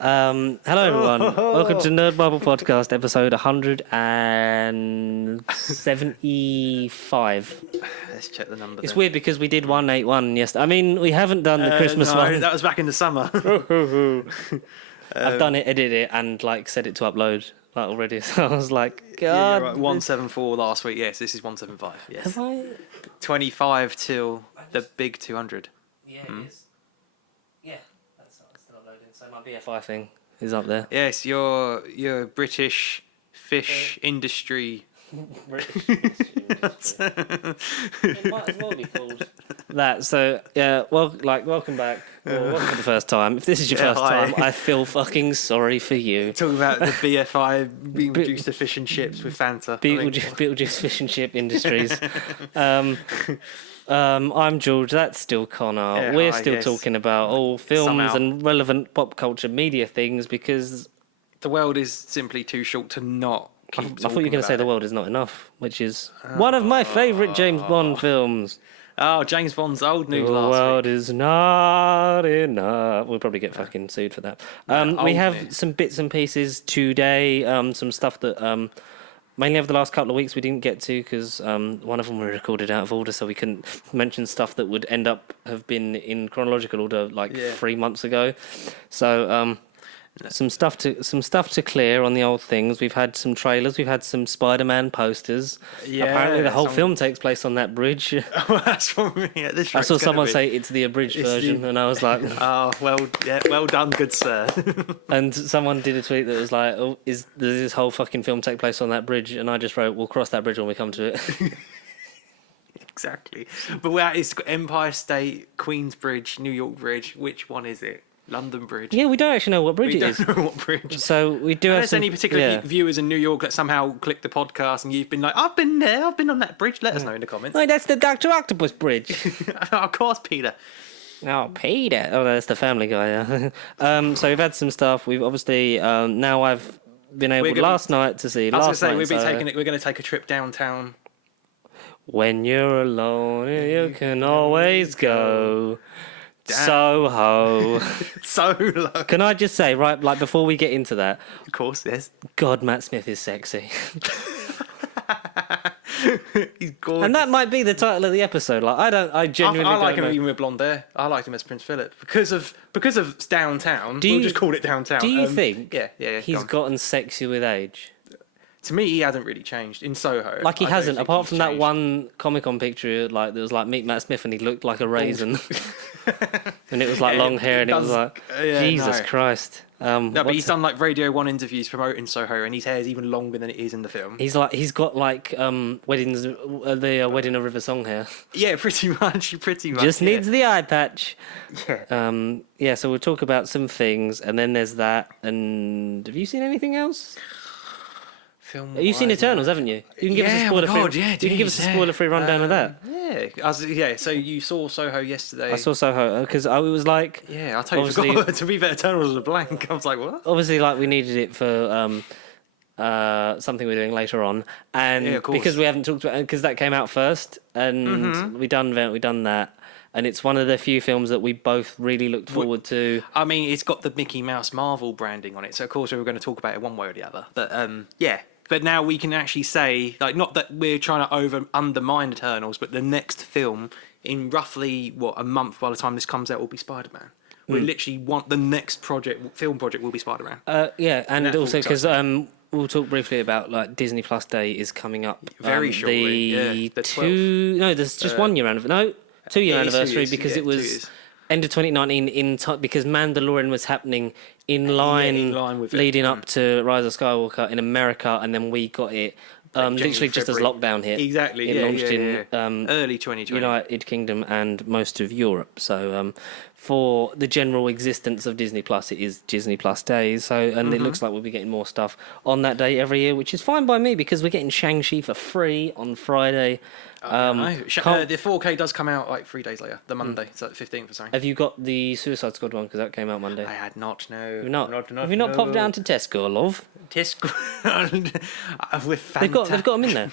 Hello everyone. Welcome to Nerd Bible Podcast, episode 175. Let's check the number. It's weird because we did 181 yesterday. I mean, we haven't done the Christmas one. That was back in the summer. I've done it, edited it, and set it to upload already. So I was like, God. Yeah, right. 174 last week. Yes, this is 175. Yes. Have I? 25 till the big 200. Yeah, it is. Yeah, that's still uploading. So my BFI thing is up there. Yes, your British fish industry. British It might as well be called that. So yeah, welcome back. Or welcome for the first time. If this is your first time, I feel fucking sorry for you. Talking about the BFI being reduced to fish and chips with Fanta. Beetlejuice Fish and Chip Industries. I'm George. That's still Connor. Yeah, We're still talking about all films Somehow. and relevant pop culture media things because The world is simply too short to not. I thought you were going to say the world is not enough, which is one of my favourite James Bond films. Oh, James Bond's old news The last world week. is not enough. We'll probably get fucking sued for that. We have news. some bits and pieces today. Some stuff that mainly over the last couple of weeks we didn't get to because one of them we recorded out of order, so we couldn't mention stuff that would end up have been in chronological order 3 months ago. So some stuff to clear on the old things. We've had some trailers. We've had some Spider-Man posters. Yeah, Apparently the whole film takes place on that bridge. That's from me. Yeah, this I saw rate's gonna someone be- say it's the abridged version, and I was like, Oh, well done, good sir. and someone did a tweet that was like, oh, does this whole fucking film take place on that bridge? And I just wrote, we'll cross that bridge when we come to it. Exactly. But it's got Empire State, Queensbridge, New York Bridge. Which one is it? London Bridge. Yeah, we don't actually know what bridge We it is. don't know what bridge. So we do have Unless some, any particular yeah. viewers in New York that somehow clicked the podcast and you've been like, I've been there, I've been on that bridge. Let us know in the comments. Oh, that's the Dr. Octopus Bridge. Of course, Peter. Oh, Peter. Oh, that's the Family Guy, yeah. So we've had some stuff. We've obviously, now I've been able last night to see I was last night. going to say, we're going to take a trip downtown. When you're alone, you can always go. Soho. So low. Can I just say, right, before we get into that, Of course, yes. God, Matt Smith is sexy. He's gorgeous. And that might be the title of the episode. I genuinely I like don't him know. even with blonde hair. I liked him as Prince Philip because of downtown. Do We'll you- just call it downtown. Do you think Yeah. he's go on. gotten sexier with age? To me, he hasn't really changed in Soho. He I don't hasn't, think apart he's from that changed. one Comic-Con picture, there was Meet Matt Smith and he looked like a raisin. And it was long hair and it was like, Jesus Christ. No, but he's done Radio 1 interviews promoting Soho, and his hair is even longer than it is in the film. He's got weddings, the Wedding of River Song hair. Yeah, pretty much. Just needs the eye patch. Yeah. So we'll talk about some things, and then there's that. And have you seen anything else? You've seen Eternals, haven't you? You can give us a spoiler-free. You can give us a spoiler-free rundown of that. Yeah. So you saw Soho yesterday. I saw Soho because it was like. Yeah, I totally obviously- forgot. To be fair, Eternals was a blank. I was like, what? Obviously, we needed it for something we're doing later on, and Yeah, of course. because we haven't talked about because that came out first, and we done that, and it's one of the few films that we both really looked forward to. I mean, it's got the Mickey Mouse Marvel branding on it, so of course we were going to talk about it one way or the other. But yeah. But now we can actually say, not that we're trying to undermine Eternals, but the next film in roughly, a month by the time this comes out will be Spider-Man. We literally want the next film project will be Spider-Man. Yeah, and Netflix also because we'll talk briefly about Disney Plus Day is coming up Very shortly, the 12th. There's just 1 year anniversary. No, 2 year It is 2 anniversary years, because yeah, it 2 was years. end of 2019 because Mandalorian was happening in line with it. leading up to Rise of Skywalker in America, and then we got it literally just as February. lockdown hit. Exactly, it launched in early 2020. United Kingdom and most of Europe. So for the general existence of Disney Plus, it is Disney Plus days. So it looks like we'll be getting more stuff on that day every year, which is fine by me because we're getting Shang-Chi for free on Friday. The 4K does come out 3 days later, the Monday, so the 15th or something. Have you got the Suicide Squad one because that came out Monday? I had not, no. Have you not popped down to Tesco, love? Tesco. With Fanta. They've got them in there.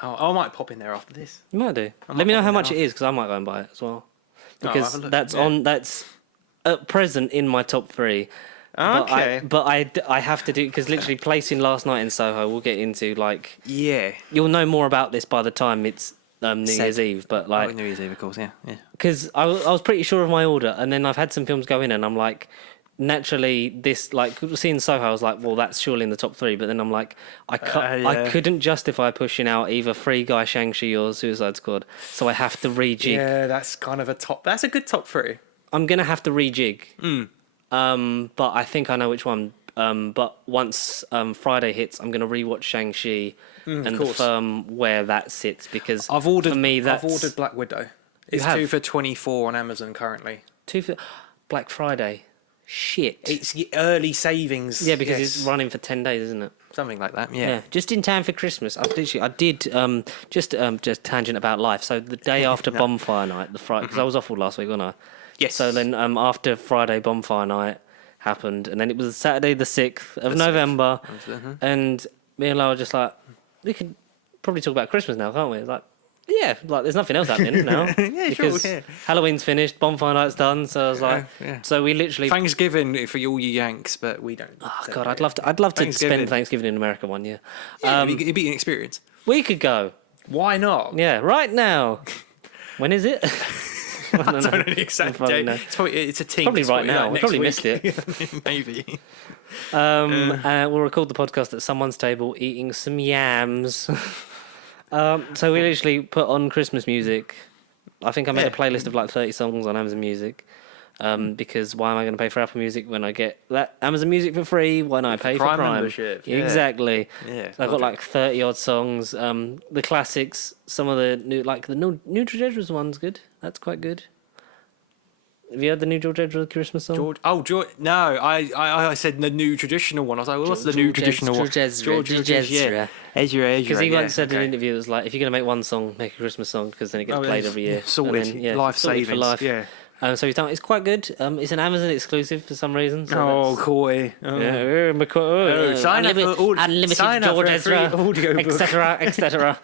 I might pop in there after this. You might do. might Let me know pop how in much there it is because I might go and buy it as well. I'll Because have a look, that's yeah. that's at present in my top 3. Okay. But I have to do, because literally placing last night in Soho, we'll get into, like, Yeah. you'll know more about this by the time it's New Year's Eve, but like, New Year's Eve, of course, yeah. because I was pretty sure of my order, and then I've had some films go in, and I'm like, naturally, this, like, seeing Soho, I was like, well, that's surely in the top 3, but then I'm like, I couldn't justify pushing out either Free Guy, Shang-Chi, or Suicide Squad, so I have to rejig. Yeah, that's kind of that's a good top 3. I'm gonna have to rejig. But I think I know which one. But once Friday hits, I'm gonna rewatch Shang-Chi and confirm where that sits, because I've ordered Black Widow. It's 2 for $24 on Amazon currently. 2 for Black Friday. Shit. It's early savings. Yeah, because it's running for 10 days, isn't it? Something like that. Yeah. Just in time for Christmas. I did just tangent about life. So the day after Bonfire Night, the Friday, because I was off all last week, wasn't I? Yes. So then after Friday Bonfire Night happened, and then it was Saturday the 6th of November, and me and Lara were just like, we could probably talk about Christmas now, can't we? It's like, yeah, like there's nothing else happening now. Because Halloween's finished, Bonfire Night's done, so I was like, so we literally Thanksgiving for all you Yanks, but we don't. Oh God, I'd love to spend Thanksgiving in America one year. Yeah, it'd be an experience. We could go. Why not? Yeah, right now. When is it? I don't know the exact date. It's a team. Probably right now. We probably missed it. Maybe. We'll record the podcast at someone's table eating some yams. So we literally put on Christmas music. I think I made a playlist of like 30 songs on Amazon Music. Because why am I going to pay for Apple Music when I get that Amazon Music for free? Why not I pay for Prime membership? Yeah. Exactly. Yeah, So I've got like 30 odd songs. The classics, some of the new, like the new George Ezra's one's good. That's quite good. Have you heard the new George Ezra Christmas song? George. No, I said the new traditional one. I was like, well, what's the new traditional one? George Ezra. Ezra. Because he once said in an interview, it was like, if you're going to make one song, make a Christmas song, because then it gets played every year. Sorted. Life savings. For life. Yeah. So he's done. It's quite good. It's an Amazon exclusive for some reason. So coy. Sign up for unlimited George Ezra, etc., etc.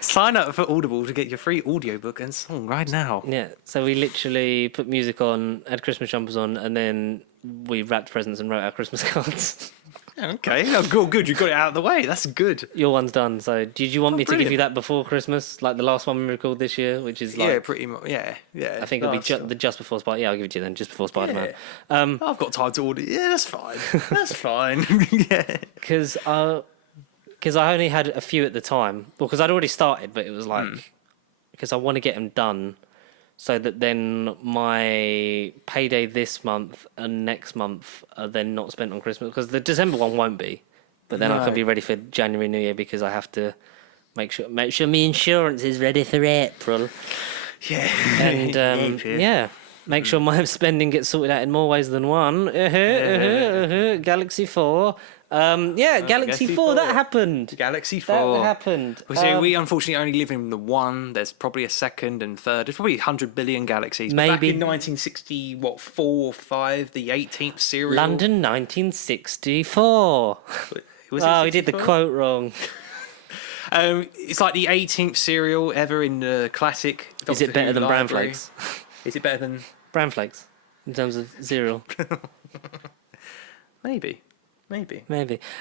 Sign up for Audible to get your free audiobook and song right now. Yeah. So we literally put music on, had Christmas jumpers on, and then we wrapped presents and wrote our Christmas cards. Okay, good. You got it out of the way. That's good. Your one's done. So, did you want me to give you that before Christmas, like the last one we recorded this year, which is like pretty much. Yeah. I think it'll be just before Spider. Yeah, I'll give it to you then, just before Spider-Man. I've got time to order. Yeah, that's fine. That's fine. Yeah. Because I only had a few at the time. Well, because I'd already started, but it was like because I want to get them done. So that then my payday this month and next month are then not spent on Christmas, because the December one won't be, but then I can be ready for January, New Year, because I have to make sure my insurance is ready for April. Yeah, and make sure my spending gets sorted out in more ways than one. Galaxy 4. Galaxy 4, that happened. Galaxy 4. That happened. So we unfortunately only live in the one. There's probably a second and third. There's probably 100 billion galaxies. Maybe. Back in 1960, 4 or 5, the 18th serial. London 1964. Was it we did the quote wrong. It's like the 18th serial ever in the classic Doctor Is it better Who than Bran library. Flakes? Is it better than Bran Flakes in terms of cereal? Maybe. I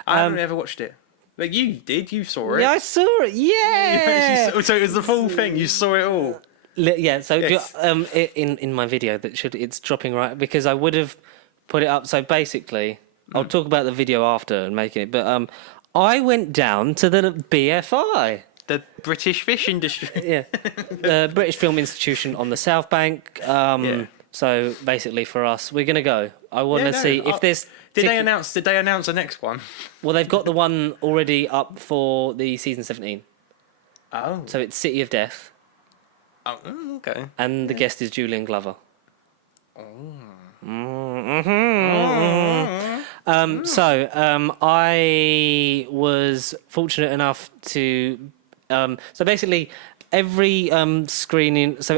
haven't ever watched it. But you did. You saw it. Yeah, I saw it. Yeah. So it was the full thing. You saw it all. Yeah. So Yes. in my video it's dropping right, because I would have put it up. So basically, I'll talk about the video after and making it. But I went down to the BFI. The British Fish Industry. Yeah. The British Film Institution on the South Bank. So basically, for us, we're gonna go. I want to see if there's. Did they announce the next one? Well, they've got the one already up for the season 17. Oh. So it's City of Death. Oh, okay. And the guest is Julian Glover. I was fortunate enough to. So basically, every screening, so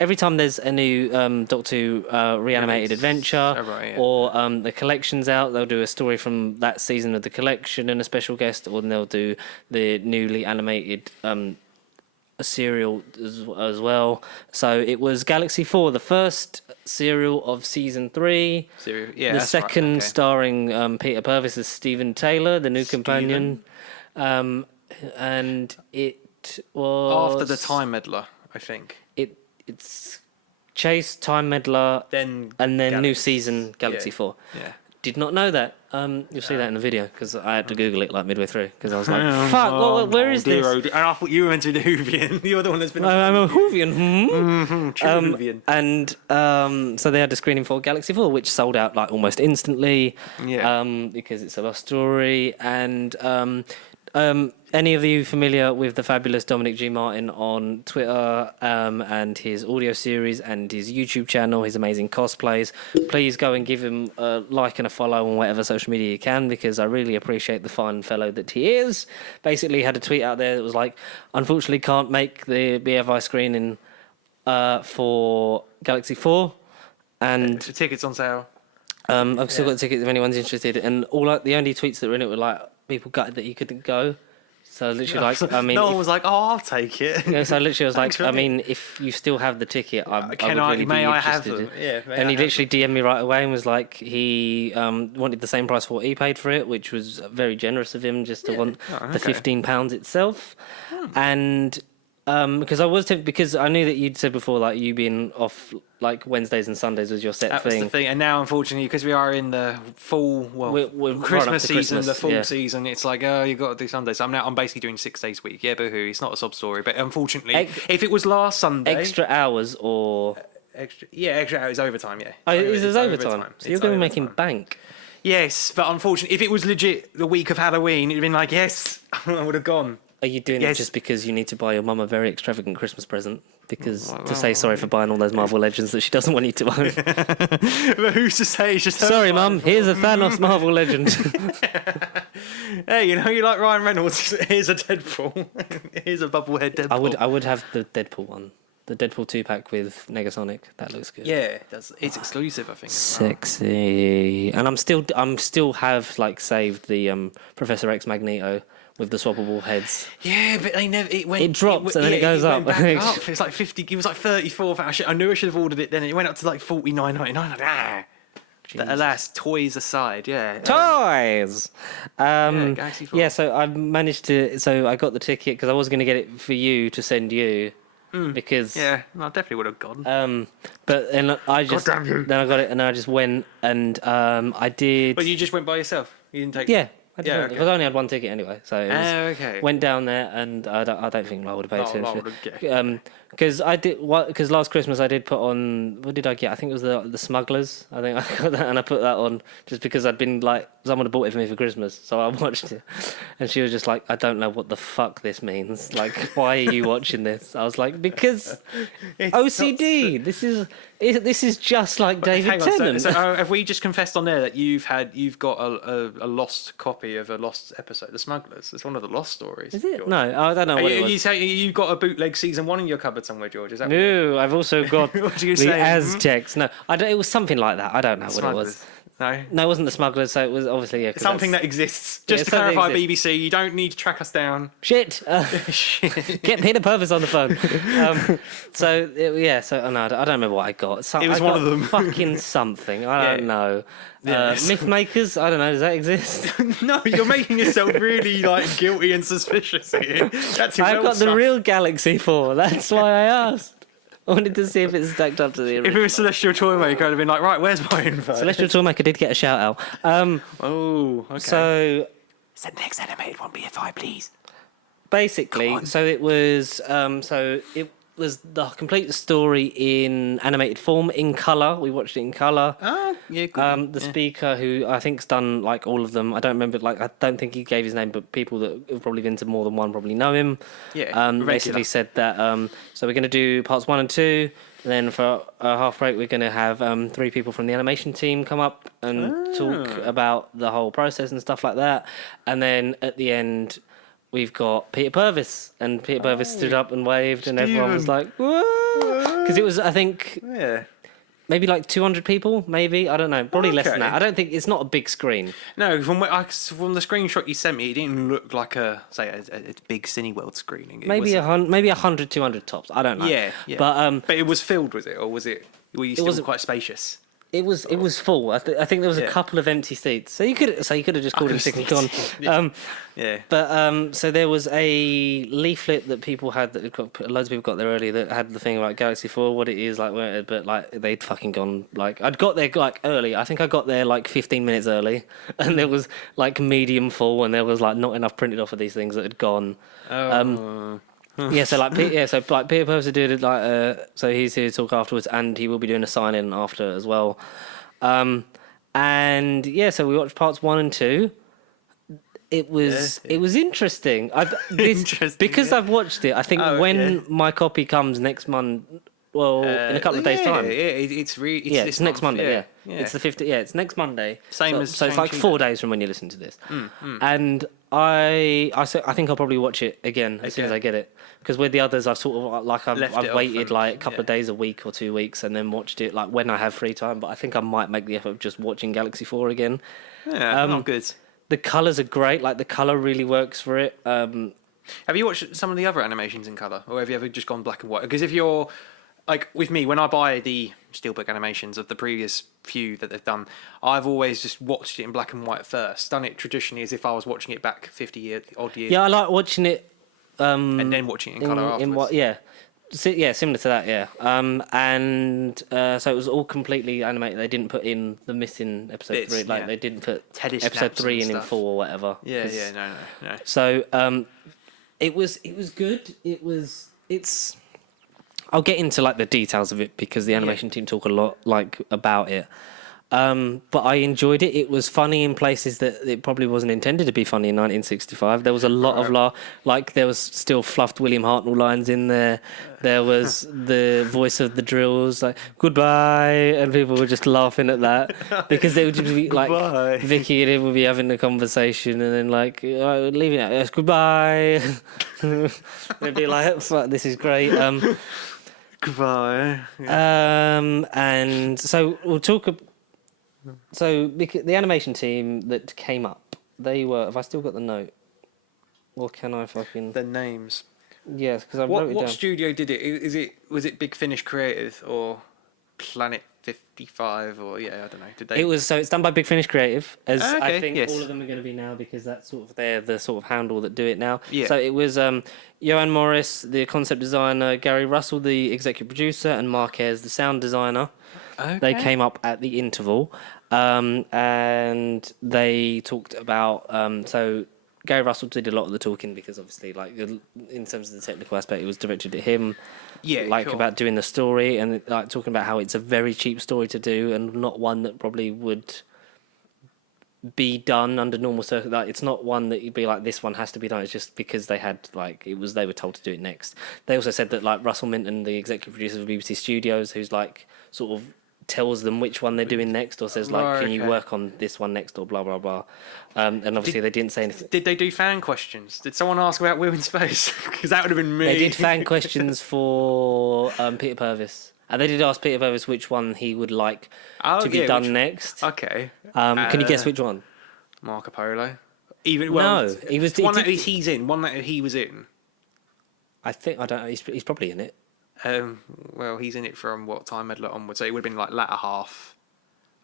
every time there's a new Doctor Who reanimated adventure, or the collection's out, they'll do a story from that season of the collection and a special guest, or they'll do the newly animated serial as well. So it was Galaxy 4, the first serial of season 3. Yeah, The that's second right. Okay. starring Peter Purvis as Stephen Taylor, the new companion. And it was After the Time Meddler, I think. It's Chase, Time Meddler, Then and then new Galaxy. season Galaxy Yeah. 4. Yeah. Did not know that. You'll see that in the video because I had to Google it like midway through because I was like, "Fuck, where is this?" And I thought you were meant to be the Hoovian. You're the one that's been. I'm a Hoovian. True Hoovian. And so they had a screening for Galaxy 4, which sold out like almost instantly. Yeah. Because it's a lost story. And any of you familiar with the fabulous Dominic G. Martin on Twitter and his audio series and his YouTube channel, his amazing cosplays, please go and give him a like and a follow on whatever social media you can because I really appreciate the fine fellow that he is. Basically, he had a tweet out there that was like, unfortunately can't make the BFI screening for Galaxy 4. And The tickets on sale. I've still got tickets if anyone's interested. And the only tweets that were in it were like people gutted that you couldn't go. So literally, like, I mean, no one was like, "Oh, I'll take it." yeah, so literally, I was Thanks like, I for mean, if you still have the ticket, I would really may be I have interested. them? Yeah, may And I he have literally DM'd me right away and was like, he wanted the same price for what he paid for it, which was very generous of him just to want the £15 itself. And because I was because I knew that you'd said before, like you being off like Wednesdays and Sundays was your set That thing. was the thing. And now, unfortunately, because we are in the full, We're right up Christmas to season, Christmas, the full yeah. season, it's like, oh, you've got to do Sundays. So I'm basically doing 6 days a week. Yeah, boohoo. It's not a sob story. But unfortunately, if it was last Sunday. Extra hours or Extra hours overtime, yeah. oh, is It's this overtime? So you're going to be making overtime. bank. Yes, but unfortunately, if it was legit the week of Halloween, it'd have been like, yes, I would have gone. Are you doing it Yes. just because you need to buy your mum a very extravagant Christmas present? Because to say sorry for buying all those Marvel Legends that she doesn't want you to own. But who's to say it's just her Sorry, buying mum. Here's a Thanos Marvel Legend. Hey, you know you like Ryan Reynolds. Here's a Deadpool. Here's a bubblehead Deadpool. I would have the Deadpool one, the Deadpool 2-pack with Negasonic. That looks good. Yeah, it does. It's exclusive, I think. Sexy. And I'm still have like saved the Professor X Magneto with the swappable heads. Yeah, but they never. It drops and then it goes went up. Back up. It's like 50. It was like 34. I knew I should have ordered it then. It went up to like 49.99. Like, but alas, toys aside, yeah. Toys. Galaxy 4. Yeah, so I managed to. So I got the ticket because I was going to get it for you to send you because. Yeah, I definitely would have gone. But then I just damn you. then I got it and I just went and I did. But you just went by yourself. You didn't take. Yeah. I Yeah, did. okay. Because I only had one ticket anyway, so it was, Okay. went down there, and I don't think I would have paid No, attention. yeah. Because I did because last Christmas I did put on what did I get? I think it was the Smugglers. I think I got that and I put that on just because I'd been like someone had bought it for me for Christmas, so I watched it, and she was just like, I don't know what the fuck this means. Like, why are you watching this? I was like, because OCD. This is just like David Hang on, Tennant. so have we just confessed on there that you've got a lost copy of a lost episode, The Smugglers? It's one of the lost stories. Is it? George. No, I don't know what it was. You say you got a bootleg season 1 in your cupboard somewhere, George? Is that No, I've also got What do you the say? Aztecs. No, it was something like that. I don't know what it was. Smugglers? No. No, it wasn't the Smugglers, so it was obviously 'cause Something that's- that exists. Yeah, Just to something clarify, exists. BBC, you don't need to track us down. Shit. Get Peter Purvis on the phone. So no, I don't remember what I got. It was I one got of them. Fucking something. I don't know. Yes. Myth Makers. I don't know. Does that exist? No, you're making yourself really like guilty and suspicious here. That's I've got the real Galaxy 4. That's why I asked. I wanted to see if it's stacked up to the original. If it was Celestial Toymaker, I'd have been like, right, where's my info? Celestial Toymaker did get a shout out. Oh, okay. So Send the next animated one BFI, please. basically, so it was the complete story in animated form, in color. We watched it in color. Oh, yeah, good. The speaker, who I think's done like all of them. I don't remember. Like, I don't think he gave his name, but people that have probably been to more than one probably know him. Yeah, Basically regular. said that. So we're going to do parts 1 and 2. And then for a half break, we're going to have 3 people from the animation team come up and talk about the whole process and stuff like that. And then at the end, we've got Peter Purvis, and Peter Purvis stood up and waved, and everyone was like, "Whoa!" Because it was, I think, Yeah. maybe like 200 people, maybe. I don't know. Probably less than Okay. that. I don't think it's not a big screen. No, from from the screenshot you sent me, it didn't look like a big Cineworld screening. It Maybe was maybe 100, 200 tops. I don't know. yeah. But it was filled, was it, or was it? Were you still wasn't- quite spacious? It was full. I think there was a Yeah. couple of empty seats. So you could have just called him sick and gone. Yeah. But so there was a leaflet that people had that loads of people got there early that had the thing about Galaxy 4, what it is like, but like they'd fucking gone like I'd got there like early. I think I got there like 15 minutes early, and there was like medium full, and there was like not enough printed off of these things that had gone. Yeah, so like Peter Purves did it like so he's here to talk afterwards, and he will be doing a sign in after as well. And yeah, so we watched parts 1 and 2. It was interesting. Interesting, because yeah. I've watched it. I think when my copy comes next month, well, in a couple of days' time. Yeah, it's It's next month, Monday. Yeah. Yeah. It's the 50th. Yeah, it's next Monday. Same so, as so it's like Shang-Chi 4 days from when you listen to this. And I think I'll probably watch it again as soon as I get it, because with the others I've sort of like Left it I've off waited and- like a couple of yeah. days, a week or 2 weeks, and then watched it like when I have free time. But I think I might make the effort of just watching Galaxy 4 again. Yeah, good. The colours are great. Like the colour really works for it. Have you watched some of the other animations in colour, or have you ever just gone black and white? Because if you're like with me, when I buy the steelbook animations of the previous few that they've done, I've always just watched it in black and white first. Done it traditionally as if I was watching it back 50 odd years, Yeah, I like watching it. and then watching it in colour afterwards. Similar to that, yeah. So it was all completely animated. They didn't put in the missing episode Bits, 3. Like yeah. they didn't put Teddy episode snaps 3 and in stuff. full or whatever. Yeah, 'cause- yeah, no. So it was good. It's. I'll get into like the details of it because the animation team talk a lot like about it. But I enjoyed it. It was funny in places that it probably wasn't intended to be funny in 1965. There was a lot of there was still fluffed William Hartnell lines in there. There was the voice of the drills like goodbye, and people were just laughing at that because they would just be like Goodbye. Vicky and him would be having a conversation, and then like leaving it. Yes, goodbye. They'd be like, "Fuck, this is great." Goodbye. And so we'll talk. So the animation team that came up, they were. Have I still got the note? Or can I fucking? The names. Yes, because I What wrote it down. studio did it? Was it Big Finish Creative or Planet 55 or I don't know. Did they? It's done by Big Finish Creative, as I Okay, think yes. all of them are going to be now because that's sort of they're the sort of handle that do it now. Yeah. So it was Johan Morris, the concept designer, Gary Russell, the executive producer, and Marquez, the sound designer. Okay. They came up at the interval, and they talked about. So Gary Russell did a lot of the talking because obviously, like in terms of the technical aspect, it was directed at him. Yeah, like cool. about doing the story and like talking about how it's a very cheap story to do and not one that probably would be done under normal circumstances. Like it's not one that you'd be like, this one has to be done. It's just because they had they were told to do it next. They also said that like Russell Minton, the executive producer of BBC Studios, who's like sort of tells them which one they're doing next or says like, can you okay. work on this one next or blah blah blah. And obviously they didn't say anything. Did they do fan questions? Did someone ask about Will in Space? Because that would have been me. They did fan questions for Peter Purves. And they did ask Peter Purves which one he would like to be done next. Okay. Can you guess which one? Marco Polo. He was. he One that did- he's in. One that he was in. I think I don't know. He's probably in it. Well, he's in it from what Time Meddler onwards, so it would have been like latter half.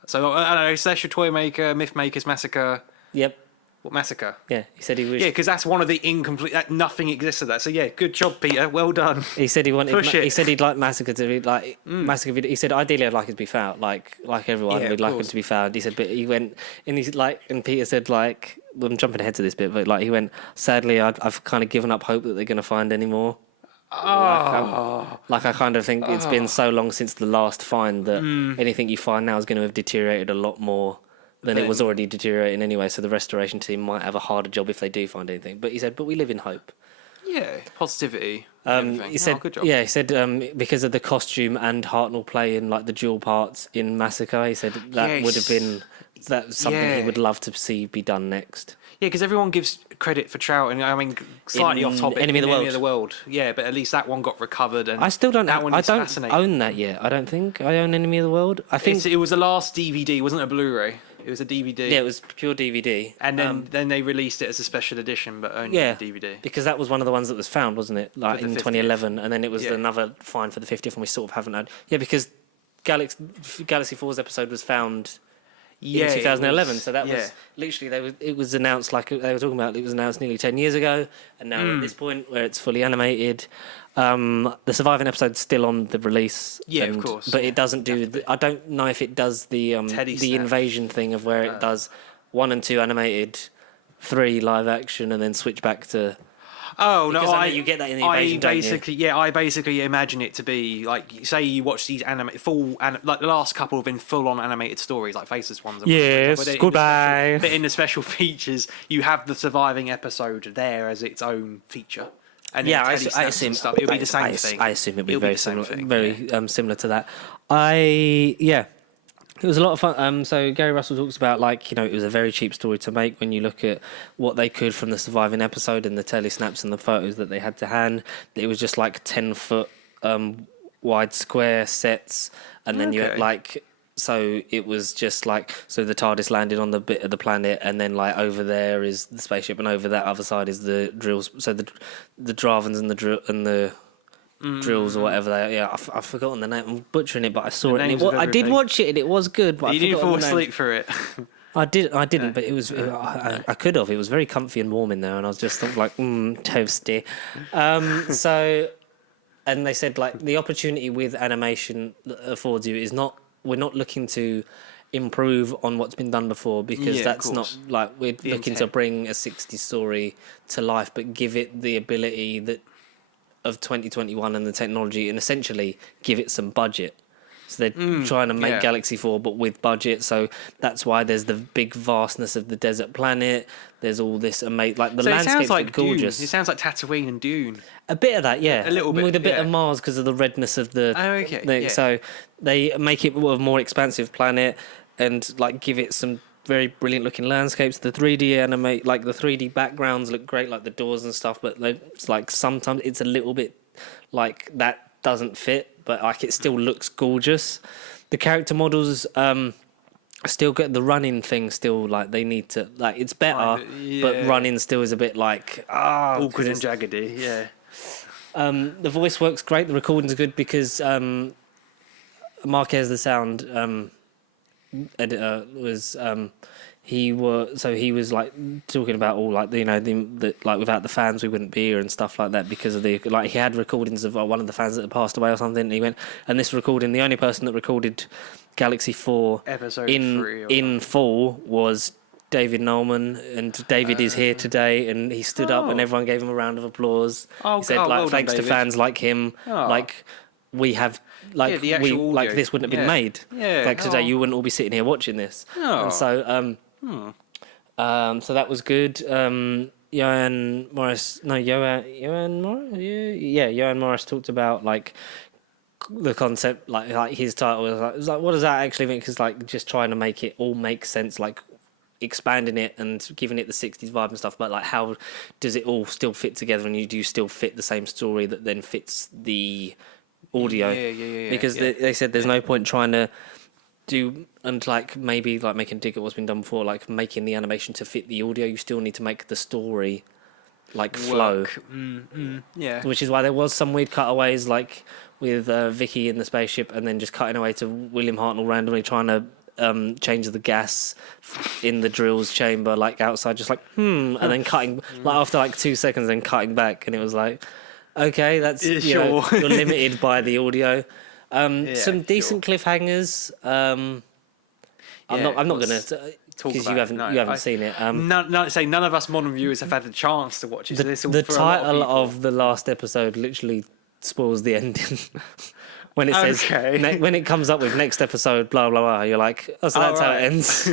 So I don't know. Slasher, Toy Maker, Myth Makers, Massacre. Yep. What Massacre? Yeah. He said he was. Yeah, because that's one of the incomplete. Nothing exists of that. So yeah, good job, Peter. Well done. He said he wanted. Push it. He said he'd like Massacre to be like Massacre. He said ideally I'd like it to be found, like everyone. Yeah, We'd of like it course. to be found. He said, but he went and he's like, and Peter said like, well, I'm jumping ahead to this bit, but like he went. Sadly, I've kind of given up hope that they're going to find any more. Like I kind of think it's been so long since the last find that anything you find now is going to have deteriorated a lot more than it was already deteriorating anyway. So the restoration team might have a harder job if they do find anything. But he said, but we live in hope. Yeah, positivity. He said, good job. yeah, he said because of the costume and Hartnell playing like the dual parts in Massacre, he said that would have been something he would love to see be done next. Yeah, because everyone gives credit for Trout, and I mean, slightly off topic. Enemy of the World. Yeah, but at least that one got recovered. And I still don't. That one I is don't fascinating. own that yet. I don't think I own Enemy of the World. I think it was the last DVD. It wasn't a Blu-ray. It was a DVD. Yeah, it was pure DVD. And then they released it as a special edition, but only on DVD. Because that was one of the ones that was found, wasn't it? Like in 2011, and then it was another find for the 50th, and we sort of haven't had. Yeah, because Galaxy 4's episode was found. In 2011, so that was literally it was announced like they were talking about. It was announced nearly 10 years ago, and now we're at this point where it's fully animated. The surviving episode's still on the release. Yeah, of course. But it doesn't do. I don't know if it does the invasion thing of where it does 1 and 2 animated, 3 live action, and then switch back to. Oh no! You get that in the invasion. I basically imagine it to be like, say you watch these like the last couple have been full on animated stories, like Faceless ones. Yes, goodbye. But in the special features, you have the surviving episode there as its own feature. And I assume stuff. It'll be the same thing. I assume it'll be very similar, similar to that. It was a lot of fun. So Gary Russell talks about it was a very cheap story to make when you look at what they could from the surviving episode and the telesnaps and the photos that they had to hand. It was just 10-foot wide square sets, and then you had so it was just so the TARDIS landed on the bit of the planet, and then over there is the spaceship, and over that other side is the drills. So the Dravens and the drills or whatever they are. I've forgotten the name. I'm butchering it, but I saw it. I did watch it, and it was good. But you didn't fall asleep for it. I didn't, but it was. I could have. It was very comfy and warm in there, and I was just toasty. And they said the opportunity with animation that affords you is not. We're not looking to improve on what's been done before, because that's not we're looking to bring a 60s story to life, but give it the ability that of 2021 and the technology, and essentially give it some budget. So they're trying to make Galaxy 4 but with budget, so that's why there's the big vastness of the desert planet. There's all this amazing, the landscapes are gorgeous. Dune. It sounds like Tatooine and Dune. A bit of that, yeah. A little bit. With a bit of Mars because of the redness of the thing. So they make it a more expansive planet and give it some very brilliant looking landscapes. The 3D the 3D backgrounds look great, the doors and stuff, but it's sometimes it's a little bit that doesn't fit, but it still looks gorgeous. The character models still get the running thing still they need to it's better, but running still is a bit awkward and jaggedy. The voice work's great. The recording's good because Marquez, the sound editor, was he was talking about all without the fans we wouldn't be here and stuff like that, because of the he had recordings of one of the fans that had passed away or something, and he went, and this recording, the only person that recorded Galaxy 4 episode in full was David Nolman, and David is here today, and he stood up and everyone gave him a round of applause. He said well thanks to fans like him, we have this wouldn't have been made. Today you wouldn't all be sitting here watching this. And so so that was good. Johan Morris talked about the concept, his title was what does that actually mean? Because just trying to make it all make sense, expanding it and giving it the 60s vibe and stuff, but how does it all still fit together, and do you still fit the same story that then fits the audio? Because they said there's no point trying to do and maybe making a dig at what's been done before, making the animation to fit the audio. You still need to make the story flow. Which is why there was some weird cutaways with Vicky in the spaceship, and then just cutting away to William Hartnell randomly trying to change the gas in the drills chamber outside, just and then cutting after 2 seconds, then cutting back, and it was okay, that's you're limited by the audio. Some decent cliffhangers. I'm not going to talk because you haven't seen it. None of us modern viewers have had the chance to watch it. The title of the last episode literally spoils the ending. when it says Okay. when it comes up with next episode, blah blah blah. You're like, oh, so that's how it ends.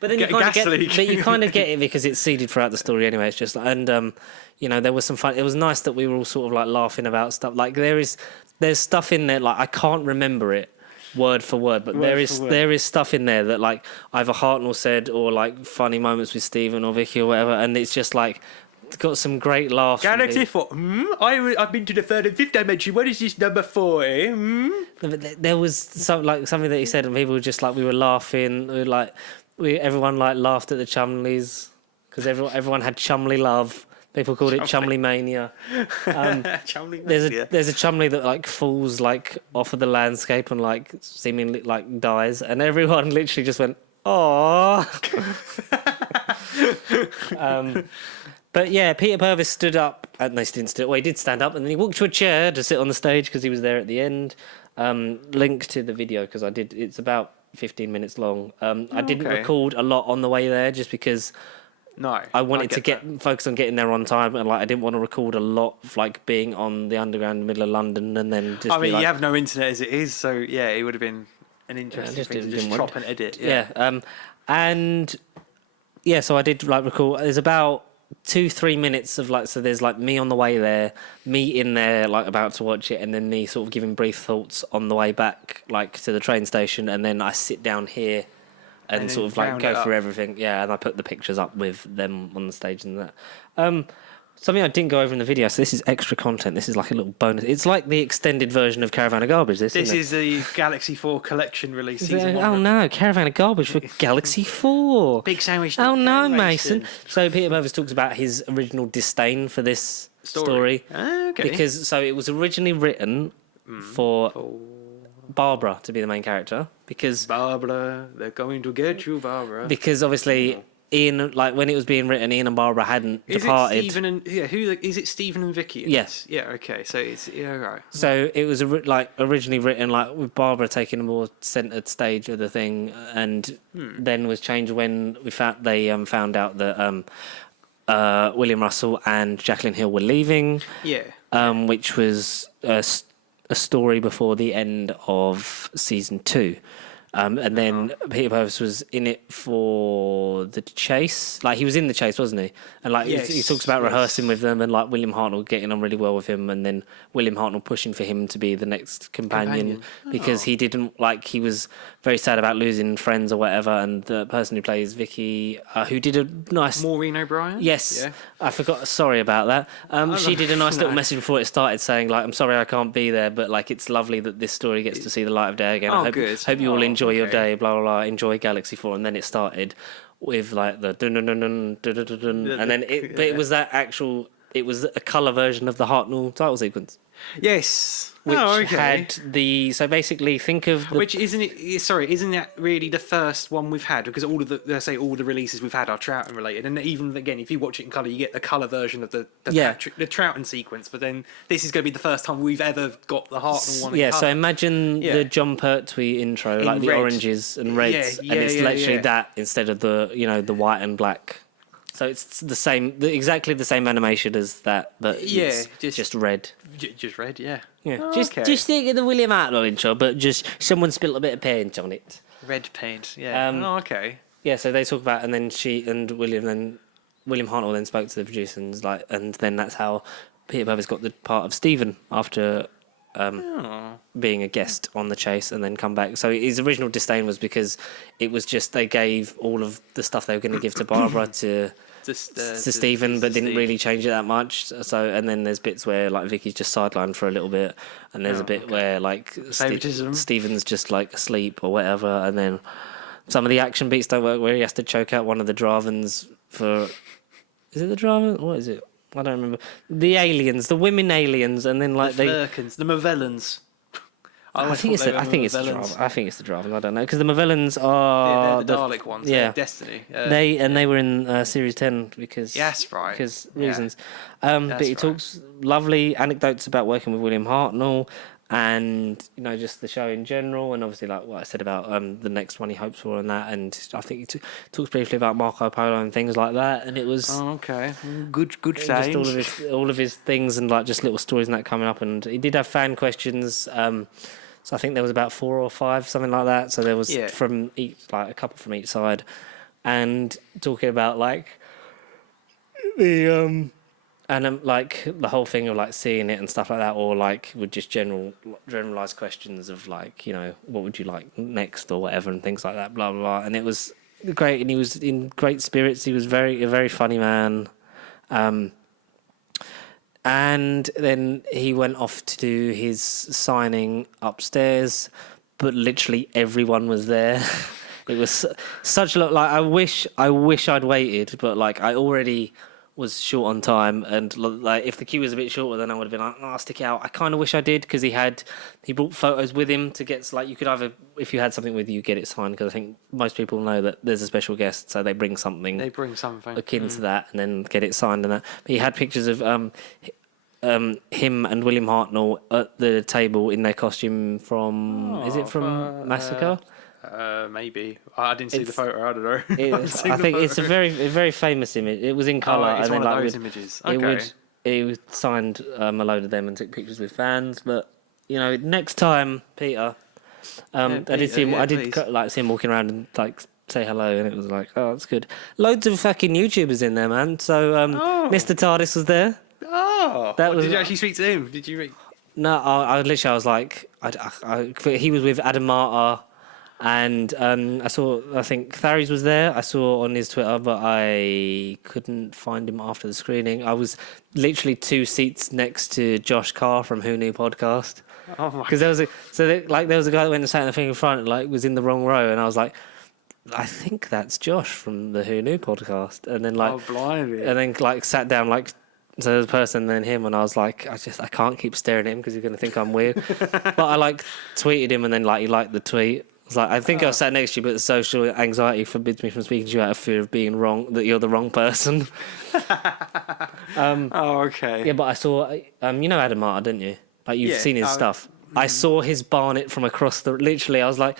But then you kind of get it because it's seeded throughout the story anyway. It's just and there was some fun. It was nice that we were all sort of like laughing about stuff. Like there's stuff in there like I can't remember it word for word, but there is stuff in there that like either Hartnell said or like funny moments with Stephen or Vicky or whatever, and it's just like it's got some great laughs. Galaxy 4. I've been to the third and fifth dimension. What is this number 4? There was something that he said, and people were just like we were laughing. Everyone like laughed at the Chumleys because everyone had Chumley love. People called it Chumley Mania. There's a Chumley that like falls like off of the landscape and like seemingly like dies, and everyone literally just went, "Aww." But yeah, Peter Purves stood up. No, he didn't. He did stand up, and then he walked to a chair to sit on the stage because he was there at the end. Link to the video because I did. It's about 15 minutes long. I didn't record a lot on the way there just because. No, I wanted to focus on getting there on time, and like I didn't want to record a lot of like being on the underground in the middle of London and then just. I mean, you have no internet as it is, so yeah, it would have been an interesting thing to just chop and edit. Yeah. So I did like record. There's about 2-3 minutes of like there's like me on the way there, me in there like about to watch it, and then me sort of giving brief thoughts on the way back like to the train station, and then I sit down here. And sort of like go through everything, and I put the pictures up with them on the stage and that. Something I didn't go over in the video, so this is extra content. This is like a little bonus. It's like the extended version of Caravan of Garbage. This is the Galaxy 4 collection release. Oh no, Caravan of Garbage for Galaxy 4. Big sandwich. Oh no, Mason. So Peter Purves talks about his original disdain for this story. Okay. Because it was originally written for Barbara to be the main character because Barbara, they're going to get you, Barbara. Because obviously Ian, like when it was being written, Ian and Barbara hadn't departed. Is it Stephen and is it Stephen and Vicky? Yes. Yeah. Okay. So it's right. So it was originally written like with Barbara taking a more centered stage of the thing, and then was changed when they found out that William Russell and Jacqueline Hill were leaving. Yeah. Which was a story before the end of season 2. And then Peter Purves was in it for the chase. Like he was in the chase, wasn't he? And like he talks about rehearsing with them, and like William Hartnell getting on really well with him, and then William Hartnell pushing for him to be the next companion. Because he didn't he was very sad about losing friends or whatever. And the person who plays Vicky, who did a nice Maureen O'Brien. Yes, I forgot. Sorry about that. She did a nice little message before it started, saying like, "I'm sorry I can't be there, but like it's lovely that this story gets to see the light of day again. I hope you all enjoy your day. Blah blah blah. Enjoy Galaxy 4." And then it started with like the dun dun dun dun dun dun dun, and then it was that actual. It was a colour version of the Hartnell title sequence. Yes. Which had so basically think of which isn't that really the first one we've had, because all the releases we've had are Troughton related, and even again if you watch it in colour you get the colour version of the Troughton sequence, but then this is going to be the first time we've ever got the Hartnell one in colour. So imagine the John Pertwee intro in like the oranges and reds, and it's literally that instead of the white and black. So it's the same, exactly the same animation as that, but it's just red. Just red, yeah. Just think of the William Hartnell intro, but just someone spilled a bit of paint on it. Red paint, yeah. Okay. Yeah, so they talk about, and then William Hartnell then spoke to the producers, and then that's how Peter Purves got the part of Stephen after being a guest on the chase and then come back. So his original disdain was because it was just they gave all of the stuff they were going to give to Barbara to Stephen, but didn't really change it that much. So and then there's bits where like Vicky's just sidelined for a little bit, and there's a bit where like Stephen's just like asleep or whatever, and then some of the action beats don't work where he has to choke out one of the Dravens for. Is it the Draven? What is it? I don't remember. The aliens, the women aliens, and then like the Flurkins, the Movellans. I think it's the Draven. I don't know, because the Movellans are the Dalek ones. Yeah, Destiny. They were in series 10 because because reasons. But he talks lovely anecdotes about working with William Hartnell, and just the show in general, and obviously like what I said about the next one he hopes for and that, and I think he talks briefly about Marco Polo and things like that, and it was okay, good just all of his things and like just little stories and that coming up, and he did have fan questions. So I think there was about 4 or 5, something like that. So there was from each, like a couple from each side, and talking about like the like the whole thing of like seeing it and stuff like that, or like with just generalized questions of like what would you like next or whatever and things like that, blah blah blah. And it was great, and he was in great spirits. He was a very funny man. And then he went off to do his signing upstairs, but literally everyone was there. It was such a lot. Like I wish I'd waited, but like I already was short on time, and like if the queue was a bit shorter, then I would have been like, "Oh, stick it out." I kind of wish I did, because he brought photos with him to get, like, you could either, if you had something with you, get it signed, because I think most people know that there's a special guest, so they bring something akin to that, and then get it signed and that. But he had pictures of him and William Hartnell at the table in their costume from Massacre? Maybe I didn't see the photo. I don't know. I think it's a very famous image. It was in colour. It's one of those images. Okay. He signed a load of them and took pictures with fans. But next time, Peter, I did see him. I did see him walking around and like say hello, and it was like, oh, that's good. Loads of fucking YouTubers in there, man. So Mr. TARDIS was there. Oh, did you actually speak to him? Did you read? No, I was like, he was with Adam Marta, and I think Tharies was there. I saw on his Twitter, but I couldn't find him after the screening. I was literally 2 seats next to Josh Carr from Who Knew Podcast. Oh my! Because there was a guy that went and sat in the thing in front, and like was in the wrong row, and I was like, I think that's Josh from the Who Knew Podcast, and then like, and then like sat down like. So there's a person, then him, and I was like, I can't keep staring at him because he's going to think I'm weird. But I like tweeted him, and then like he liked the tweet. I was like, I think I sat next to you, but the social anxiety forbids me from speaking to you out of fear of being wrong, that you're the wrong person. Okay. Yeah, but I saw, Adam Marta, didn't you? Like you've seen his stuff. I saw his barnet from across the. Literally, I was like,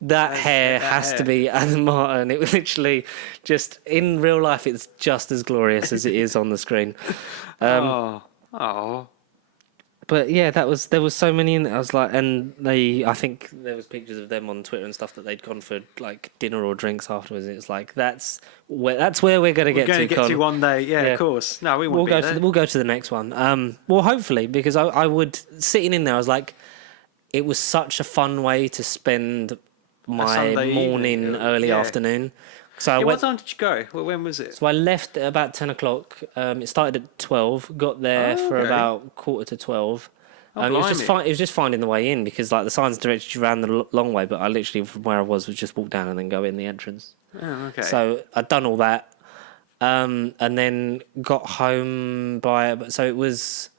that hair has to be Adam Marta, and it was literally just in real life. It's just as glorious as it is on the screen. But yeah, there was so many in there. I was like, and I think there was pictures of them on Twitter and stuff that they'd gone for like dinner or drinks afterwards. And it's like that's where we're going to get to. We're going to get to one day, yeah, of course. No, we'll go to the next one. Well, hopefully, because I would sitting in there. I was like, it was such a fun way to spend my morning, early afternoon. So what time did you go? Well, when was it? So I left at about 10 o'clock. It started at 12. Got there for about 11:45. It was just finding the way in, because like the signs directed you around the long way, but I literally from where I was just walk down and then go in the entrance. Oh, okay. So I'd done all that, and then got home so it was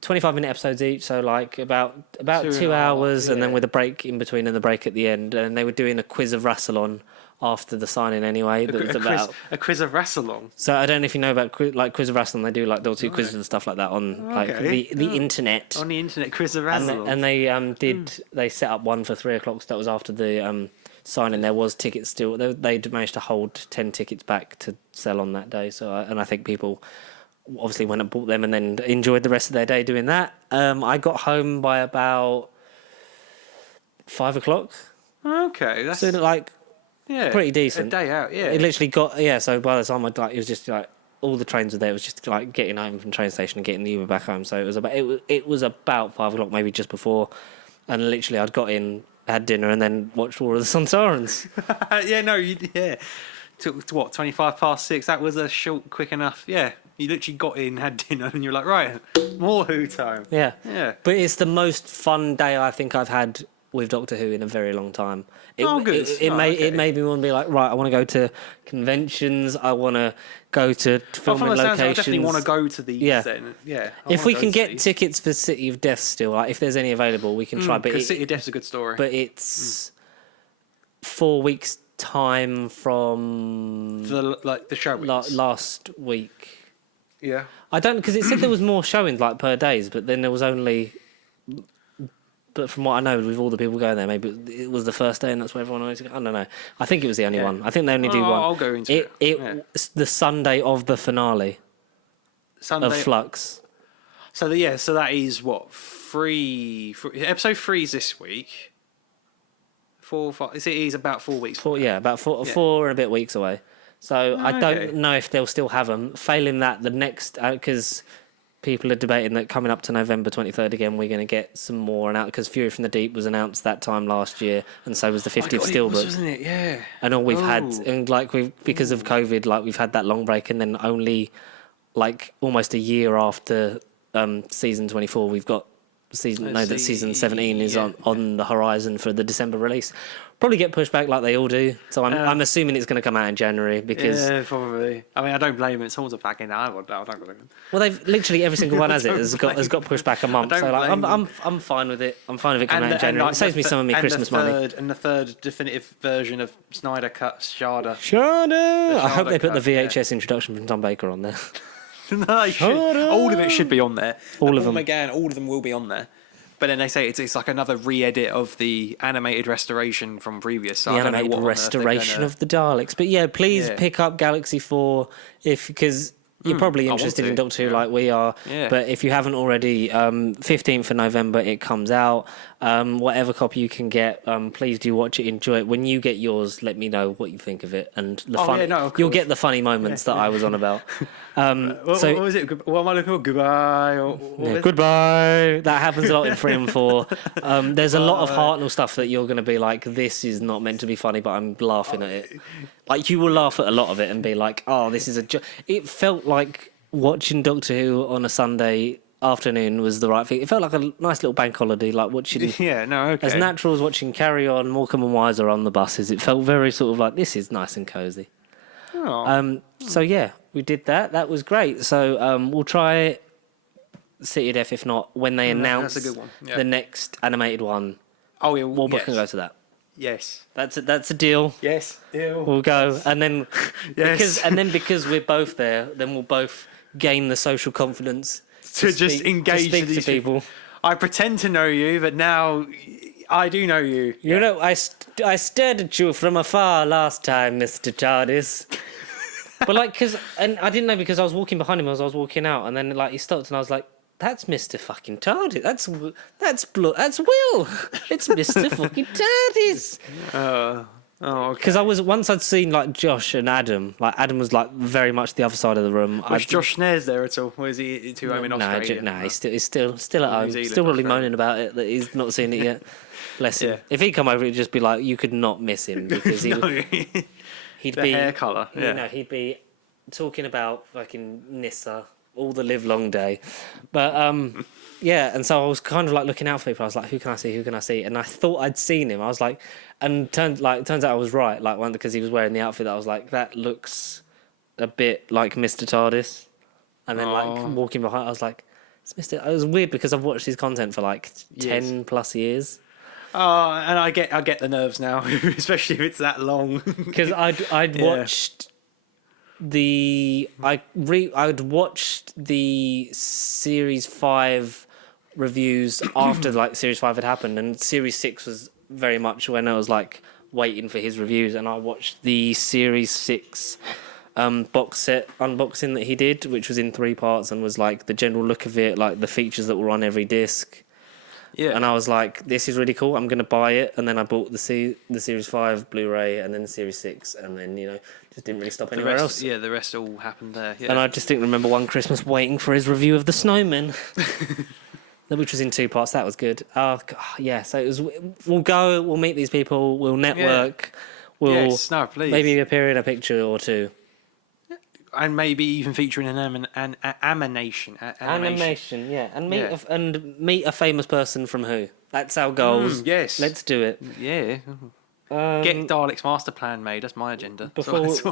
25-minute episodes each, so like about 2 hours, and then with a break in between and the break at the end. And they were doing a quiz of Rassilon after the signing anyway. A quiz of Rassilon. So I don't know if you know about quiz of Rassilon. They do like they'll do quizzes and stuff like that on the internet. On the internet, quiz of Rassilon. And they they set up one for 3 o'clock. So that was after the signing. There was tickets still. They'd managed to hold 10 tickets back to sell on that day. So I think people obviously went and bought them and then enjoyed the rest of their day doing that. I got home by about 5 o'clock. Okay, that's so like pretty decent. A day out, yeah. It literally got So by the time it was just like all the trains were there. It was just like getting home from the train station and getting the Uber back home. So it was about 5 o'clock, maybe just before, and literally I'd got in, had dinner, and then watched War of the Sontarans. Took what 6:25. That was a short, quick enough. Yeah. You literally got in, had dinner, and you're like, right, more Who time. Yeah. But it's the most fun day I think I've had with Doctor Who in a very long time. Good. It made me want to be like, right, I want to go to conventions. I want to go to filming locations. I definitely want to go to these. Yeah. If we can get tickets for City of Death still, like if there's any available, we can try. Because City of Death's a good story. But it's 4 weeks time from the show weeks. Last week. Yeah. I don't, because it said there was more showings like per days, but then there was only But from what I know, with all the people going there, maybe it was the first day, and that's where everyone always go. I don't know. I think it was the only one. I think they only do one. I'll go into it. It's the Sunday of the finale of Flux. So that is what episode 3 is this week. 4, 5. It is about 4 weeks. About four and a bit weeks away. So I don't know if they'll still have them. Failing that, the next because people are debating that coming up to November 23rd again, we're going to get some more because Fury from the Deep was announced that time last year, and so was the 50th Steelbook, wasn't it? Yeah. And all we've had, and because of COVID, like we've had that long break, and then only like almost a year after season 24, we've got season 17 is on the horizon for the December release. Probably get pushed back like they all do. So I'm assuming it's going to come out in January because probably. I mean, I don't blame it. Someone's a back in. I don't blame it. Well, they've literally every single one has got pushed back a month. So like, I'm fine with it. I'm fine with it coming out in January. It saves me some of my Christmas money. And the third definitive version of Snyder Cut Shada. I hope they put the VHS introduction from Tom Baker on there. No, they should. All of it should be on there. All of them. Again, all of them will be on there. But then they say it's like another re-edit of the animated restoration from previous. So the animated restoration of the Daleks. But yeah, please pick up Galaxy 4 because you're probably interested in Doctor Who like we are. Yeah. But if you haven't already, 15th of November it comes out. Whatever copy you can get, please do watch it, enjoy it. When you get yours, let me know what you think of it and the fun. You'll get the funny moments that I was on about. What was it? What am I looking for? Goodbye. Goodbye. That happens a lot in 3 and 4. There's a lot of Hartnell stuff that you're going to be like, this is not meant to be funny, but I'm laughing at it. Like you will laugh at a lot of it and be like, oh, this is a joke. It felt like watching Doctor Who on a Sunday afternoon was the right thing. It felt like a nice little bank holiday, like watching as natural as watching Carry On, Morecambe and Wiser on the buses. It felt very sort of like, this is nice and cozy. So yeah, we did that. That was great. So we'll try City of Death, if not when they announce that's a good one. Yeah. the next animated one. Oh yeah, we'll book and go to that. Yes, that's a deal. Yes, deal. We'll go, and then yes. because we're both there, then we'll both gain the social confidence to just engage to these people. I pretend to know you, but now I do know you. You know, I stared at you from afar last time, Mr. TARDIS. But like, and I didn't know because I was walking behind him as I was walking out, and then like he stopped, and I was like, "That's Mr. fucking TARDIS. That's Will. It's Mr. fucking TARDIS." Okay. Because I'd seen like Josh and Adam. Like Adam was like very much the other side of the room. Was Josh Snares there at all? Or is he too home in Australia? No, he's still at home. Still probably moaning about it that he's not seen it yet. Bless him. If he'd come over, it'd just be like you could not miss him because he'd be hair colour. Yeah. You know, he'd be talking about fucking Nissa all the live long day. But and so I was kind of like looking out for people. I was like, who can I see? And I thought I'd seen him. I was like, and turns out I was right. Like one because he was wearing the outfit that I was like, that looks a bit like Mr. TARDIS. And then like walking behind, I was like, it's Mr. It was weird because I've watched his content for like 10 plus years. Oh, and I get the nerves now, especially if it's that long. Because I'd watched I'd watched the Series 5 reviews after like Series 5 had happened, and Series 6 was very much when I was like waiting for his reviews, and I watched the Series 6 box set unboxing that he did, which was in 3 parts and was like the general look of it, like the features that were on every disc. Yeah. And I was like, this is really cool, I'm going to buy it. And then I bought the Series 5 Blu-ray and then the Series 6, and then, just didn't really stop anywhere else. Yeah, the rest all happened there. Yeah. And I just didn't remember one Christmas waiting for his review of The Snowman, which was in 2 parts. That was good. Oh, God, yeah. So it was, we'll go, we'll meet these people, we'll network, we'll maybe appear in a picture or 2. And maybe even featuring an animation. Animation, yeah. And meet a famous person from Who. That's our goals. Yes. Let's do it. Yeah. Get Dalek's master plan made. That's my agenda.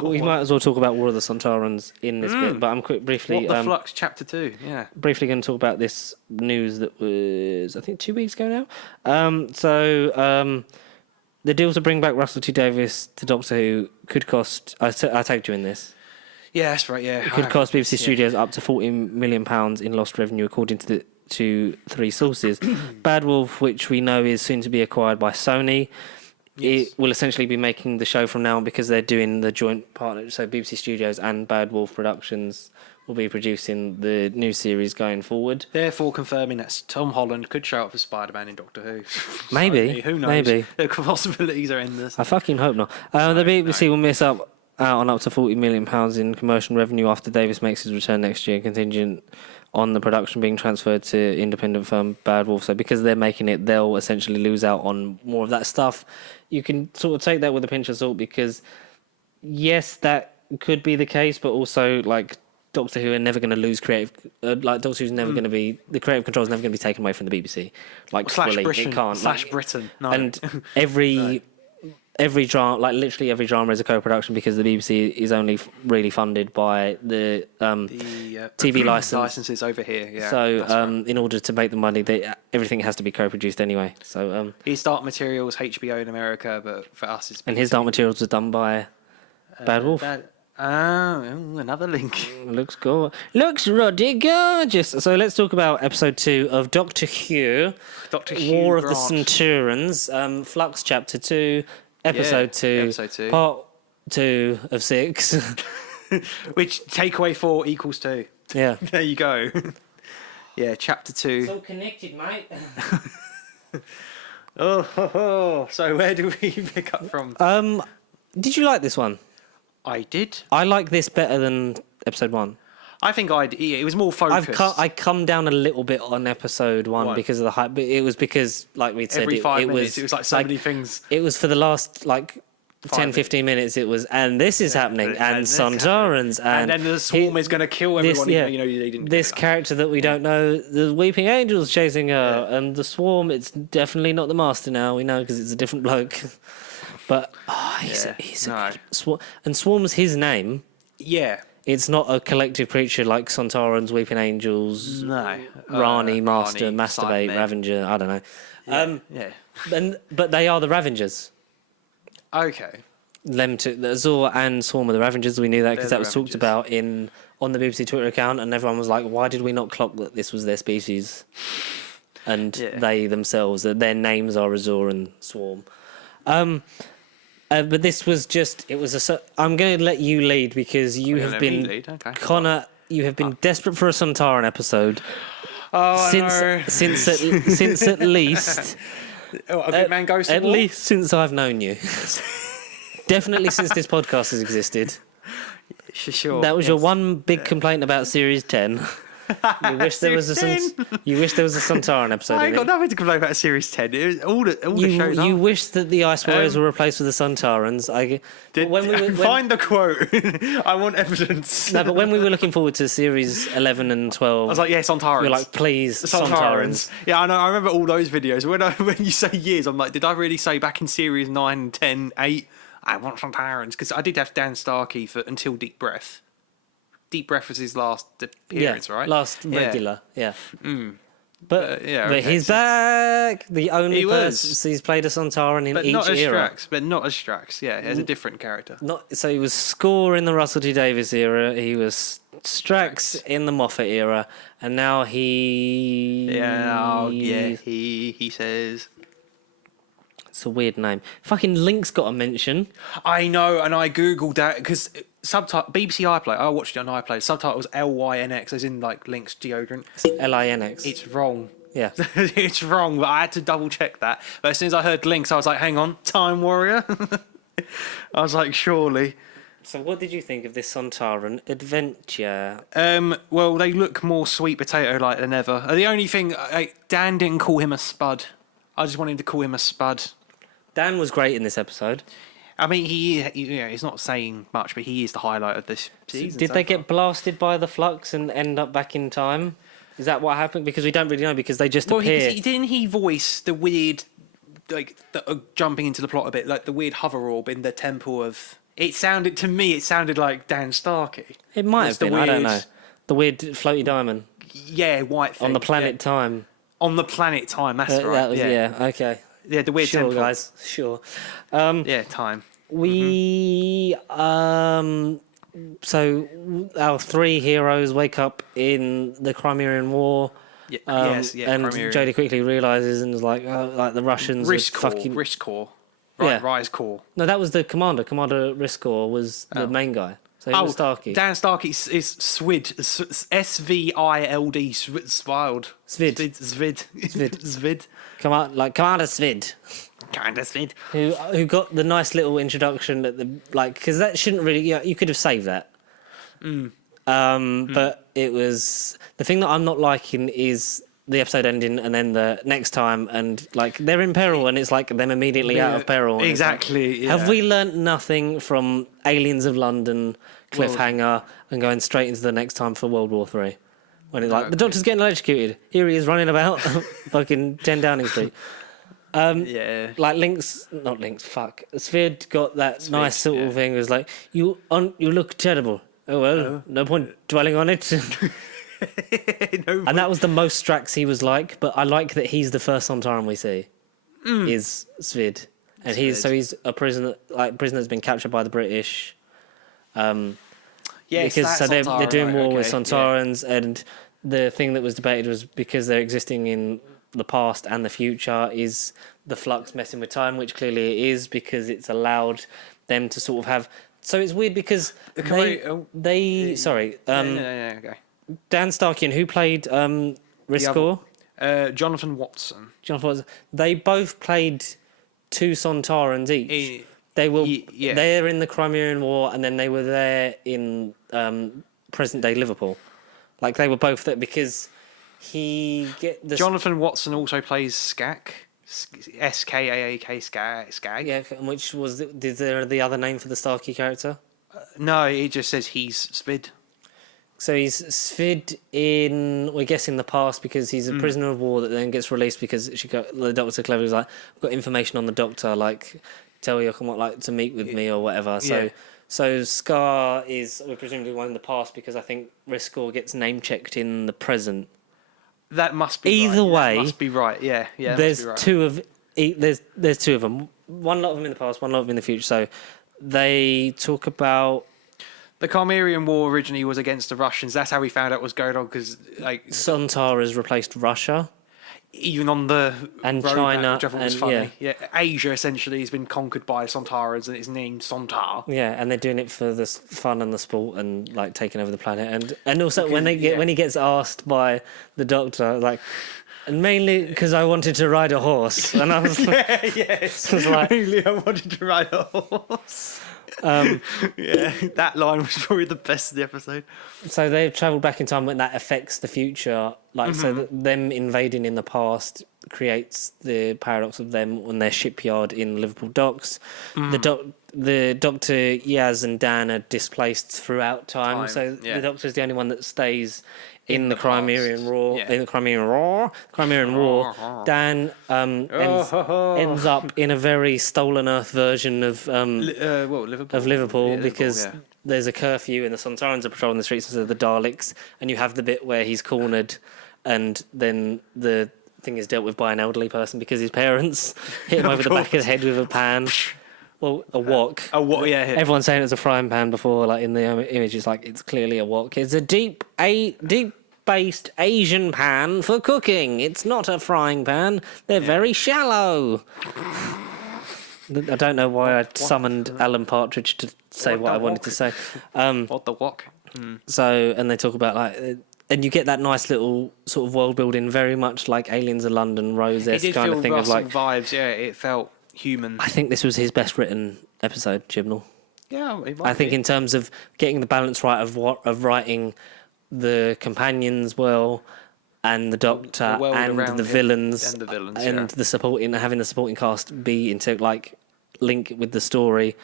We might as well talk about War of the Sontarans in this bit, but I'm briefly... What the Flux Chapter 2, yeah. Briefly going to talk about this news that was, I think, 2 weeks ago now. The deal to bring back Russell T Davies to Doctor Who could cost... I tagged you in this. Yeah, that's right, yeah. It could cost BBC Studios up to £14 million in lost revenue, according to the to three sources. Bad Wolf, which we know is soon to be acquired by Sony. Yes. It will essentially be making the show from now on because they're doing the joint partner. So BBC Studios and Bad Wolf Productions will be producing the new series going forward. Therefore, confirming that Tom Holland could show up as Spider-Man in Doctor Who. Maybe. Who knows? Maybe. The possibilities are endless. I fucking hope not. The BBC will miss out on up to £40 million in commercial revenue after Davis makes his return next year, contingent on the production being transferred to independent firm Bad Wolf. So because they're making it, they'll essentially lose out on more of that stuff. You can sort of take that with a pinch of salt because, yes, that could be the case, but also, like, Doctor Who are never going to lose creative... Doctor Who's never going to be... The creative control is never going to be taken away from the BBC. Like, fully. Britain. It can't. Slash Britain. No. And every drama, like literally every drama is a co-production because the BBC is only really funded by the TV licenses over here. Yeah. So in order to make the money, everything has to be co-produced anyway. So his Dark Materials HBO in America, but for us it's BBC. And his Dark Materials was done by Bad Wolf. Another link. Looks good. Looks ruddy gorgeous. So let's talk about episode 2 of Doctor Who. War of the Sontarans. Flux chapter 2. Episode 2, part 2 of 6. Which takeaway 4 equals 2. Yeah. There you go. Yeah, chapter 2. It's all connected, mate. So where do we pick up from? Did you like this one? I did. I like this better than episode 1. I think it was more focused. I come down a little bit on episode 1 because of the hype, but it was because, like we said, every 5 minutes it was like so many things. It was for the last 10, 15 minutes. It was, and this is happening, and Sontarans, and then the swarm is going to kill everyone. They didn't. This character that we don't know, the Weeping Angel's chasing her, and the swarm. It's definitely not the Master now. We know because it's a different bloke. But he's a good Swarm, and Swarm's his name. Yeah. It's not a collective creature like Sontarans, Weeping Angels, Rani, Master, Masturbate, Ravenger. I don't know. But they are the Ravengers. Okay. The Azor and Swarm are the Ravengers. We knew that because that was talked about on the BBC Twitter account, and everyone was like, "Why did we not clock that this was their species?" And they themselves, their names are Azor and Swarm. But this was just, I'm going to let you lead because you have been, Connor, you have been desperate for a Sontaran episode. Since at least... a good man goes to war? At least since I've known you. Definitely since this podcast has existed. Sure. That was your one big complaint about Series 10. You wish there was a Sontaran episode. I ain't got nothing to complain about Series 10. It was all the shows. You wish that the Ice Warriors were replaced with the Sontarans. Find the quote. I want evidence. No, but when we were looking forward to Series 11 and 12, I was like, yeah, Sontarans. We were like, please, Sontarans. Yeah, I know. I remember all those videos. When you say years, I'm like, did I really say back in Series 9, 10, 8, I want Sontarans? Because I did have Dan Starkey until Deep Breath. Deep Breath was his last appearance, right? Last regular, yeah. But okay. He's back. The only person he's played a Sontaran in each era. But not as Strax, yeah. As a different character. So he was Score in the Russell T Davies era. He was Strax in the Moffat era, and now he. He says. It's a weird name. Fucking Link's got a mention. I know, and I googled that because subtitle BBC iPlayer. I watched it on iPlayer. Subtitles LYNX, as in like Link's deodorant. LINX. It's wrong. Yeah, it's wrong. But I had to double check that. But as soon as I heard Links, I was like, "Hang on, Time Warrior." I was like, "Surely." So, what did you think of this Sontaran adventure? Well, they look more sweet potato like than ever. The only thing, Dan didn't call him a spud. I just wanted to call him a spud. Dan was great in this episode. I mean, he's not saying much, but he is the highlight of this season. Did they get blasted by the Flux and end up back in time? Is that what happened? Because we don't really know, because they just appear. Didn't he voice the weird, jumping into the plot a bit, like the weird hover orb in the temple of... It sounded like Dan Starkey. It might have been, I don't know. The weird floaty diamond. Yeah, white thing. On the planet Time. On the planet Time, that's right. Okay. Yeah, the weird temple. Sure, guys, sure. Time. We so our three heroes wake up in the Crimean War. Yes, yeah. And Crimean. Jodie quickly realizes and is like, oh, like the Russians Risk are Corps. fucking. Risk Corps. Right, Yeah. Rise Corps. No, that was the commander. Commander Riskor was the main guy. So he was Starkey. Dan Starkey is Svid. Svild. Svid. Svid. Svid. Commander Svid. Kinda Svid. Who got the nice little introduction at the because that shouldn't really you could have saved that. But it was the thing that I'm not liking is the episode ending and then the next time and like they're in peril and it's like them immediately out of peril. And Exactly. like, have we learnt nothing from Aliens of London cliffhanger and going straight into the next time for World War Three? When it's like the Doctor's getting electrocuted, here he is running about fucking 10 Downing Street. Like not Links. Fuck. Svid got that nice sort of thing. It was like you look terrible. Oh well, no point dwelling on it. And that was the most Strax he was like. But I like that he's the first Sontaran we see. Is Svid, and he's a prisoner. Like prisoner that's been captured by the British. Because so they're doing war with Sontarans, and the thing that was debated was because they're existing in the past and the future is the Flux messing with time, which clearly it is because it's allowed them to sort of have. So it's weird because okay. Dan Starkian, who played Riskor, Jonathan Watson. They both played 2 Sontarans each. They're in the Crimean War, and then they were there in present day Liverpool. Like they were both there because Jonathan Watson also plays Skak. Skaak, Skag. Yeah, which was is there the other name for the Starkey character? No, it just says he's Svid. So he's Svid we're guessing the past because he's a prisoner of war that then gets released because the Doctor clever is like, I've got information on the Doctor, like tell you to meet with me or whatever. So Scar we're presumably one in the past because I think Riskor gets name checked in the present. That must be either way. That must be right. Yeah. There's two of there's 2 of them. One lot of them in the past, one lot of them in the future. So they talk about the Crimean War originally was against the Russians. That's how we found out what was going on because Sontarans replaced Russia. Even on the and road China, which I thought was funny. Asia essentially has been conquered by Sontarans, and it's named Sontar. Yeah, and they're doing it for the fun and the sport, and like taking over the planet. And also when he gets asked by the Doctor, like, and mainly because I wanted to ride a horse, and I was mainly I wanted to ride a horse. That line was probably the best of the episode. So they've travelled back in time, and that affects the future. Like, so that them invading in the past creates the paradox of them on their shipyard in Liverpool docks. The Doctor, Yaz, and Dan are displaced throughout time. So the Doctor's the only one that stays in the Crimean War. In the Crimean War, Dan ends up in a very stolen Earth version of Liverpool because there's a curfew and the Sontarans are patrolling the streets instead of the Daleks, and you have the bit where he's cornered, and then the thing is dealt with by an elderly person because his parents hit him over the back of the head with a pan. Well, a wok. A wok, yeah. Everyone's saying it's a frying pan before, like in the image, it's like it's clearly a wok. It's a deep-based Asian pan for cooking. It's not a frying pan. They're very shallow. I don't know why I summoned Alan Partridge to say what I wanted to say. What the wok? So, and they talk about like. And you get that nice little sort of world building, very much like Aliens of London, Rose-esque kind of thing of like vibes. Yeah, it felt human. I think this was his best written episode, Chibnall. Yeah, I think in terms of getting the balance right of writing the companions well, and the Doctor and the villains and the supporting, having the supporting cast be into like link with the story.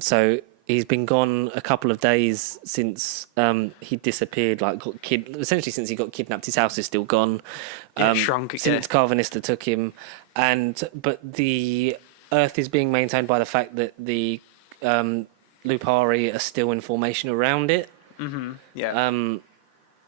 So he's been gone a couple of days since he disappeared. Essentially since he got kidnapped. His house is still gone. Shrunk since Carvanista took him, but the Earth is being maintained by the fact that the Lupari are still in formation around it. Mm-hmm. Yeah.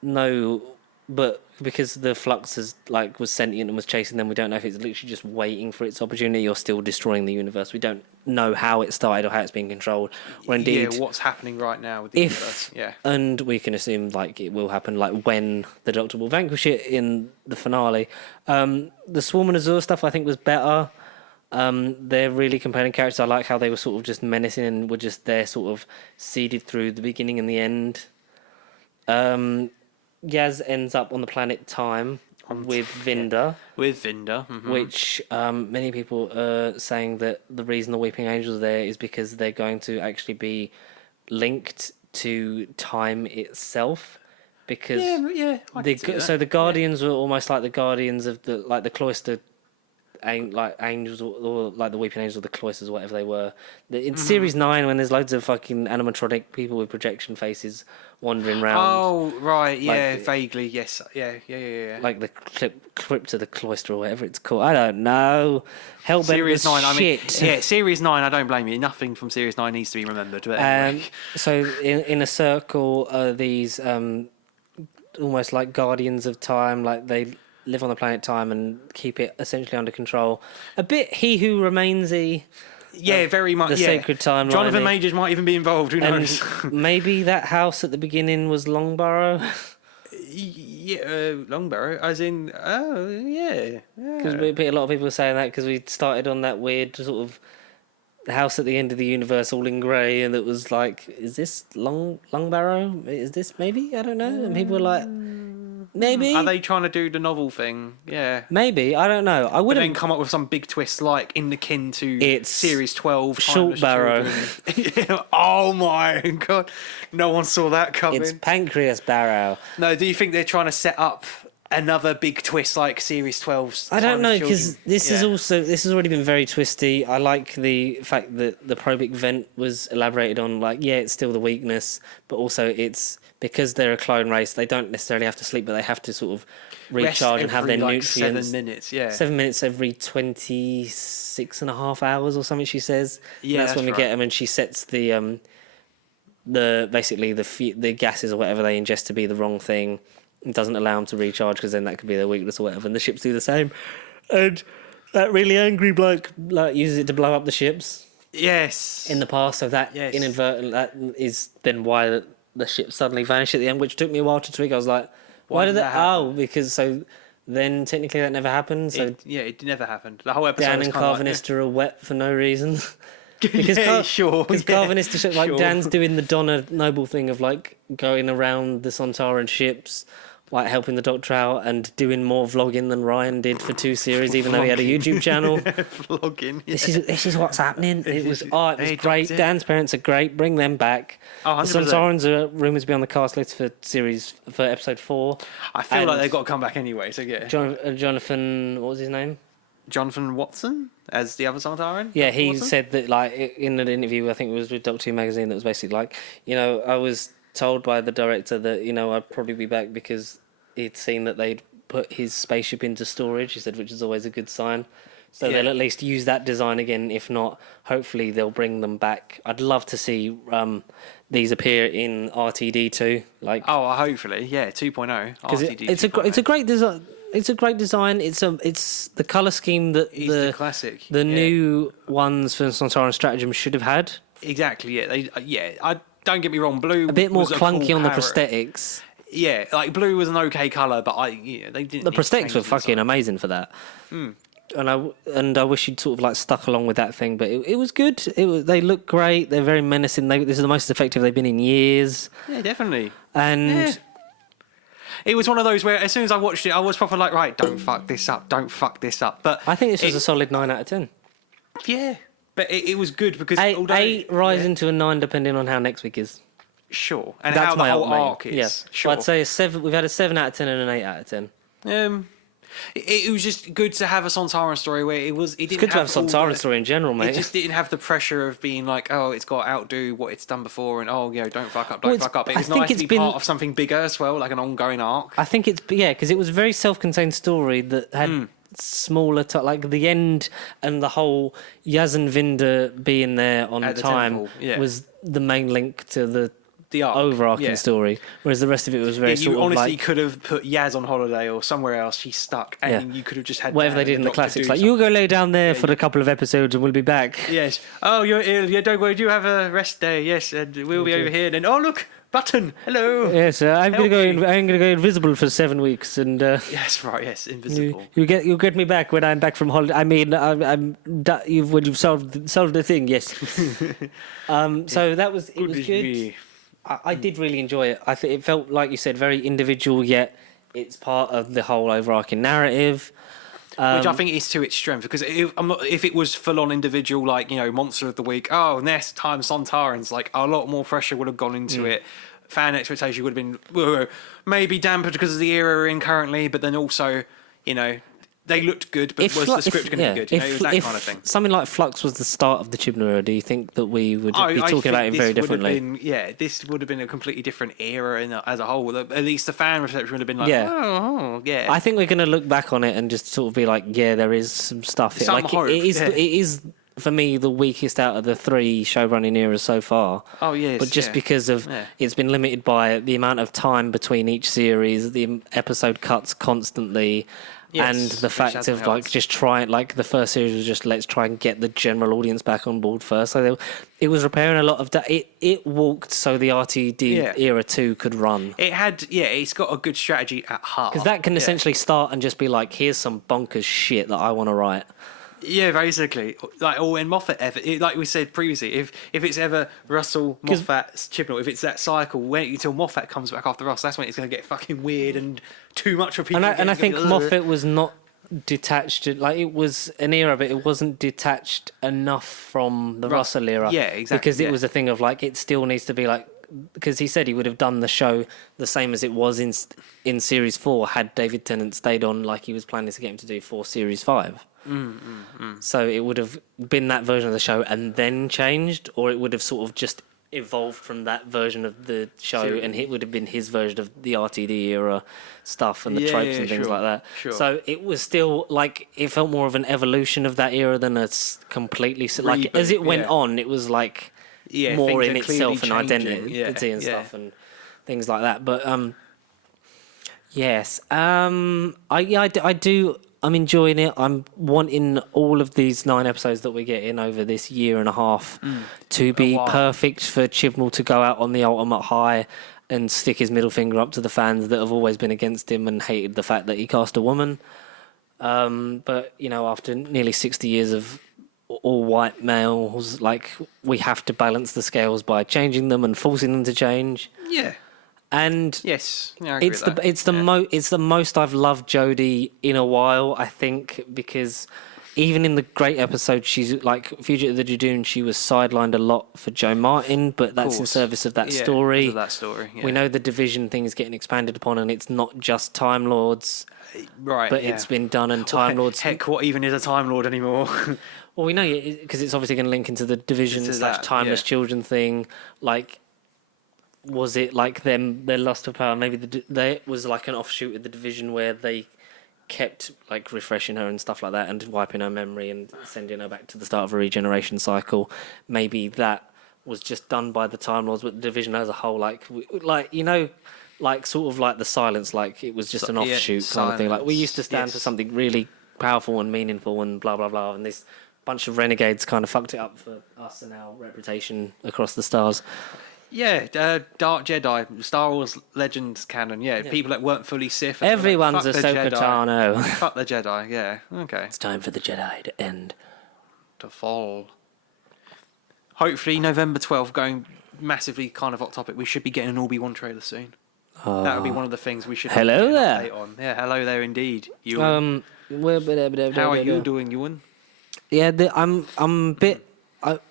No but because the Flux was sentient and was chasing them, we don't know if it's literally just waiting for its opportunity or still destroying the universe. We don't know how it started or how it's being controlled, or indeed what's happening right now with the universe. Yeah, and we can assume like it will happen, like when the Doctor will vanquish it in the finale. The Swarm and Azure stuff I think was better. They're really compelling characters. I like how they were sort of just menacing and were just there, sort of seeded through the beginning and the end. Yaz ends up on the planet Time with Vinda. With Vinda. Mm-hmm. Which many people are saying that the reason the Weeping Angels are there is because they're going to actually be linked to time itself. Because so the Guardians were almost like the Guardians of the Cloister, like angels or like the Weeping Angels or the Cloisters, whatever they were. In Series 9, when there's loads of fucking animatronic people with projection faces wandering around. Oh, right, yeah, vaguely, yes. Yeah. Like the Crypt of the Cloister or whatever it's called. I don't know. Hellbent Series 9, shit. I mean, Series 9, I don't blame you. Nothing from Series 9 needs to be remembered. But anyway. So in a circle are these almost like guardians of time, like they live on the planet Time and keep it essentially under control. A bit He Who Remains-y. Yeah, very much. The sacred timeline. Jonathan Majors might even be involved. Who knows? Maybe that house at the beginning was Longbarrow. Yeah, Longbarrow, as in, Because a lot of people were saying that because we started on that weird sort of house at the end of the universe, all in grey, and it was like, is this Longbarrow? Is this maybe? I don't know. And people were like, maybe. Are they trying to do the novel thing? Yeah. Maybe. I don't know. I wouldn't. And then come up with some big twist like in the kin to It's Series 12. Short Barrow. Oh my God. No one saw that coming. It's Pancreas Barrow. No, do you think they're trying to set up another big twist like Series 12's? I don't know, because this has already been very twisty. I like the fact that the probic vent was elaborated on. Like, yeah, it's still the weakness, but also it's because they're a clone race. They don't necessarily have to sleep, but they have to sort of recharge and have their nutrients. 7 minutes, yeah. 7 minutes every 26.5 hours or something. She says. Yeah, and that's when we get them, and she sets the gases or whatever they ingest to be the wrong thing. It doesn't allow them to recharge because then that could be their weakness or whatever. And the ships do the same. And that really angry bloke uses it to blow up the ships. Yes. In the past, so that inadvertent, that is then why the ship suddenly vanished at the end, which took me a while to tweak. I was like, why did that happen? Oh, because so then technically that never happened. So it never happened. The whole episode Dan was and kind of Carvanista are wet for no reason. Because Carvanista, Dan's doing the Donna Noble thing of like going around the Sontaran ships, like helping the Doctor out and doing more vlogging than Ryan did for 2 series, even though he had a YouTube channel. Vlogging. Yeah. This is what's happening. It was great. Doctor. Dan's parents are great. Bring them back. Oh, the Sontarans are rumoured to be on the cast list for episode 4. I feel like they've got to come back anyway. So yeah. Jonathan, what was his name? Jonathan Watson as the other Sontaran? Yeah, he Watson? said that like in an interview, I think it was with Doctor Who magazine, that was basically like, I was told by the director that I'd probably be back because he'd seen that they'd put his spaceship into storage. He said, which is always a good sign. So they'll at least use that design again. If not, hopefully they'll bring them back. I'd love to see these appear in RTD2. Hopefully, yeah, 2.0. Because it's a great design. It's a great design. It's the color scheme that the classic. The new ones for Sontaran Stratagem should have had. Exactly. Yeah. I don't get me wrong. Blue a bit more was clunky cool on the parrot. prosthetics. Yeah, like blue was an okay color, but they didn't. The prosthetics were fucking amazing for that. And I wish you'd sort of like stuck along with that thing, but it was good. They look great. They're very menacing. This is the most effective they've been in years. Yeah, definitely. And it was one of those where as soon as I watched it, I was proper like, right, don't fuck this up. But I think this was a solid 9 out of 10. Yeah, but it was good because 8 rising to a 9 depending on how next week is. Sure, and that's how the whole arc is. Yeah. Sure. I'd say a 7. We've had a 7 out of 10 and an 8 out of 10. It was just good to have a Sontaran story where it didn't. It's good to have a Sontaran story in general, mate. It just didn't have the pressure of being like, oh, it's got to outdo what it's done before, and don't fuck up, don't fuck up. It was nice to be part of something bigger as well, like an ongoing arc. I think because it was a very self-contained story that had smaller, like the end and the whole Yaz and Vinda being there on time was the main link to the arc. overarching story, whereas the rest of it was very you sort of honestly like could have put Yaz on holiday or somewhere else. She's stuck, and you could have just had whatever Dan they did and in the Doctor classics, do like you go lay down there for a couple of episodes and we'll be back. Yes. Oh, you're ill. Yeah, don't worry. Do have a rest day. Yes, and we'll be over here. And oh, look, Button. Hello. Yes, I'm Help going to me. I'm going to go invisible for 7 weeks, and Yes, right. Yes, invisible. you'll get me back when I'm back from holiday. I mean, when you've solved the thing. Yes. So that was it. Was Goodness good. me. I did really enjoy it. I think it felt like you said very individual, yet it's part of the whole overarching narrative. Which I think is to its strength, because if it was full on individual, like, you know, Monster of the Week, Ness times Sontarans, like a lot more pressure would have gone into it. Fan expectation would have been maybe dampened because of the era we're in currently, but then also, you know, they looked good, but was the script going to be good? You know, it was that kind of thing. Something like Flux was the start of the Chibnall era, do you think that we would be talking about it very differently? This would have been a completely different era as a whole. At least the fan reception would have been like, yeah. I think we're going to look back on it and just sort of be like, yeah, there is some stuff here. Some hope, it is, for me, the weakest out of the 3 show-running eras so far. Oh, yes. But just because of it's been limited by the amount of time between each series, the episode cuts constantly, and the fact of like just trying, like the first series was just let's try and get the general audience back on board first. So it was repairing a lot of that. It walked so the RTD era 2 could run. It had, it's got a good strategy at heart. Because that can essentially start and just be like, here's some bonkers shit that I want to write. Yeah, basically, like, or when Moffat ever, like we said previously, if it's ever Russell, Moffat, Chibnall, if it's that cycle, wait until Moffat comes back after Russ, that's when it's going to get fucking weird and too much for people. And I think Moffat was not detached, like it was an era, but it wasn't detached enough from the Russell era. Yeah, exactly. Because it was a thing of like, it still needs to be like, because he said he would have done the show the same as it was in Series 4 had David Tennant stayed on like he was planning to get him to do for Series 5. So it would have been that version of the show and then changed, or it would have sort of just evolved from that version of the show, and it would have been his version of the RTD era stuff and the tropes and things like that. So it was still like, it felt more of an evolution of that era than a completely like as it went on. It was like more in itself and identity and stuff and things like that. But yes, I do. I'm enjoying it. I'm wanting all of these 9 episodes that we're getting over this year and a half to be perfect for Chibnall to go out on the ultimate high and stick his middle finger up to the fans that have always been against him and hated the fact that he cast a woman. But, you know, after nearly 60 years of all white males, like, we have to balance the scales by changing them and forcing them to change. Yeah. And yes, it's the most I've loved Jodie in a while, I think, because even in the great episode, she's like Fugitive of the Jadoon, she was sidelined a lot for Joe Martin, but that's in service of that story. Of that story. Yeah. We know the Division thing is getting expanded upon, and it's not just Time Lords, right? But it's been done, and Time Lords. Heck, what even is a Time Lord anymore? Well, we know because it's obviously going to link into the Division / Timeless Children thing, like. Was it like their lust of power? Maybe they was like an offshoot of the Division where they kept like refreshing her and stuff like that and wiping her memory and sending her back to the start of a regeneration cycle. Maybe that was just done by the Time Lords, but the Division as a whole, like you know, like sort of like the Silence, like it was just an offshoot kind of thing. Like we used to stand for something really powerful and meaningful and blah blah blah, and this bunch of renegades kind of fucked it up for us and our reputation across the stars. Yeah, Dark Jedi, Star Wars Legends canon. Yeah, people that weren't fully Sith. Everyone's Ahsoka Tano. Fuck the Jedi. Yeah, okay. It's time for the Jedi to end. To fall. Hopefully, November 12th, going massively kind of hot topic. We should be getting an Obi-Wan trailer soon. That would be one of the things we should. Hello there. On. Yeah, hello there indeed. Ewan. How are you doing, Ewan? Yeah, I'm a bit.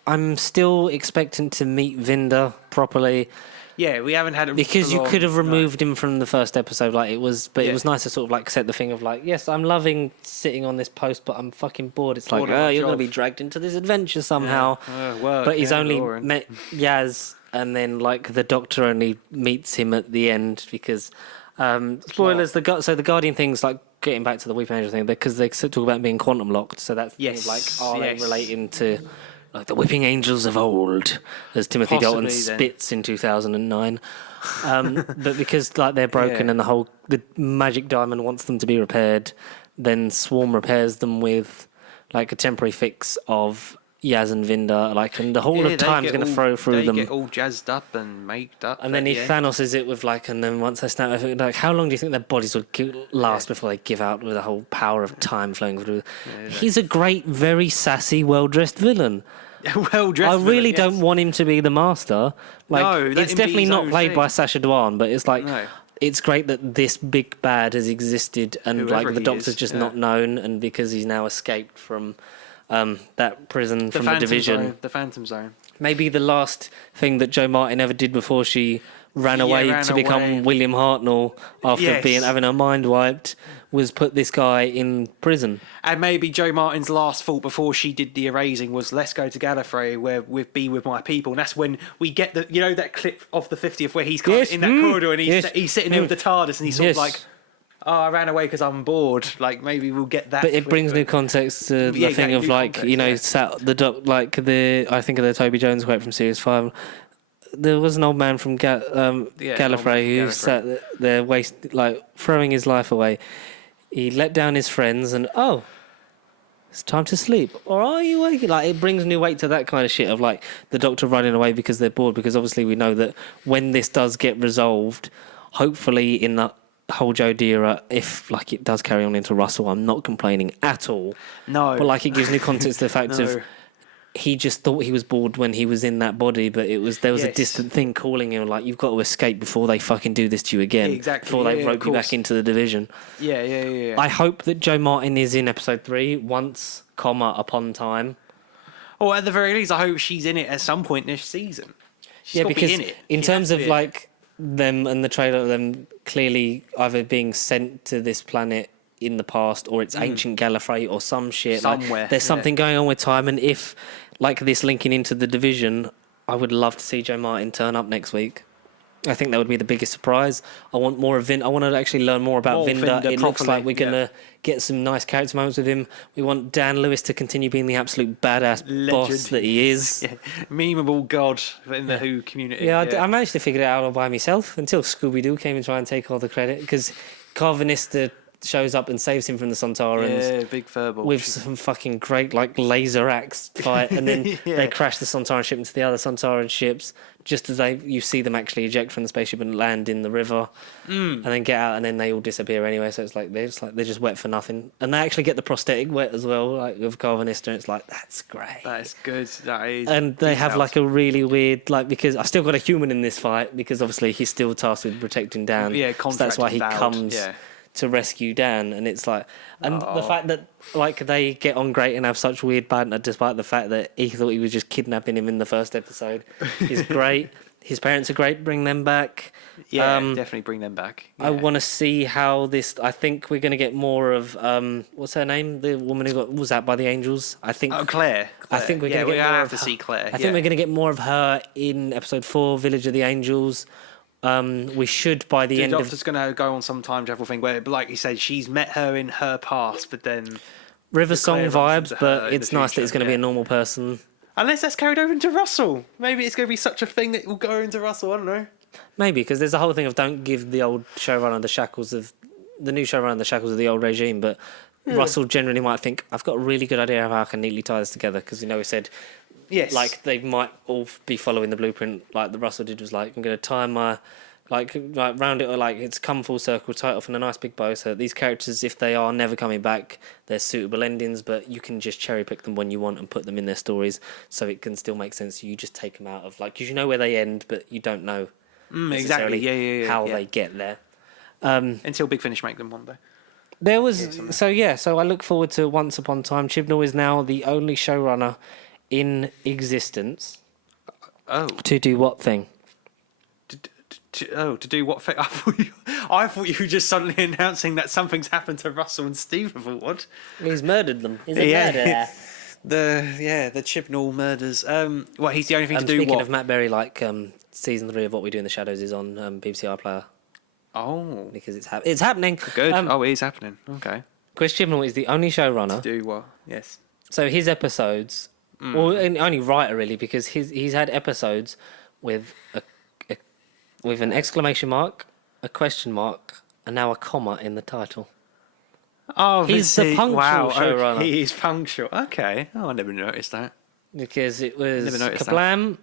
I'm still expecting to meet Vinda properly. Yeah, we haven't had him because you could have removed him from the first episode, like it was. But it was nice to sort of like set the thing of like, yes, I'm loving sitting on this post, but I'm fucking bored. It's like, oh, you're going to be dragged into this adventure somehow. But he's only met Yaz, and then like the Doctor only meets him at the end because spoilers. The Guardian thing's like getting back to the Weeping Angel thing because they talk about being quantum locked. So that's like, are they relating to like the whipping angels of old, as Timothy Dalton Possibly then. spits in 2009. But because like they're broken Yeah. and the magic diamond wants them to be repaired, then Swarm repairs them with like a temporary fix of Yaz and Vinda, like, and the whole of time's going to throw through them. They get all jazzed up and made up. And then he Thanos it with like, and then once they snap, like, how long do you think their bodies would last before they give out with the whole power of time flowing through? He's a great, very sassy, well-dressed villain. well dressed. I really don't want him to be the master. Like, No, let it's him be definitely his not own played thing. by Sacha Dhawan, but it's like, No. it's great that this big bad has existed, and Whoever like the he Doctor's is, just yeah. not known, and because he's now escaped from that prison from the Phantom division. Zone, the Phantom Zone. Maybe the last thing that Jo Martin ever did before she ran Yeah, away ran to become away. William Hartnell after Yes. having her mind wiped was put this guy in prison. And maybe Jo Martin's last thought before she did the erasing was, let's go to Gallifrey where be with my people. And that's when we get the, you know, that clip of the 50th where he's kind Yes. of in that corridor and he's sitting there with the TARDIS and he's sort of Yes. like, oh, I ran away because I'm bored. Like, maybe we'll get that. But it brings new context to the Yeah, thing exactly, of new like, context, you know, yeah. I think of the Toby Jones quote from Series 5. There was an old man from Yeah, an old man Gallifrey from who Gallifrey. sat there throwing his life away. He let down his friends and, oh, it's time to sleep. Or are you waking? Like, it brings new weight to that kind of shit of like the Doctor running away because they're bored, because obviously we know that when this does get resolved, hopefully in the whole Jodie era, if like it does carry on into Russell, I'm not complaining at all. No. But like it gives new context to the fact No. of he just thought he was bored when he was in that body, but there was a Yes. distant thing calling him like, you've got to escape before they fucking do this to you again. Exactly, Before they yeah, rope of you back course. into the division. Yeah. I hope that Jo Martin is in episode 3 once, upon time. Or at the very least, I hope she's in it at some point this season. She's Yeah, got to because be in it. in She terms has to of be in it. like them and the trailer of them clearly either being sent to this planet in the past or it's ancient Gallifrey or some shit. Like, Somewhere, there's yeah. something going on with time, and if like this linking into the division, I would love to see Jo Martin turn up next week. I think that would be the biggest surprise. I want more of I want to actually learn more about More Vinda. Vinda It looks properly, like we're gonna get some nice character moments with him. We want Dan Lewis to continue being the absolute badass boss Legend. that he is. Yeah. Memeable god in the Who community. Yeah, I managed to figure it out all by myself until Scooby-Doo came and tried and take all the credit, because Carvanista shows up and saves him from the Sontarans Yeah, big furball. with some fucking great like laser axe fight, and then Yeah. they crash the Sontaran ship into the other Sontaran ships just as you see them actually eject from the spaceship and land in the river, and then get out, and then they all disappear anyway. So it's like they're just wet for nothing, and they actually get the prosthetic wet as well, like with Carvanista. And it's like, that's great. That is good. That is. And they have detailed. like a really weird, like, because I still got a human in this fight, because obviously he's still tasked with protecting Dan. Yeah, so that's why he contract comes vowed, yeah. to rescue Dan. And it's like, and the fact that like they get on great and have such weird banter, despite the fact that he thought he was just kidnapping him in the first episode, is great. His parents are great. Bring them back. Yeah, definitely bring them back. I Yeah. want to see how this. I think we're going to get more of what's her name? The woman who was out by the angels. I think. Oh, Claire. I think we're yeah, going to we get more have of to her. see Claire. I think we're going to get more of her in episode 4, Village of the Angels. We should by the The end Doctor's going to go on some time travel thing where, like you said, she's met her in her past, but then of River Song Claire runs vibes, into her but in it's the nice that future, it's going to be yeah. a normal person. unless that's carried over into Russell, maybe it's going to be such a thing that will go into Russell. I don't know. Maybe, because there's a whole thing of don't give the old showrunner the new showrunner the shackles of the old regime, but Russell generally might think, I've got a really good idea of how I can neatly tie this together, because he said Yes, like they might all be following the blueprint like the Russell did, was like, I'm going to tie my like round it, or like it's come full circle, tie it off in a nice big bow, so that these characters, if they are never coming back, they're suitable endings, but you can just cherry pick them when you want and put them in their stories, so it can still make sense. You just take them out of like, because you know where they end, but you don't know exactly. necessarily Yeah. how they get there. Until Big Finish make them one day. There was so I look forward to Once Upon a Time. Chibnall is now the only showrunner in existence Oh, to do what thing? to do what thing? I thought you were just suddenly announcing that something's happened to Russell and Steve. I thought, what? He's murdered them. He's a Yeah. murderer. The Chibnall murders. What, he's the only thing to do. Speaking What? of Matt Berry, like season 3 of What We Do in the Shadows is on BBC iPlayer Oh, because it's happening. good. Um, It is happening. Okay. Chris Chibnall is the only showrunner. Do what? Yes. So his episodes Well, and only writer really, because he's had episodes with with an exclamation mark, a question mark, and now a comma in the title. Oh, He's the punctual showrunner. Okay, he's punctual. Okay. Oh, I never noticed that. Because it was Never noticed kablam,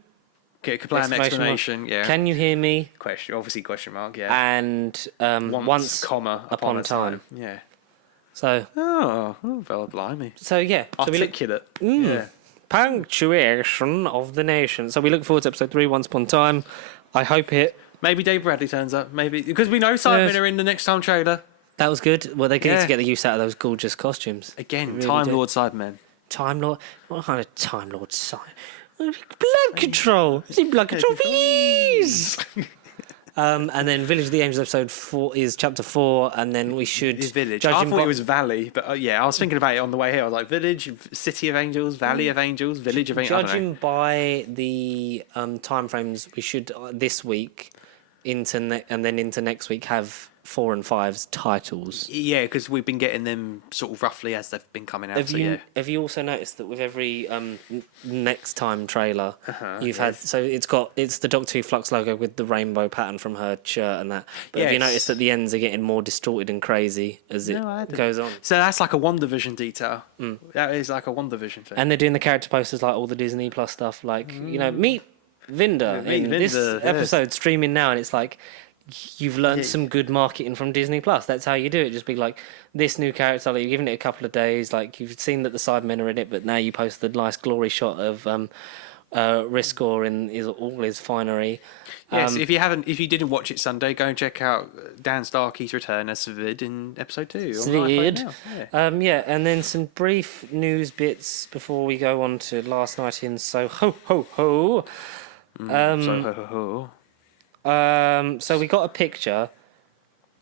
Okay, kablam explanation. Yeah. can you hear me? Question mark. Yeah. And once comma upon a time. Yeah. So Oh, well, blimey. yeah. So we look, Articulate. Yeah. punctuation of the nation. So we look forward to episode 3, Once Upon a Time. I hope it. Maybe Dave Bradley turns up. Maybe because we know Simon are in the next time trailer. That was good. Well, they need Yeah. to get the use out of those gorgeous costumes. Again, Really Time do. Lord Cybermen. Time Lord. What kind of Time Lord sign? Blood control. Is it blood control for years? And then Village of the Angels episode 4 is chapter 4, and then we should His village. I judging thought by- it was Valley, but yeah, I was thinking about it on the way here. I was like, Village, City of Angels, Valley of Angels, Village of Angels. Judging by the time frames, we should this week and then into next week have 4 and 5's titles. Yeah, because we've been getting them sort of roughly as they've been coming out. Have you also noticed that with every next time trailer, you've had it's the Doctor Who Flux logo with the rainbow pattern from her shirt and that. But have you Yes. noticed that the ends are getting more distorted and crazy as it goes on? So that's like a WandaVision detail. That is like a WandaVision thing. And they're doing the character posters like all the Disney Plus stuff, like meet Vinda Yeah, meet in this Vinda, yeah. episode streaming now, and it's like you've learned some good marketing from Disney Plus. That's how you do it. Just be like this new character, like, you've given it a couple of days, like you've seen that the Cybermen are in it, but now you post the nice glory shot of Riskor in all his finery. Yes, if you didn't watch it Sunday, go and check out Dan Starkey's return as Svid in episode 2. on Svid. Sci-Fi now. Yeah. And then some brief news bits before we go on to last night in Soho. So we got a picture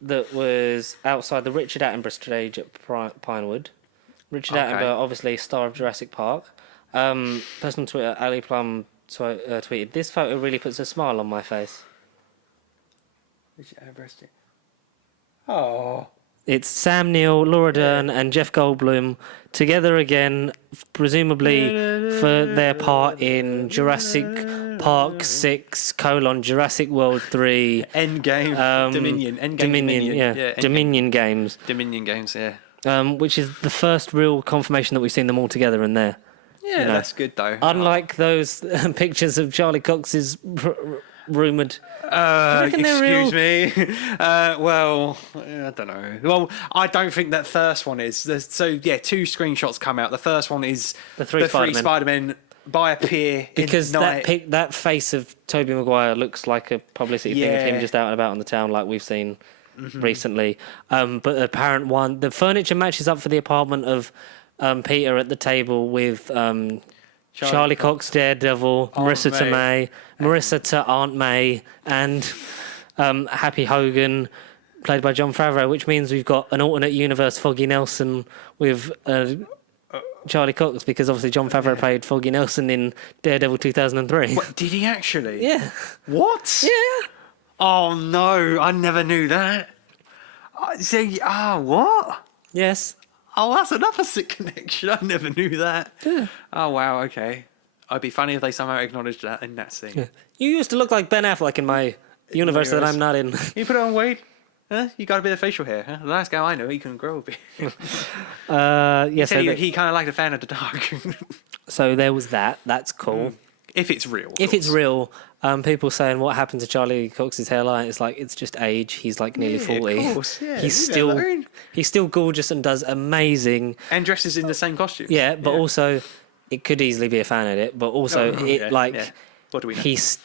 that was outside the Richard Attenborough stage at Pinewood. Richard Attenborough, obviously star of Jurassic Park. Person on Twitter, Ali Plum, tweeted, "This photo really puts a smile on my face." Oh. It's Sam Neill, Laura Dern, and Jeff Goldblum together again, presumably for their part in Jurassic Park 6, Jurassic World 3. Endgame. Dominion. Endgame Dominion, yeah. Endgame. Dominion games. Dominion games, yeah. Which is the first real confirmation that we've seen them all together in there. Yeah, that's good though. Unlike those pictures of Charlie Cox's rumoured. Excuse me. Well, I don't know. Well, I don't think that first one is. So yeah, 2 screenshots come out. The first one is The three Spider-Men. Spider-Men by a pier Because in night. that face of Tobey Maguire looks like a publicity thing of him just out and about on the town, like we've seen recently. But the apparent one, the furniture matches up for the apartment of Peter at the table with Charlie Cox, Daredevil, Marissa Tomei, Marissa to Aunt May, and Happy Hogan, played by Jon Favreau, which means we've got an alternate universe Foggy Nelson with Charlie Cox, because obviously Jon Favreau played Foggy Nelson in Daredevil 2003. What, did he actually? Yeah. What? Yeah. Oh no, I never knew that. What? Yes. Oh, that's an opposite connection. I never knew that. Yeah. Oh wow, okay. It'd be funny if they somehow acknowledged that in that scene. Yeah. You used to look like Ben Affleck in my universe that I'm not in. You put on weight. Huh? You got a bit of facial hair. Huh? The last guy I know, he couldn't grow a bit. Yes. He kind of liked a fan of the dark. So there was that. That's cool. If it's real. If it's real, people saying what happened to Charlie Cox's hairline, it's like it's just age. He's like nearly 40. Of course, yeah. He's still gorgeous and does amazing. And dresses in the same costume. Yeah, but also it could easily be a fan edit. But also What do we know? he's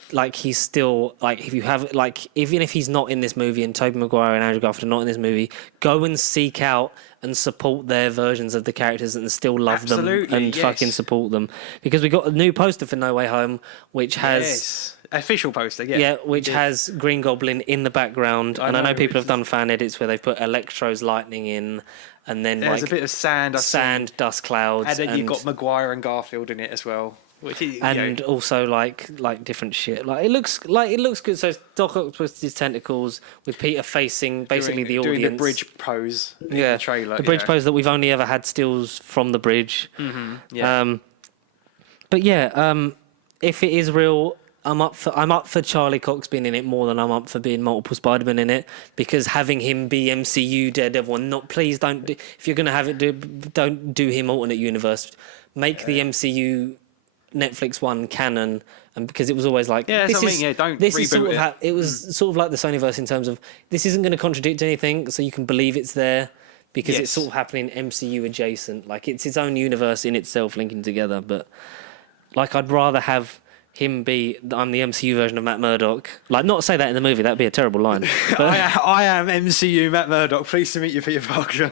still like, if you have like, even if he's not in this movie and Tobey Maguire and Andrew Garfield are not in this movie, go and seek out and support their versions of the characters and still love them and fucking support them, because we got a new poster for No Way Home, which has official poster, which has Green Goblin in the background, and I know people have done fan edits where they've put Electro's lightning in, and then there's a bit of sand, dust clouds, and then you've got Maguire and Garfield in it as well. Which is, also like different shit. Like it looks good. So Doc Octopus's tentacles with Peter facing basically the audience. Doing the bridge pose in the trailer. The bridge pose that we've only ever had stills from the bridge. Mm-hmm. Yeah. But yeah, if it is real, I'm up for Charlie Cox being in it more than I'm up for being multiple Spider-Man in it, because having him be MCU Daredevil, and not, please don't do, if you're gonna have it, don't do him alternate universe, make the MCU Netflix one canon, and because it was always like, Yeah, this so I is mean, yeah, don't this is reboot sort of it. it was sort of like the Sonyverse in terms of this isn't going to contradict anything, so you can believe it's there because Yes. it's sort of happening MCU adjacent, like it's its own universe in itself linking together. But like, I'd rather have him be, I'm the MCU version of Matt Murdock. Like, not say that in the movie, that'd be a terrible line. But, I am MCU Matt Murdock. Pleased to meet you, Peter Parker.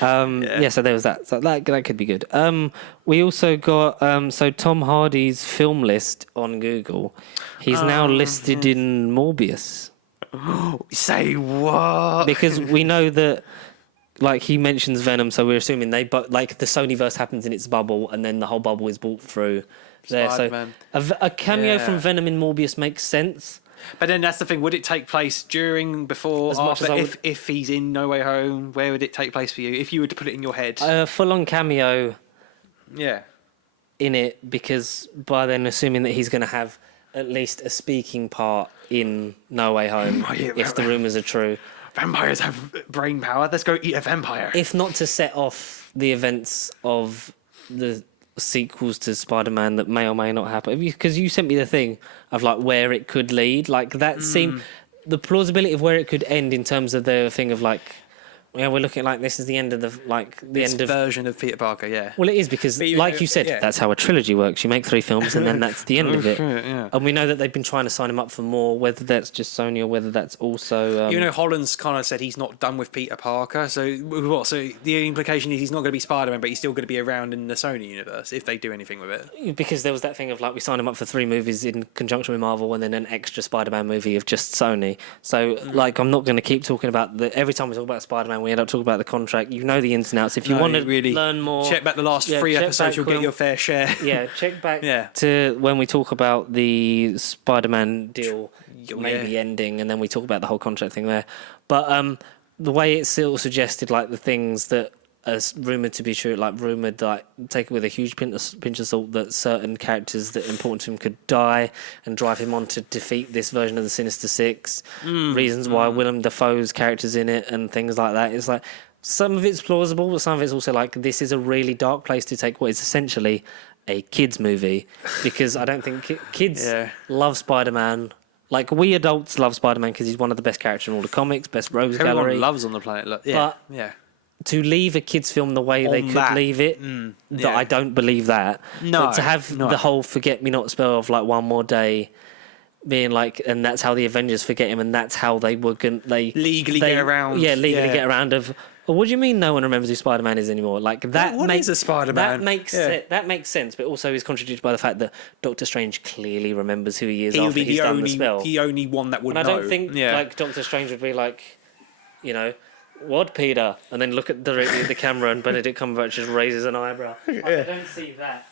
yeah, so there was that. So that could be good. We also got so Tom Hardy's film list on Google. He's now listed in Morbius. Say what? Because we know that, like, he mentions Venom, so we're assuming like the Sonyverse happens in its bubble, and then the whole bubble is brought through there. Spider-Man. So a cameo Yeah. from Venom in Morbius makes sense. But then that's the thing. Would it take place during, before, As much after? as I If he's in No Way Home, where would it take place for you? If you were to put it in your head. A full-on cameo Yeah. in it, because by then assuming that he's going to have at least a speaking part in No Way Home, Oh, yeah, if the rumours are true. Vampires have brain power. Let's go eat a vampire. If not to set off the events of the sequels to Spider-Man that may or may not happen, because you sent me the thing of like where it could lead, like that seemed the plausibility of where it could end in terms of the thing of like, yeah, we're looking like this is the end of This end of. version of Peter Parker, yeah. Well, it is, because, But like you said, yeah. that's how a trilogy works. You make 3 films and then that's the end of it. shit, yeah. And we know that they've been trying to sign him up for more, whether that's just Sony or whether that's also. You know, Holland's kind of said he's not done with Peter Parker. So what? So the implication is he's not going to be Spider-Man, but he's still going to be around in the Sony universe if they do anything with it. Because there was that thing of like, we signed him up for 3 movies in conjunction with Marvel and then an extra Spider-Man movie of just Sony. So like, I'm not going to keep talking about every time we talk about Spider-Man, we end up talking about the contract. You know the ins and outs. If you want to really learn more, check back the last 3 check episodes, back you'll get your fair share. Yeah, check back Yeah. to when we talk about the Spider-Man deal maybe Yeah. ending, and then we talk about the whole contract thing there. But the way it still suggested, like the things that are rumoured to be true, like rumoured, like take it with a huge pinch of salt, that certain characters that are important to him could die and drive him on to defeat this version of the Sinister Six. Reasons why Willem Dafoe's character's in it and things like that. It's like, some of it's plausible, but some of it's also like, this is a really dark place to take what is essentially a kids movie, because I don't think kids Yeah. love Spider-Man. Like, we adults love Spider-Man because he's one of the best characters in all the comics, best rogues Everyone gallery. loves on the planet. Yeah, But- yeah. To leave a kids film the way they On could that. leave it, yeah. I don't believe that. No, But to have no. the whole forget me not spell of like One More Day being like, and that's how the Avengers forget him, and that's how they were going Legally get around. Yeah, legally Yeah. get around of. Well, what do you mean no one remembers who Spider-Man is anymore? Like that What makes is a Spider-Man? That makes Yeah. that makes sense, but also is contradicted by the fact that Doctor Strange clearly remembers who he is He'll after be he's the done the spell. only one that would And I know. don't think yeah. like Doctor Strange would be like, you know, what, Peter? And then look at the camera and Benedict Cumberbatch just raises an eyebrow. Like, I don't see that.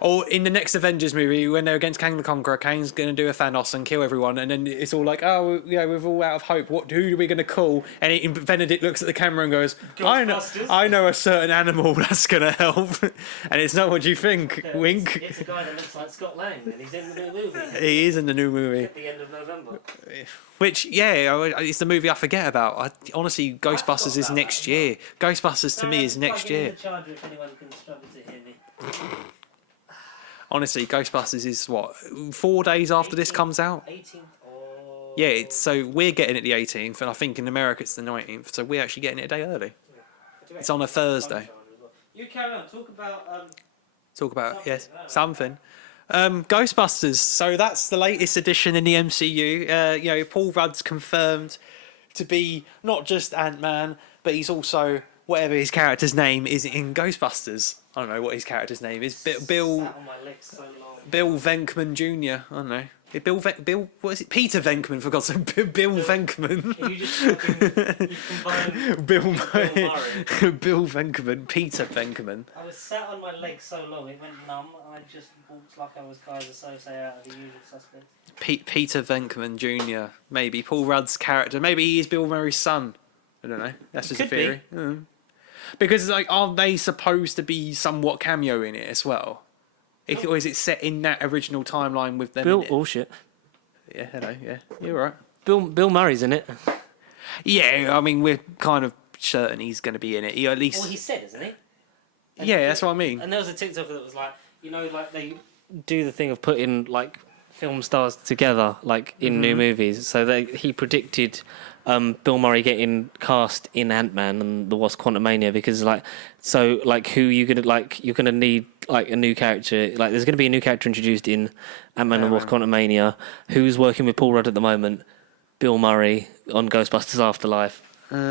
Or in the next Avengers movie, when they're against Kang the Conqueror, Kang's going to do a Thanos and kill everyone, and then it's all like, oh, yeah, we're all out of hope. Who are we going to call? And Benedict looks at the camera and goes, Ghostbusters. I know a certain animal that's going to help. And it's not what you think. Wink. It's a guy that looks like Scott Lang, and he's in the new movie He is in the new movie. at the end of November. Which, yeah, it's the movie I forget about. Honestly, Ghostbusters is next year. Ghostbusters to me is next year. Charger if anyone can struggle to hear me. Honestly, Ghostbusters is what, 4 days after this comes out? 18th or... Yeah, so we're getting it the 18th, and I think in America it's the 19th, so we're actually getting it a day early. It's on a Thursday. You carry on, talk about... Talk about, yes, something. Ghostbusters, so that's the latest edition in the MCU. You know, Paul Rudd's confirmed to be not just Ant-Man, but he's also whatever his character's name is in Ghostbusters. I don't know what his character's name is. Bill Sat on my legs so long. Bill Venkman Jr. I don't know. Bill, what is it? Peter Venkman, for God's sake. Bill Venkman. Can you just fucking combine... Bill Venkman. Peter Venkman. I was sat on my legs so long, it went numb, and I just walked like I was Kaiser Sose out of The Usual Suspects. Peter Venkman Jr. Maybe. Paul Rudd's character. Maybe he is Bill Murray's son. I don't know. That's just a Could be. theory. Because, like, aren't they supposed to be somewhat cameo in it as well? Or is it set in that original timeline with them? Bill, in it? oh shit. Yeah, hello. Yeah, you're right. Bill Murray's in it. Yeah, I mean, we're kind of certain he's going to be in it. He at least. Well, he said, isn't he? And Yeah, that's what I mean. And there was a TikTok that was like, like they do the thing of putting like film stars together, like in new movies. So he predicted Bill Murray getting cast in Ant-Man and the Wasp: Quantumania because who you're gonna need like a new character. Like there's gonna be a new character introduced in Ant-Man and the Wasp: Quantumania. Who's working with Paul Rudd at the moment? Bill Murray on Ghostbusters Afterlife. It's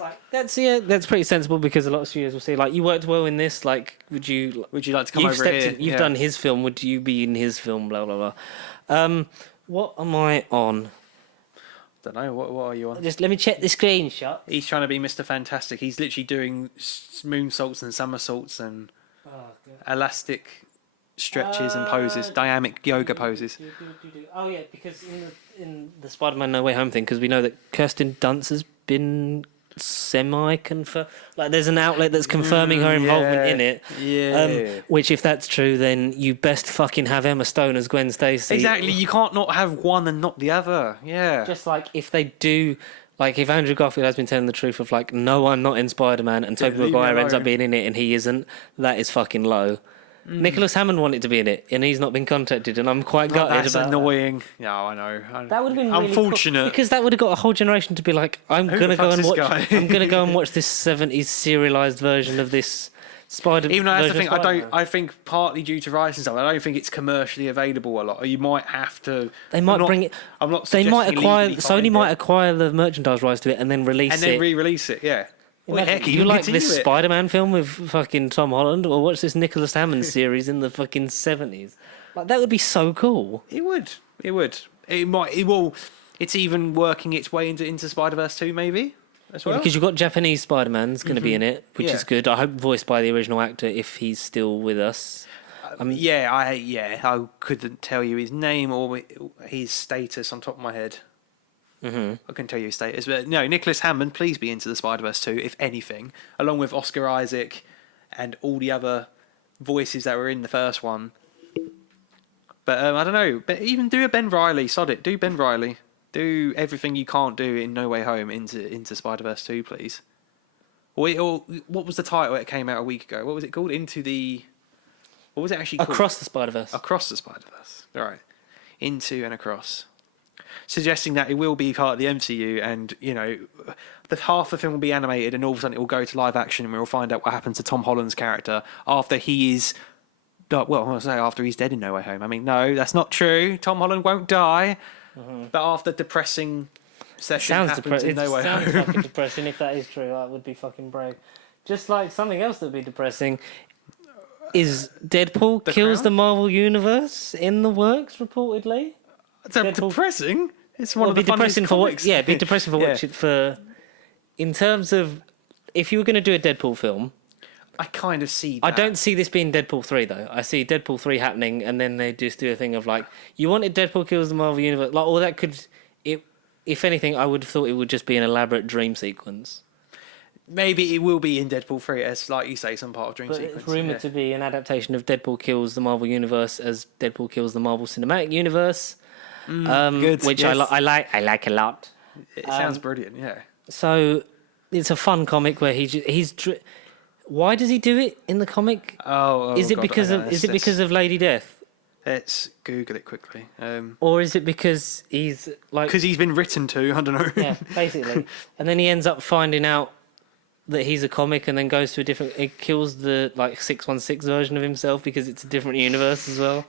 like that's pretty sensible because a lot of studios will say like you worked well in this, like would you like to come over here? You've done his film, would you be in his film? Blah blah blah. What am I on? Don't know. What are you on? Just let me check the screenshot. He's trying to be Mr. Fantastic. He's literally doing moonsaults and somersaults and elastic stretches and poses, dynamic yoga poses. Oh yeah, because in the Spider-Man No Way Home thing, because we know that Kirsten Dunst has been semi-confirmed. Like there's an outlet that's confirming her involvement in it. Yeah. Which, if that's true, then you best fucking have Emma Stone as Gwen Stacy. Exactly. You can't not have one and not the other. Yeah. Just like if they do. Like, if Andrew Garfield has been telling the truth of, like, no, I'm not in Spider-Man, and Tobey Maguire ends up being in it and he isn't, that is fucking low. Nicholas Hammond wanted to be in it, and he's not been contacted, and I'm quite gutted about that. That's annoying. No, I know. That would have been really unfortunate. Cool, because that would have got a whole generation to be like, I'm going to go and watch this 70s serialised version of this Spider-Man. Even though that's the thing, I think partly due to rights and stuff, I don't think it's commercially available a lot. Or you might have to. They might bring it. I'm not. They might acquire. Sony might acquire the merchandise rights to it and then release it. And then re-release it. Yeah. Well, heck, you like this Spider-Man film with fucking Tom Holland, or watch this Nicholas Hammond series in the fucking 70s? Like that would be so cool. It would. It might. It will. It's even working its way into Spider-Verse 2, maybe. As well. Because you've got Japanese Spider-Man's going to be in it, which is good. I hope voiced by the original actor if he's still with us. I couldn't tell you his name or his status on top of my head. I can tell you his status, but no, Nicholas Hammond, please be into the Spider-Verse 2, if anything, along with Oscar Isaac and all the other voices that were in the first one. But I don't know, but even do a Ben Reilly, sod it, do Ben Reilly. Do everything you can't do in No Way Home into Spider-Verse 2, please. Or what was the title it came out a week ago? What was it called? What was it actually called? Across the Spider-Verse. Across the Spider-Verse. All right. Into and across. Suggesting that it will be part of the MCU and, the half the film will be animated and all of a sudden it will go to live action and we'll find out what happens to Tom Holland's character after he is... Well, I'll say after he's dead in No Way Home. I mean, no, that's not true. Tom Holland won't die. But after depressing session happens in No Way Home. It sounds fucking depressing. If that is true, that would be fucking brave. Just like something else that would be depressing is Deadpool kills the Marvel Universe in the works, reportedly. It's depressing. It's one of the funniest comics. It'd be depressing for watching for. In terms of, if you were going to do a Deadpool film, I kind of see that. I don't see this being Deadpool 3, though. I see Deadpool 3 happening, and then they just do a thing of, like, you wanted Deadpool kills the Marvel Universe. Like, or that could... If anything, I would have thought it would just be an elaborate dream sequence. Maybe it will be in Deadpool 3, as, like you say, some part of dream sequence. It's rumoured to be an adaptation of Deadpool kills the Marvel Universe as Deadpool kills the Marvel Cinematic Universe. Good. Which yes. I like a lot. It sounds brilliant, yeah. So, it's a fun comic where he's why does he do it in the comic? Is it because of Lady Death? Let's Google it quickly. Or is it because he's like... Because he's been written to, I don't know. Yeah, basically. And then he ends up finding out that he's a comic and then goes to a different... It kills the 616 version of himself because it's a different universe as well.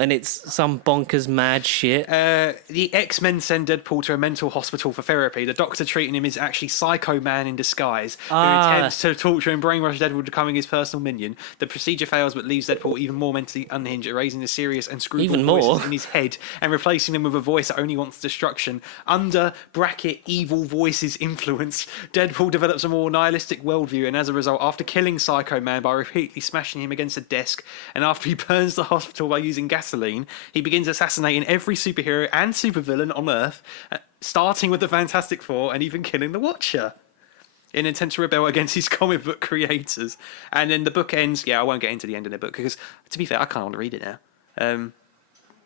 And it's some bonkers mad shit. The X-Men send Deadpool to a mental hospital for therapy. The doctor treating him is actually Psycho Man in disguise, who intends to torture and brainwash Deadpool, becoming his personal minion. The procedure fails, but leaves Deadpool even more mentally unhinged, erasing the serious and screwball voices in his head and replacing them with a voice that only wants destruction. Under evil voices influence, Deadpool develops a more nihilistic worldview, and as a result, after killing Psycho Man by repeatedly smashing him against a desk, and after he burns the hospital by using gasoline, he begins assassinating every superhero and supervillain on Earth, starting with the Fantastic Four and even killing the Watcher. in an attempt to rebel against his comic book creators. And then the book ends. Yeah, I won't get into the end of the book because, to be fair, I can't want to read it now.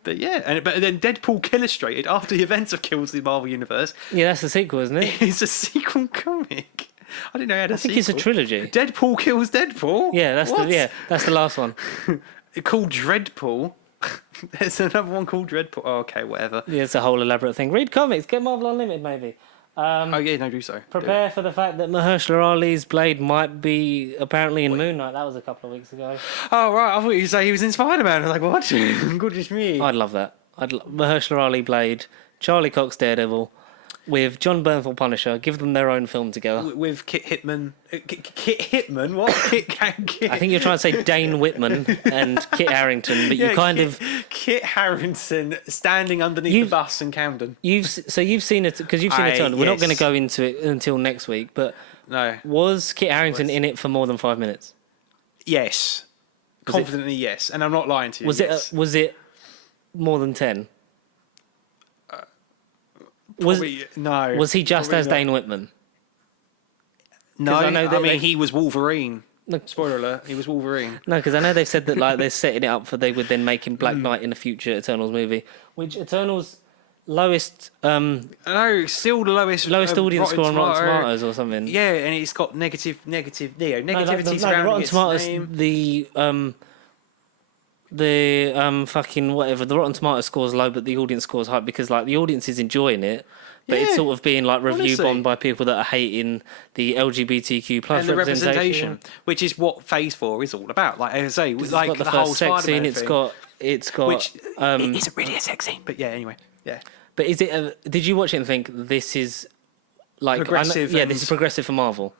But yeah, but then Deadpool Illustrated, after the events of Kills the Marvel Universe. Yeah, that's the sequel, isn't it? It's a sequel comic. I didn't know it had a sequel. I think it's a trilogy. Deadpool Kills Deadpool? Yeah, that's the last one. Called Dreadpool. There's another one called Dreadpool. Oh, okay, whatever. Yeah, it's a whole elaborate thing. Read comics, get Marvel Unlimited, maybe. Oh yeah, no, do so. Prepare for the fact that Mahershala Ali's Blade might be apparently in Moon Knight. That was a couple of weeks ago. Oh right, I thought you say he was in Spider-Man. I was like, what? Goodness me. I'd love that. Mahershala Ali Blade, Charlie Cox Daredevil, with John Bernthal Punisher. Give them their own film together. With Kit Hitman. Kit Hitman? What? Kit. I think you're trying to say Dane Whitman and Kit Harington, but you kind of Kit Harington standing underneath the bus in Camden. You've seen it because you've seen it. We're not going to go into it until next week, but no. Was Kit Harington in it for more than 5 minutes? Yes, confidently yes, and I'm not lying to you. Was it more than 10? No. Was he just as Dane Whitman? No, I mean he was Wolverine. No, spoiler alert, he was Wolverine. No, because I know they said that like they're setting it up for they would then make him Black Knight in a future Eternals movie, which Eternals lowest no, still the lowest audience score on Rotten Tomatoes or something. Yeah, and it's got negativity surrounding Rotten its Tomatoes name. The fucking whatever, the Rotten Tomatoes score's low but the audience score's high because like the audience is enjoying it, but it's sort of being like review bombed by people that are hating the LGBTQ plus and the representation, which is what Phase 4 is all about. Like I say, like got the whole sex Spider-Man scene, thing. it's got which it isn't really a sex scene, but yeah, anyway, yeah. But is it? Did you watch it and think this is like progressive? This is progressive for Marvel.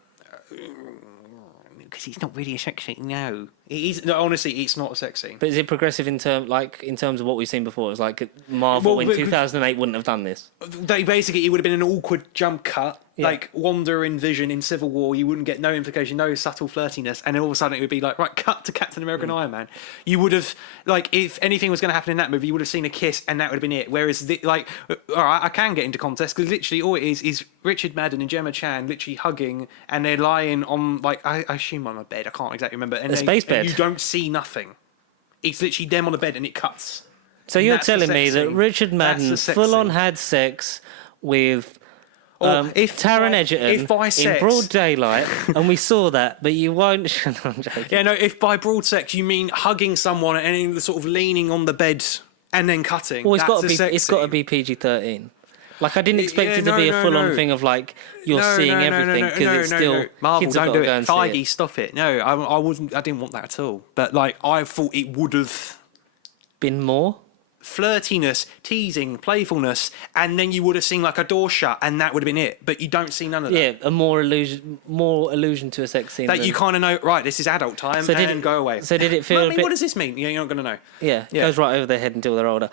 Because it's not really a sex scene. No, it is. No, honestly, it's not a sex scene. But is it progressive in terms of what we've seen before? It's like Marvel in 2008 wouldn't have done this. They basically, it would have been an awkward jump cut, like Wanda and Vision in Civil War. You wouldn't get no implication, no subtle flirtiness, and then all of a sudden it would be like, right, cut to Captain America and Iron Man. You would have, like, if anything was going to happen in that movie, you would have seen a kiss, and that would have been it. Whereas, all right, I can get into context because literally all it is Richard Madden and Gemma Chan literally hugging, and they're lying on, like, I assume on a bed. I can't exactly remember. And a space bed. And you don't see nothing. It's literally them on a bed, and it cuts. So you're telling me that Richard Madden full on had sex with if Taron Egerton in broad daylight, and we saw that, but you won't. No, I'm joking. Yeah, no. If by broad sex you mean hugging someone and then sort of leaning on the bed and then cutting, well, it's got to be PG-13. Like I didn't expect it to be a full-on thing of like you're seeing everything because it's still Marvel. Kids don't do it. Feige, stop it. No, I wouldn't. I didn't want that at all. But like I thought it would have been more flirtiness, teasing, playfulness, and then you would have seen like a door shut, and that would have been it. But you don't see none of that. Yeah, a more allusion to a sex scene. That you kind of know, right? This is adult time, and go away. So did it feel? What does this mean? You're not going to know. Yeah, it goes right over their head until they're older.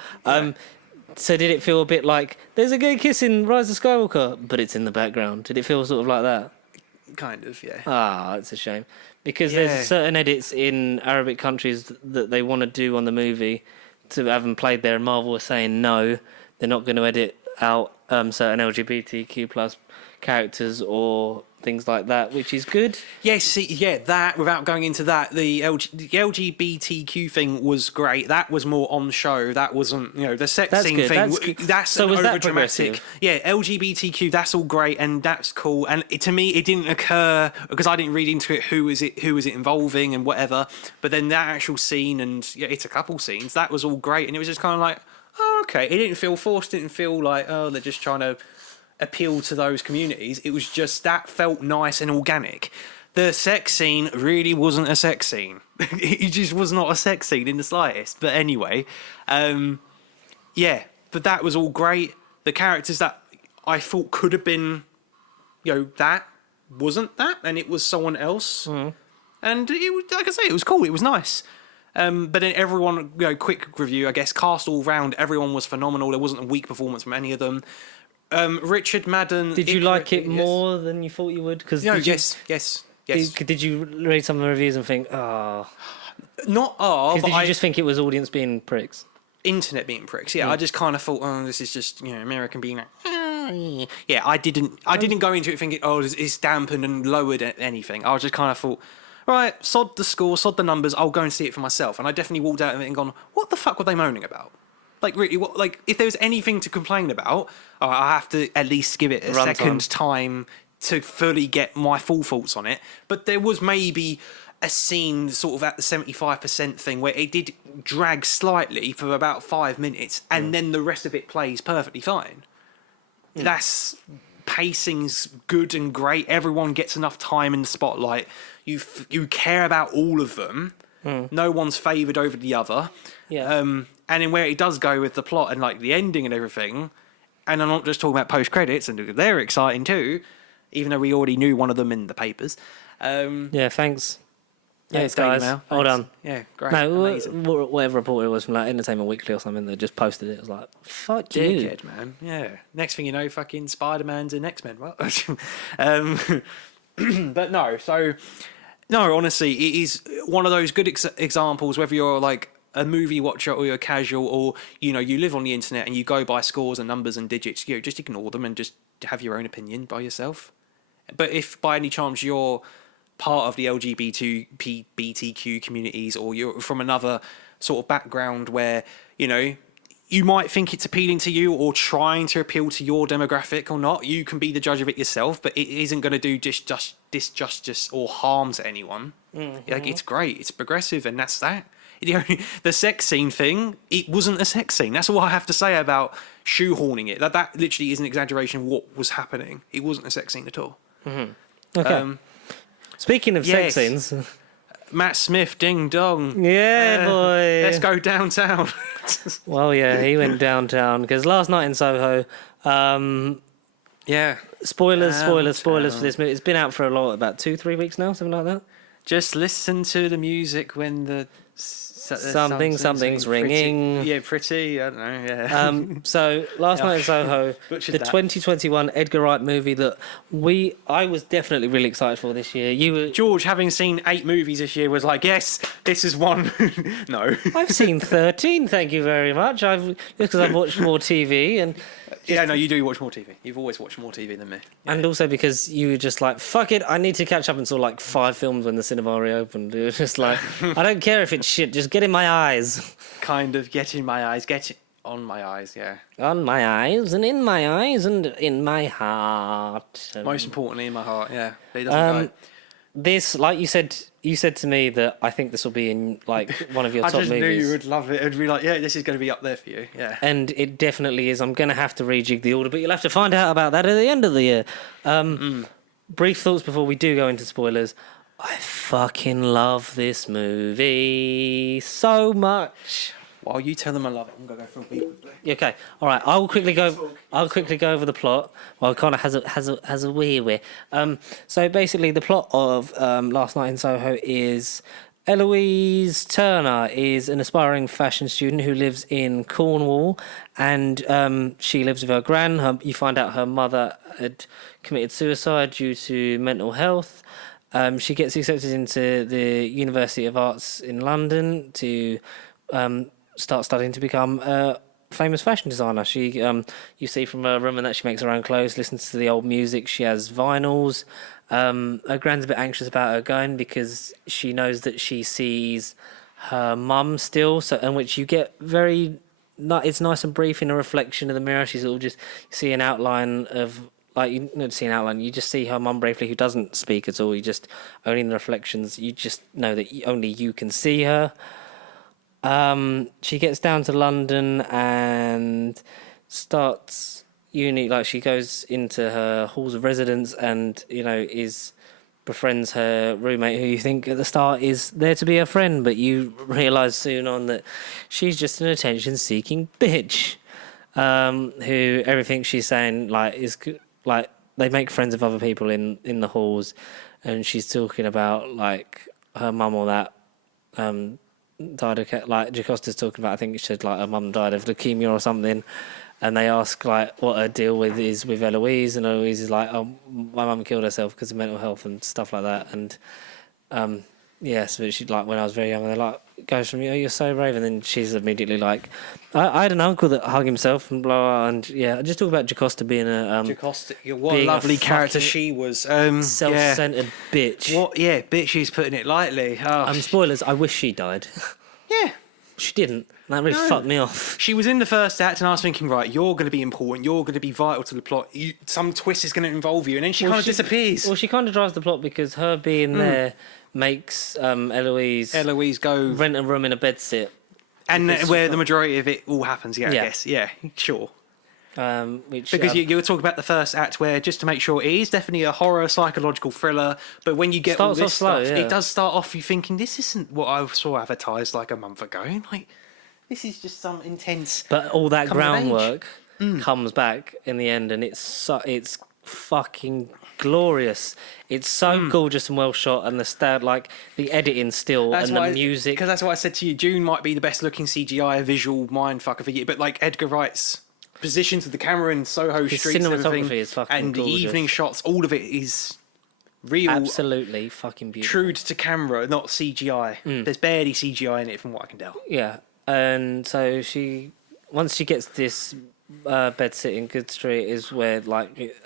So did it feel a bit like there's a gay kiss in Rise of Skywalker, but it's in the background? Did it feel sort of like that? Kind of, yeah. Ah, it's a shame because there's certain edits in Arabic countries that they want to do on the movie to have them played there, and Marvel was saying no, they're not going to edit out certain LGBTQ plus characters or things like that, which is good. Yes, that, without going into that, the LGBTQ thing was great. That was more on show. That wasn't, the sex scene thing. That's so was that dramatic. Yeah, LGBTQ, that's all great and that's cool. And to me, it didn't occur because I didn't read into it who is it involving and whatever. But then that actual scene, and it's a couple scenes, that was all great. And it was just kind of like, oh, okay. It didn't feel forced. It didn't feel like, oh, they're just trying to appeal to those communities. It was just that felt nice and organic. The sex scene really wasn't a sex scene. It just was not a sex scene in the slightest. But anyway, but that was all great. The characters that I thought could have been, that wasn't that, and it was someone else. And it was, like I say, it was cool. It was nice. But then everyone, quick review, I guess, cast all round, everyone was phenomenal. There wasn't a weak performance from any of them. Richard Madden. Did you like it more than you thought you would? Yes. Did you read some of the reviews and think, not but did you just think it was audience being pricks? Internet being pricks, I just kind of thought, this is just American being like, yeah, I didn't go into it thinking, oh, it's dampened and lowered anything. I was just kind of thought, right, sod the score, sod the numbers. I'll go and see it for myself. And I definitely walked out of it and gone, what the fuck were they moaning about? Like, really, what? Like, if there was anything to complain about, I have to at least give it a second time to fully get my full thoughts on it. But there was maybe a scene sort of at the 75% thing where it did drag slightly for about 5 minutes, and then the rest of it plays perfectly fine. That's pacing's good and great. Everyone gets enough time in the spotlight. You care about all of them. No one's favoured over the other. Yeah. And then where it does go with the plot and like the ending and everything, and I'm not just talking about post credits, and they're exciting too, even though we already knew one of them in the papers. Yeah, thanks. Yeah, Thanks, guys. Hold on. Yeah, great. No, amazing. whatever report it was from like Entertainment Weekly or something that just posted it. It was like, fuck you. Dickhead, man. Yeah. Next thing you know, fucking Spider-Man's in X-Men. What? But no, so... No, honestly, it is one of those good examples, whether you're like a movie watcher or you're casual, or, you know, you live on the internet and you go by scores and numbers and digits, you know, just ignore them and just have your own opinion by yourself. But if by any chance you're part of the LGBTQ communities, or you're from another sort of background where, you know, you might think it's appealing to you or trying to appeal to your demographic or not, you can be the judge of it yourself, but it isn't going to do disjustice or harm to anyone. Like, it's great, it's progressive, and that's that. You know, the sex scene thing, it wasn't a sex scene. That's all I have to say about shoehorning it. That literally is an exaggeration of what was happening. It wasn't a sex scene at all. Okay. Speaking of sex scenes... Matt Smith, ding dong. Yeah, boy. Let's go downtown. Well, yeah, he went downtown because last night in Soho. Yeah. Spoilers for this movie. It's been out for about 2-3 weeks now, something like that. Just listen to the music when the something's ringing. Pretty, yeah, pretty. I don't know. Yeah. So last night in Soho, the 2021 Edgar Wright movie that I was definitely really excited for this year. You were, George, having seen 8 movies this year, was like, yes, this is one. No, I've seen 13. Thank you very much. Because I've watched more TV and. Yeah, no, you do watch more TV. You've always watched more TV than me. Yeah. And also because you were just like, fuck it, I need to catch up and saw like 5 films when the cinema reopened. It was just like, I don't care if it's shit, just get in my eyes. Kind of get in my eyes, get it on my eyes, yeah. On my eyes and in my eyes and in my heart. Most importantly, in my heart, yeah. It doesn't go. This, like you said to me that I think this will be in like one of your top movies. I just knew you would love it. It'd be like, yeah, this is going to be up there for you. Yeah. And it definitely is. I'm going to have to rejig the order, but you'll have to find out about that at the end of the year. Brief thoughts before we do go into spoilers. I fucking love this movie so much. While you tell them I love it, I'm going to go for a wee quickly. Okay, all right. I'll quickly go over the plot. Well, Connor has a wee. So basically, the plot of Last Night in Soho is Eloise Turner is an aspiring fashion student who lives in Cornwall, and she lives with her gran. You find out her mother had committed suicide due to mental health. She gets accepted into the University of Arts in London to start studying to become a famous fashion designer. She, you see from her room and that she makes her own clothes, listens to the old music. She has vinyls. Her gran's a bit anxious about her going because she knows that she sees her mum still. So, in which you get it's nice and brief in a reflection of the mirror. She's all just see an outline of. Like, you don't see an outline, you just see her mum briefly, who doesn't speak at all. You just, only in the reflections, you just know that only you can see her. She gets down to London and starts uni, like she goes into her halls of residence and, you know, befriends her roommate, who you think at the start is there to be a friend, but you realise soon on that she's just an attention-seeking bitch, who everything she's saying, like, is... Like, they make friends of other people in the halls, and she's talking about, like, her mum or that died of... Like, Jacosta's talking about, I think she said, like, her mum died of leukemia or something, and they ask, like, what her deal is with Eloise, and Eloise is like, oh, my mum killed herself because of mental health and stuff like that, and Yes, but she's like, when I was very young, and they're like, goes from, oh, you're so brave, and then she's immediately like, I had an uncle that hung himself, and blah, blah, and yeah, just talk about Jocasta being a Jocasta, what a lovely character she was. self-centered bitch. What? Yeah, bitch. She's putting it lightly. Oh, Spoilers. I wish she died. yeah. She didn't. That really fucked me off. She was in the first act, and I was thinking, right, you're going to be important. You're going to be vital to the plot. Some twist is going to involve you, and then she kind of disappears. Well, she kind of drives the plot because her being there makes Eloise go rent a room in a bedsit, and where the majority of it all happens. Yeah, I guess. Yeah, sure. Which because you were talking about the first act, where just to make sure it is definitely a horror psychological thriller, but when you get all this stuff, it does start off you thinking this isn't what I saw advertised like a month ago. Like this is just some intense. But all that groundwork comes back in the end, and it's fucking glorious. It's so gorgeous and well shot, and the editing still, and the music. Because that's what I said to you. June might be the best looking CGI visual mindfucker for you, but like Edgar Wright's positions of the camera in Soho His streets and cinematography everything, is fucking and gorgeous. the evening shots, all of it is real, absolutely fucking beautiful, true to camera, not CGI. There's barely CGI in it, from what I can tell. Yeah, and so once she gets this bed sit in Good Street is where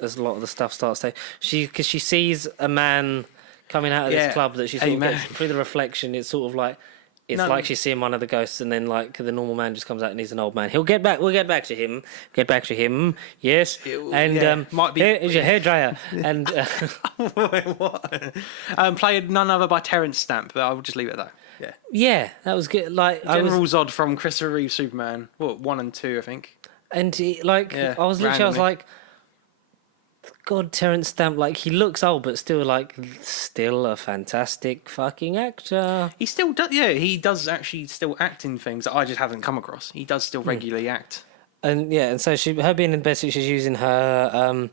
as a lot of the stuff starts to because she sees a man coming out of this club that she sort of gets through the reflection. It's sort of like like she's seeing one of the ghosts, and then the normal man just comes out and he's an old man. We'll get back to him. Yes, and might be here's your hairdryer. And what? Played none other by Terence Stamp, but I'll just leave it at that. Yeah, that was good. General Zod from Christopher Reeve Superman, 1 and 2, I think. And I was literally, I was like, God, Terence Stamp, he looks old, but still a fantastic fucking actor. He still does, he does actually still act in things that I just haven't come across. He does still regularly act. And so her being in bed, she's using her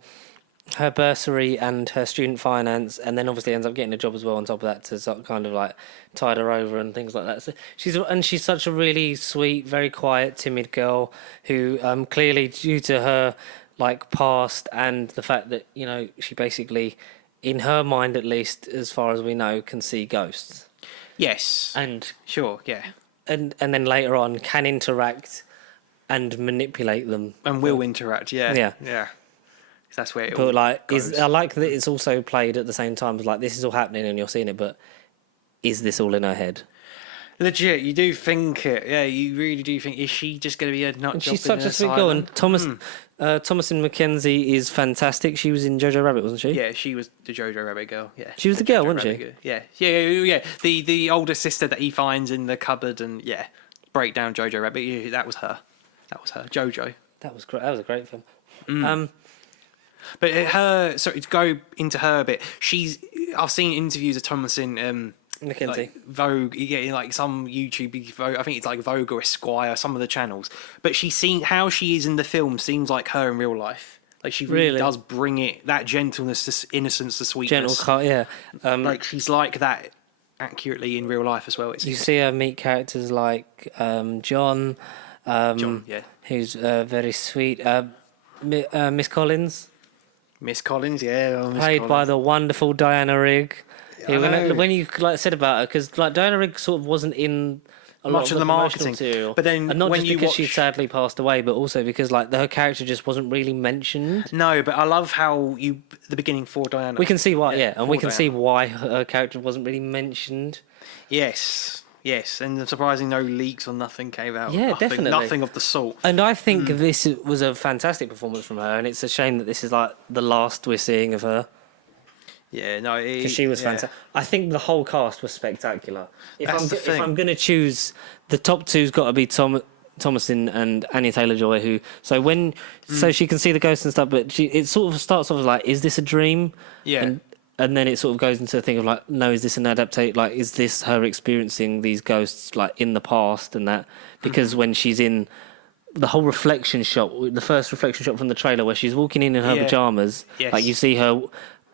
bursary and her student finance, and then obviously ends up getting a job as well on top of that to kind of tide her over and things like that. So she's such a really sweet, very quiet, timid girl who clearly, due to her past and the fact that she basically, in her mind at least, as far as we know, can see ghosts. Yes, and sure, yeah, and then later on can interact and manipulate them, and will interact. Yeah. That's where it all goes. I like that it's also played at the same time as this is all happening and you're seeing it, but is this all in her head? Legit, you do think it. Yeah, you really do think, is she just going to be a nut job? She's such a sweet girl. And Thomasin McKenzie is fantastic. She was in Jojo Rabbit, wasn't she? Yeah, she was the Jojo Rabbit girl. Yeah, she was the girl, wasn't she? Yeah. The older sister that he finds in the cupboard, and break down Jojo Rabbit. Yeah, that was her. Jojo. That was great. That was a great film. But to go into her a bit, I've seen interviews of Thomasin McKenzie, Vogue, some YouTube Vogue, I think it's Vogue or Esquire, some of the channels. But how she is in the film seems like her in real life. She really does bring it, that gentleness, this innocence, the sweetness. She's like that accurately in real life as well. You see her meet characters like John, who's very sweet. Miss Collins. Miss Collins, yeah. Played by the wonderful Diana Rigg. When you said about her, because Diana Rigg sort of wasn't in a lot of the marketing material, but then and not just because she sadly passed away, but also because her character just wasn't really mentioned. No, but I love how the beginning for Diana. We can see why, and we can see why her character wasn't really mentioned. Yes, and surprisingly, no leaks or nothing came out. Yeah, definitely. Nothing of the sort. And I think this was a fantastic performance from her, and it's a shame that this is the last we're seeing of her. Yeah, no, because she was fantastic. I think the whole cast was spectacular. If I'm going to choose, the top two's got to be Thomasin and Anya Taylor-Joy, so she can see the ghosts and stuff, but it sort of starts off as is this a dream? Yeah. And then it sort of goes into a thing of no, is this an adaptation? Is this her experiencing these ghosts in the past and that? Because when she's in the whole reflection shot, the first reflection shot from the trailer where she's walking in her pajamas, you see her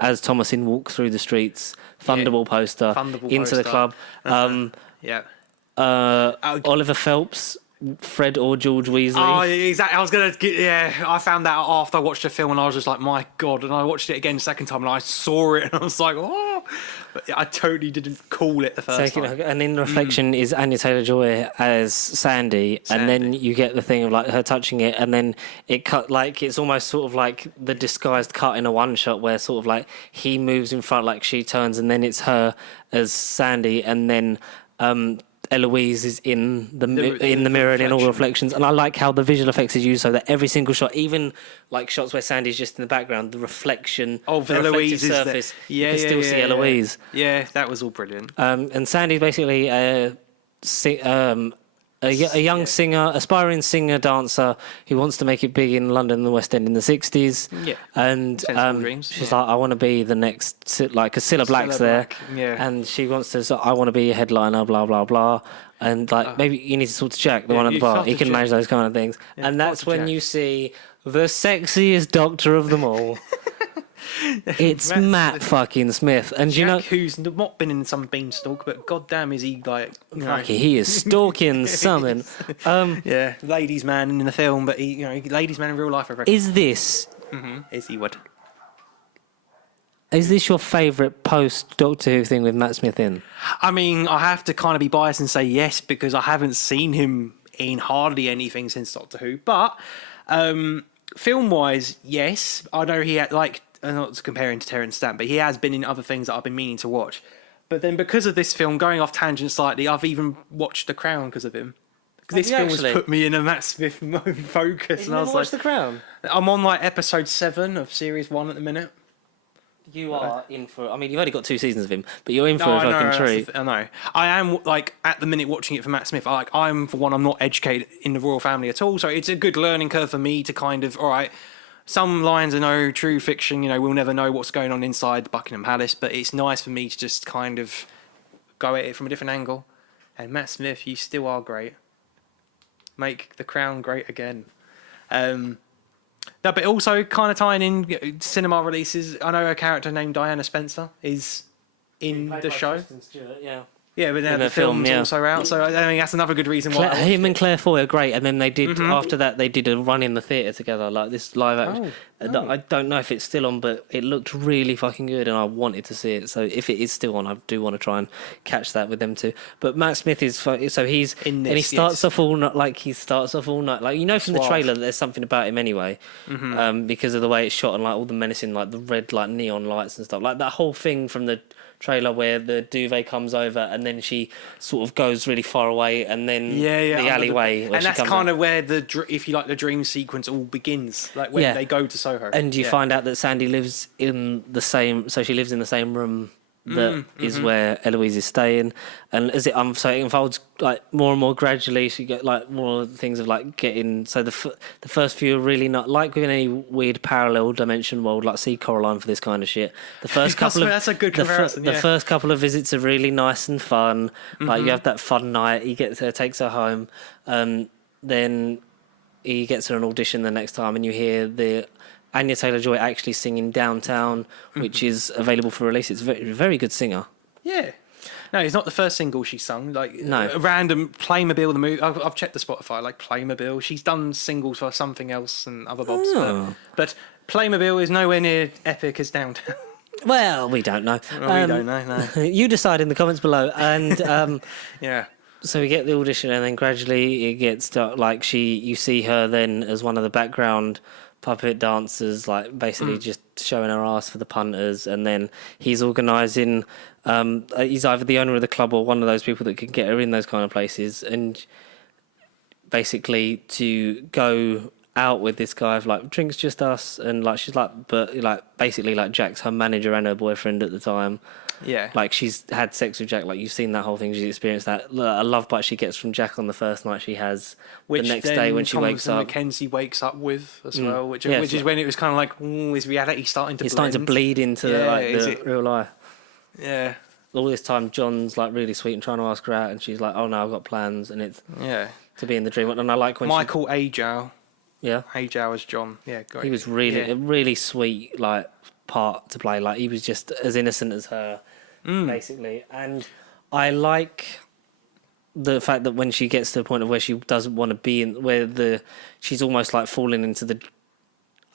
as Thomasin walks through the streets, Thunderball poster, into the club. Oliver Phelps Fred or George Weasley. Oh, exactly. I was gonna get, yeah. I found that out after I watched the film, and I was just like, my God. And I watched it again the second time, and I saw it, and I was like, oh. But I totally didn't call it the first time. And in reflection is Anya Taylor-Joy as Sandy, and then you get the thing of like her touching it, and then it cut like it's almost sort of like the disguised cut in a one shot where sort of like he moves in front, like she turns, and then it's her as Sandy, and then Eloise is in the mirror and in all reflections. And I like how the visual effects is used so that every single shot, even like shots where Sandy's just in the background, the reflection of Eloise surface, you can still see Eloise. Yeah, that was all brilliant. And Sandy's basically a young singer, aspiring singer, dancer who wants to make it big in London and the West End in the 60s. Yeah. And she's like, I want to be the next, like, because Cilla Black's there. Yeah. And she wants to, so I want to be a headliner, blah, blah, blah. And, like, maybe you need to talk to Jack, the one at the bar. He can manage those kind of things. Yeah, and that's when you see the sexiest doctor of them all. It's Matt fucking Smith, and Jack, you know who's not been in some beanstalk, but goddamn, is he like? He is stalking something. Yeah, ladies' man in the film, but he, ladies' man in real life. Is this? Is he what? Is this your favourite post Doctor Who thing with Matt Smith in? I mean, I have to kind of be biased and say yes because I haven't seen him in hardly anything since Doctor Who, but film-wise, yes, I know he had like. Not comparing to Terence Stamp, but he has been in other things that I've been meaning to watch. But then because of this film, going off tangent slightly, I've even watched The Crown because of him. Because this film has put me in a Matt Smith focus. And I was like, The Crown? I'm on like episode 7 of series 1 at the minute. You are in for... I mean, you've only got 2 seasons of him, but you're in for a fucking treat. I know. I am, like, at the minute watching it for Matt Smith. I'm, for one, I'm not educated in the royal family at all, so it's a good learning curve for me to kind of, all right... Some lines are no true fiction, we'll never know what's going on inside Buckingham Palace, but it's nice for me to just kind of go at it from a different angle. And Matt Smith, you still are great. Make The Crown great again. No, but also kind of tying in cinema releases. I know a character named Diana Spencer is in the show. Stewart, yeah. Yeah, but now the film's also out, so I think that's another good reason why. Him and Claire Foy are great, and then they did after that they did a run in the theatre together, like this live action. I don't know if it's still on, but it looked really fucking good, and I wanted to see it. So if it is still on, I do want to try and catch that with them too. But Matt Smith is so he's in this, and he starts off all night like from the trailer that there's something about him anyway, because of the way it's shot and like all the menacing like the red like neon lights and stuff, like that whole thing from the trailer where the duvet comes over and then she sort of goes really far away and then the alleyway and that's kind of where if you like the dream sequence all begins, like when they go to Soho and you find out that Sandy lives in the same room that is where Eloise is staying, and as it unfolds like more and more gradually, so you get like more things of like getting. So the first few are really not like within any weird parallel dimension world, like see Coraline for this kind of shit. The first couple that's a good comparison. The first couple of visits are really nice and fun. Like you have that fun night. He takes her home, then he gets her an audition the next time, and you hear the Anya Taylor-Joy actually singing Downtown, which is available for release. It's a very, very good singer. Yeah. No, it's not the first single she sung. Like no. A random Playmobil, the movie. I've checked the Spotify, like Playmobil. She's done singles for something else and other bobs. But Playmobil is nowhere near epic as Downtown. Well, we don't know. We don't know, no. You decide in the comments below. And yeah. So we get the audition, and then gradually it gets like you see her then as one of the background puppet dancers, like basically just showing her ass for the punters, and then he's organising. He's either the owner of the club or one of those people that can get her in those kind of places, and basically to go out with this guy of like drinks just us, and like she's like, but like basically like Jack's her manager and her boyfriend at the time. Yeah, like she's had sex with Jack. Like you've seen that whole thing. She's experienced that. A love bite she gets from Jack on the first night she has. Which the next day when she wakes up, Mackenzie wakes up with as well. Which is when it was kind of like, is reality starting to? It's starting to bleed into the real life. Yeah. All this time, John's like really sweet and trying to ask her out, and she's like, "Oh no, I've got plans," and it's to be in the dream. And I like when Michael Ajow. Yeah, Ajow as John. Yeah, great. He was really a really sweet like part to play. Like he was just as innocent as her, basically. And I like the fact that when she gets to the point of where she doesn't want to be in, where she's almost like falling into the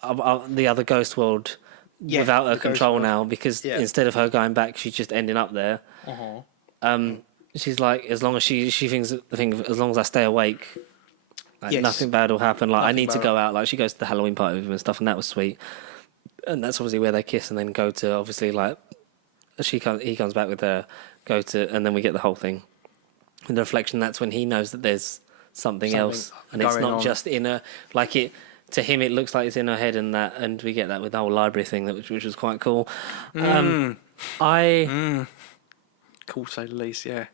other ghost world without her control now, because instead of her going back, she's just ending up there. She's like, as long as she thinks the thing, as long as I stay awake, like nothing bad will happen. Like I need to go out. Like she goes to the Halloween party with him and stuff, and that was sweet. And that's obviously where they kiss and then go to, obviously, like he comes back with her, and then we get the whole thing. In the reflection, that's when he knows that there's something else, and it's not just in her. Like it to him, it looks like it's in her head, and we get that with the whole library thing, which was quite cool. Cool, to say the least. Yeah,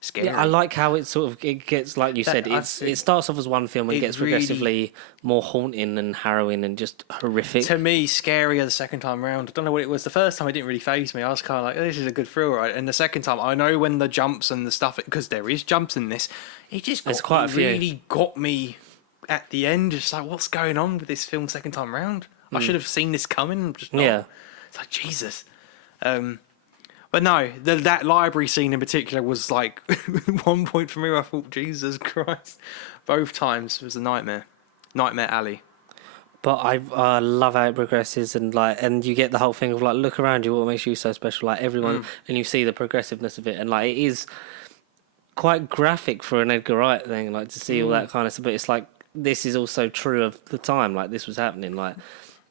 scary. Yeah, I like how it gets, like you said, it starts off as one film and gets progressively more haunting and harrowing and just horrific. To me, scarier the second time round. I don't know what it was. The first time it didn't really faze me. I was kind of like, oh, this is a good thrill, right? And the second time, I know when the jumps and the stuff, because there is jumps in this, it just really got me at the end. Just like, what's going on with this film second time round? I should have seen this coming. Just not. Yeah. It's like, Jesus. But no, that library scene in particular was like, one point for me where I thought, Jesus Christ. Both times was a nightmare. Nightmare Alley. But I love how it progresses, and you get the whole thing of like, look around you, what makes you so special, like everyone, and you see the progressiveness of it, and like it is quite graphic for an Edgar Wright thing, like to see all that kind of stuff. But it's like, this is also true of the time, like this was happening, like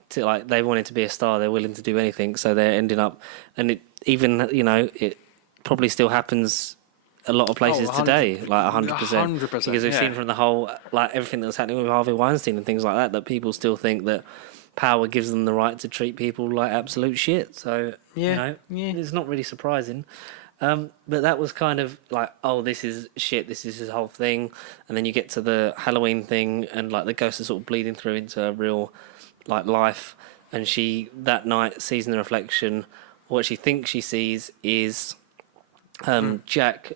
they wanted to be a star, they're willing to do anything, so they're ending up, and it even, it probably still happens a lot of places today, like 100%. Because we've seen from the whole, like everything that was happening with Harvey Weinstein and things like that people still think that power gives them the right to treat people like absolute shit. So, it's not really surprising. But that was kind of like, oh, this is shit, this is his whole thing. And then you get to the Halloween thing, and like the ghost is sort of bleeding through into real like life. And she, that night, sees in the reflection, what she thinks she sees is Jack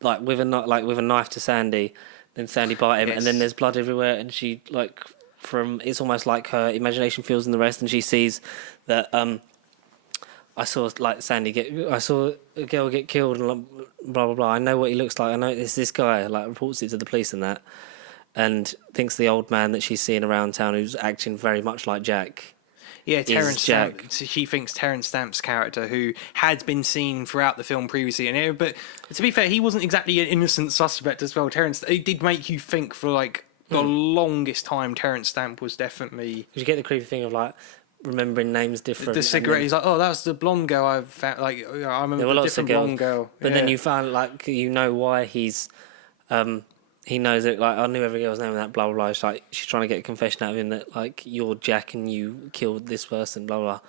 with a knife to Sandy, then Sandy bite him, and then there's blood everywhere, and she it's almost like her imagination fills in the rest, and she sees that I saw a girl get killed, and blah blah blah. I know what he looks like. I know it's this guy. Like reports it to the police and that, and thinks the old man that she's seeing around town who's acting very much like Jack. Yeah, Terrence Stamp. She thinks Terrence Stamp's character, who had been seen throughout the film previously, but to be fair, he wasn't exactly an innocent suspect as well. It did make you think for like the longest time. Terrence Stamp was definitely. You get the creepy thing of like remembering names different. The cigarette. He's like, oh, that's the blonde girl I found. Like, I remember the different blonde girl. But then you found like why he's. He knows it, like, I knew every girl's name and that, blah, blah, blah. It's like, she's trying to get a confession out of him that, like, you're Jack and you killed this person, blah, blah.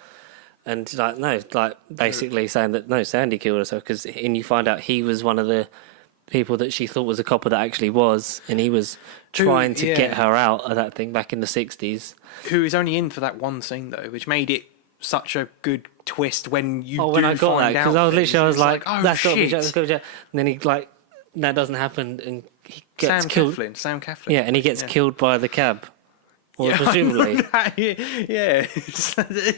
And, like, no, like, basically saying that, no, Sandy killed herself, and you find out he was one of the people that she thought was a copper that actually was, and he was trying to get her out of that thing back in the 60s. Who is only in for that one scene, though, which made it such a good twist when you when I got that, because I was like, oh, that's shit. Let's go, Jack. And then he, like, that doesn't happen, and he gets killed. Sam Coughlin. Yeah, and he gets killed by the cab. Or presumably. Yeah.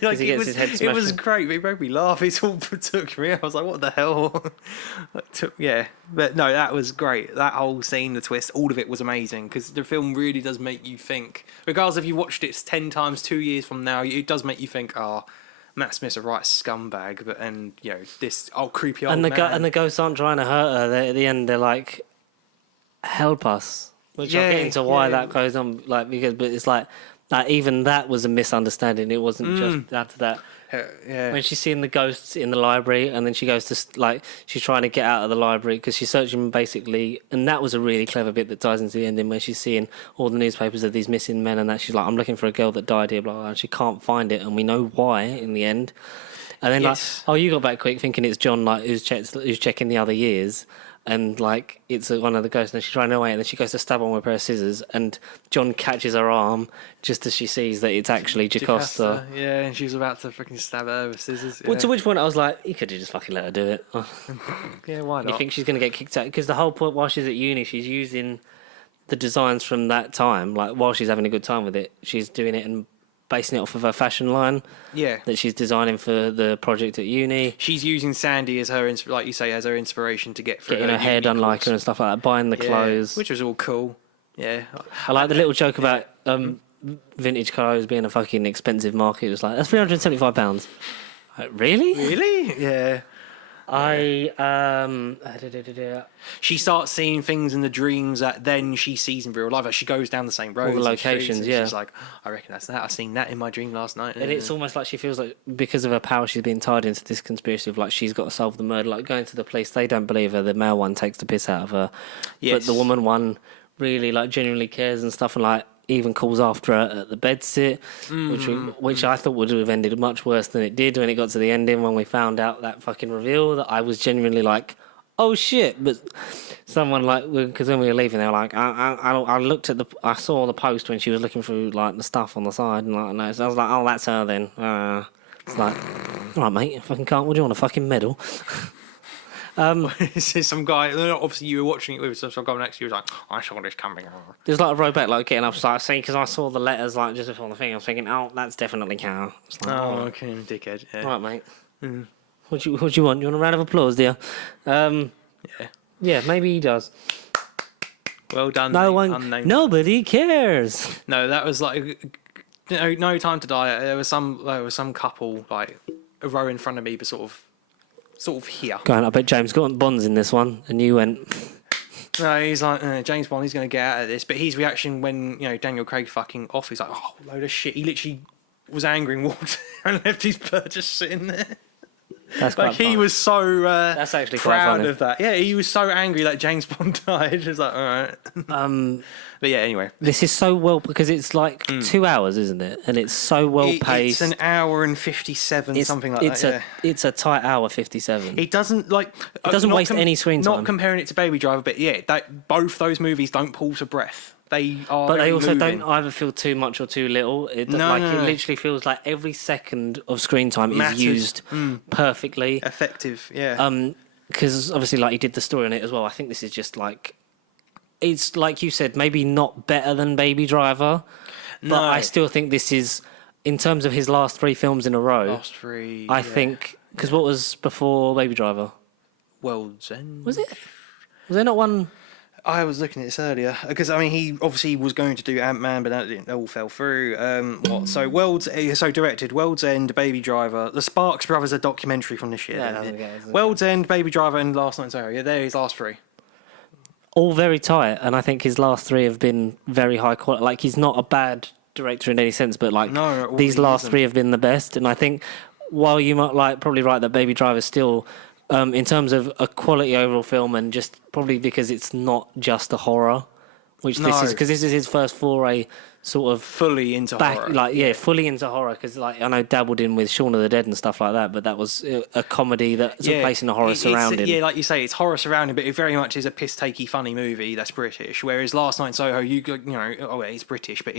Like, he gets his head smashed. It was great. It made me laugh. It all took me. I was like, what the hell? But no, that was great. That whole scene, the twist, all of it was amazing, because the film really does make you think. Regardless if you watched it 10 times 2 years from now, it does make you think, oh, Matt Smith's a right scumbag, this creepy old man. And the ghosts aren't trying to hurt her. At the end, they're like, help us. Which I'll get into why that goes on, but it's like even that was a misunderstanding. It wasn't just after that. When she's seeing the ghosts in the library, and then she goes to she's trying to get out of the library because she's searching basically, and that was a really clever bit that ties into the ending where she's seeing all the newspapers of these missing men, and that she's like, I'm looking for a girl that died here, blah, blah, and she can't find it, and we know why in the end. And then you got back quick thinking it's John, who's checking the other years. And it's one of the ghosts, and she's running away, and then she goes to stab one with a pair of scissors, and John catches her arm just as she sees that it's actually Jocasta. Yeah, and she's about to freaking stab her with scissors. Well, to which point I was like, you could have just fucking let her do it. Yeah, why not? You think she's going to get kicked out? Because the whole point while she's at uni, she's using the designs from that time, like while she's having a good time with it, she's doing it and basing it off of her fashion line Yeah. that she's designing for the project at uni. She's using Sandy as her, like you say, as her inspiration to get through Getting her hair done like her and stuff like that, buying the clothes. which was all cool. Yeah. I like the little joke about vintage clothes being a fucking expensive market. It was like, that's £375. Like, really? Really? Yeah. She starts seeing things in the dreams that then she sees in real life. Like she goes down the same road. All the locations, She's like, I reckon that's that. I seen that in my dream last night. And it's almost like she feels like because of her power, she's been tied into this conspiracy of like she's got to solve the murder. Like going to the police, they don't believe her. The male one takes the piss out of her, but the woman one really like genuinely cares and stuff, and like even calls after her at the bed sit, which I thought would have ended much worse than it did when it got to the ending when we found out that fucking reveal. That I was genuinely like, oh shit! But someone like, because when we were leaving, they were like, I looked at I saw the post when she was looking through like the stuff on the side, and like, no, so I was like, oh, that's her then. It's like, all right, mate, fucking can't. What do you want, a fucking medal? Some guy, obviously you were watching it with some guy next to you was like, I saw this coming. There's like a robot like getting up, like saying, because I saw the letters like just before the thing. I was thinking, oh, that's definitely Carol. Like, Okay, dickhead. Yeah. Right, mate. What do you want? You want a round of applause, dear? Yeah, maybe he does. Well done. Nobody cares. No, that was like no Time to Die. There was some couple like a row in front of me, but sort of here. Going, I bet James Bond's in this one, and you went. No, he's like James Bond. He's going to get out of this. But his reaction when Daniel Craig fucking off, he's like, oh, load of shit. He literally was angry and walked and left his bird just sitting there. That's like he was so that's actually proud quite of that. Yeah, he was so angry that James Bond died. It was like, all right. But yeah, anyway, this is so well because it's like 2 hours, isn't it? And it's so well paced. It's an hour and 57, something like that. It's a tight hour 57. It doesn't waste any screen time. Not comparing it to Baby Driver, but yeah, both those movies don't pause a breath. They are, but they also moving. don't either feel too much or too little. It literally feels like every second of screen time is used perfectly, effective. Yeah. Because obviously, like he did the story on it as well. I think this is just like, it's like you said, maybe not better than Baby Driver, but I still think this is, in terms of his last 3 films in a row. Last 3. I think because what was before Baby Driver? World's End. Was it? Was there not one? I was looking at this earlier because I mean he obviously was going to do Ant-Man, but that all fell through. So directed World's End, Baby Driver, The Sparks Brothers, a documentary from this year. Yeah, World's End, Baby Driver, and Last Night in Soho. Yeah, they're his last 3. All very tight, and I think his last 3 have been very high quality. Like he's not a bad director in any sense, but like these last 3 have been the best. And I think while you might probably right that Baby Driver still. In terms of a quality overall film, and just probably because it's not just a horror, which this is, because this is his first foray, sort of fully into horror. Fully into horror. Because like I know dabbled in with Shaun of the Dead and stuff like that, but that was a comedy that took place in a horror surrounding. Yeah, like you say, it's horror surrounding, but it very much is a piss takey funny movie that's British. Whereas Last Night in Soho, it's British, but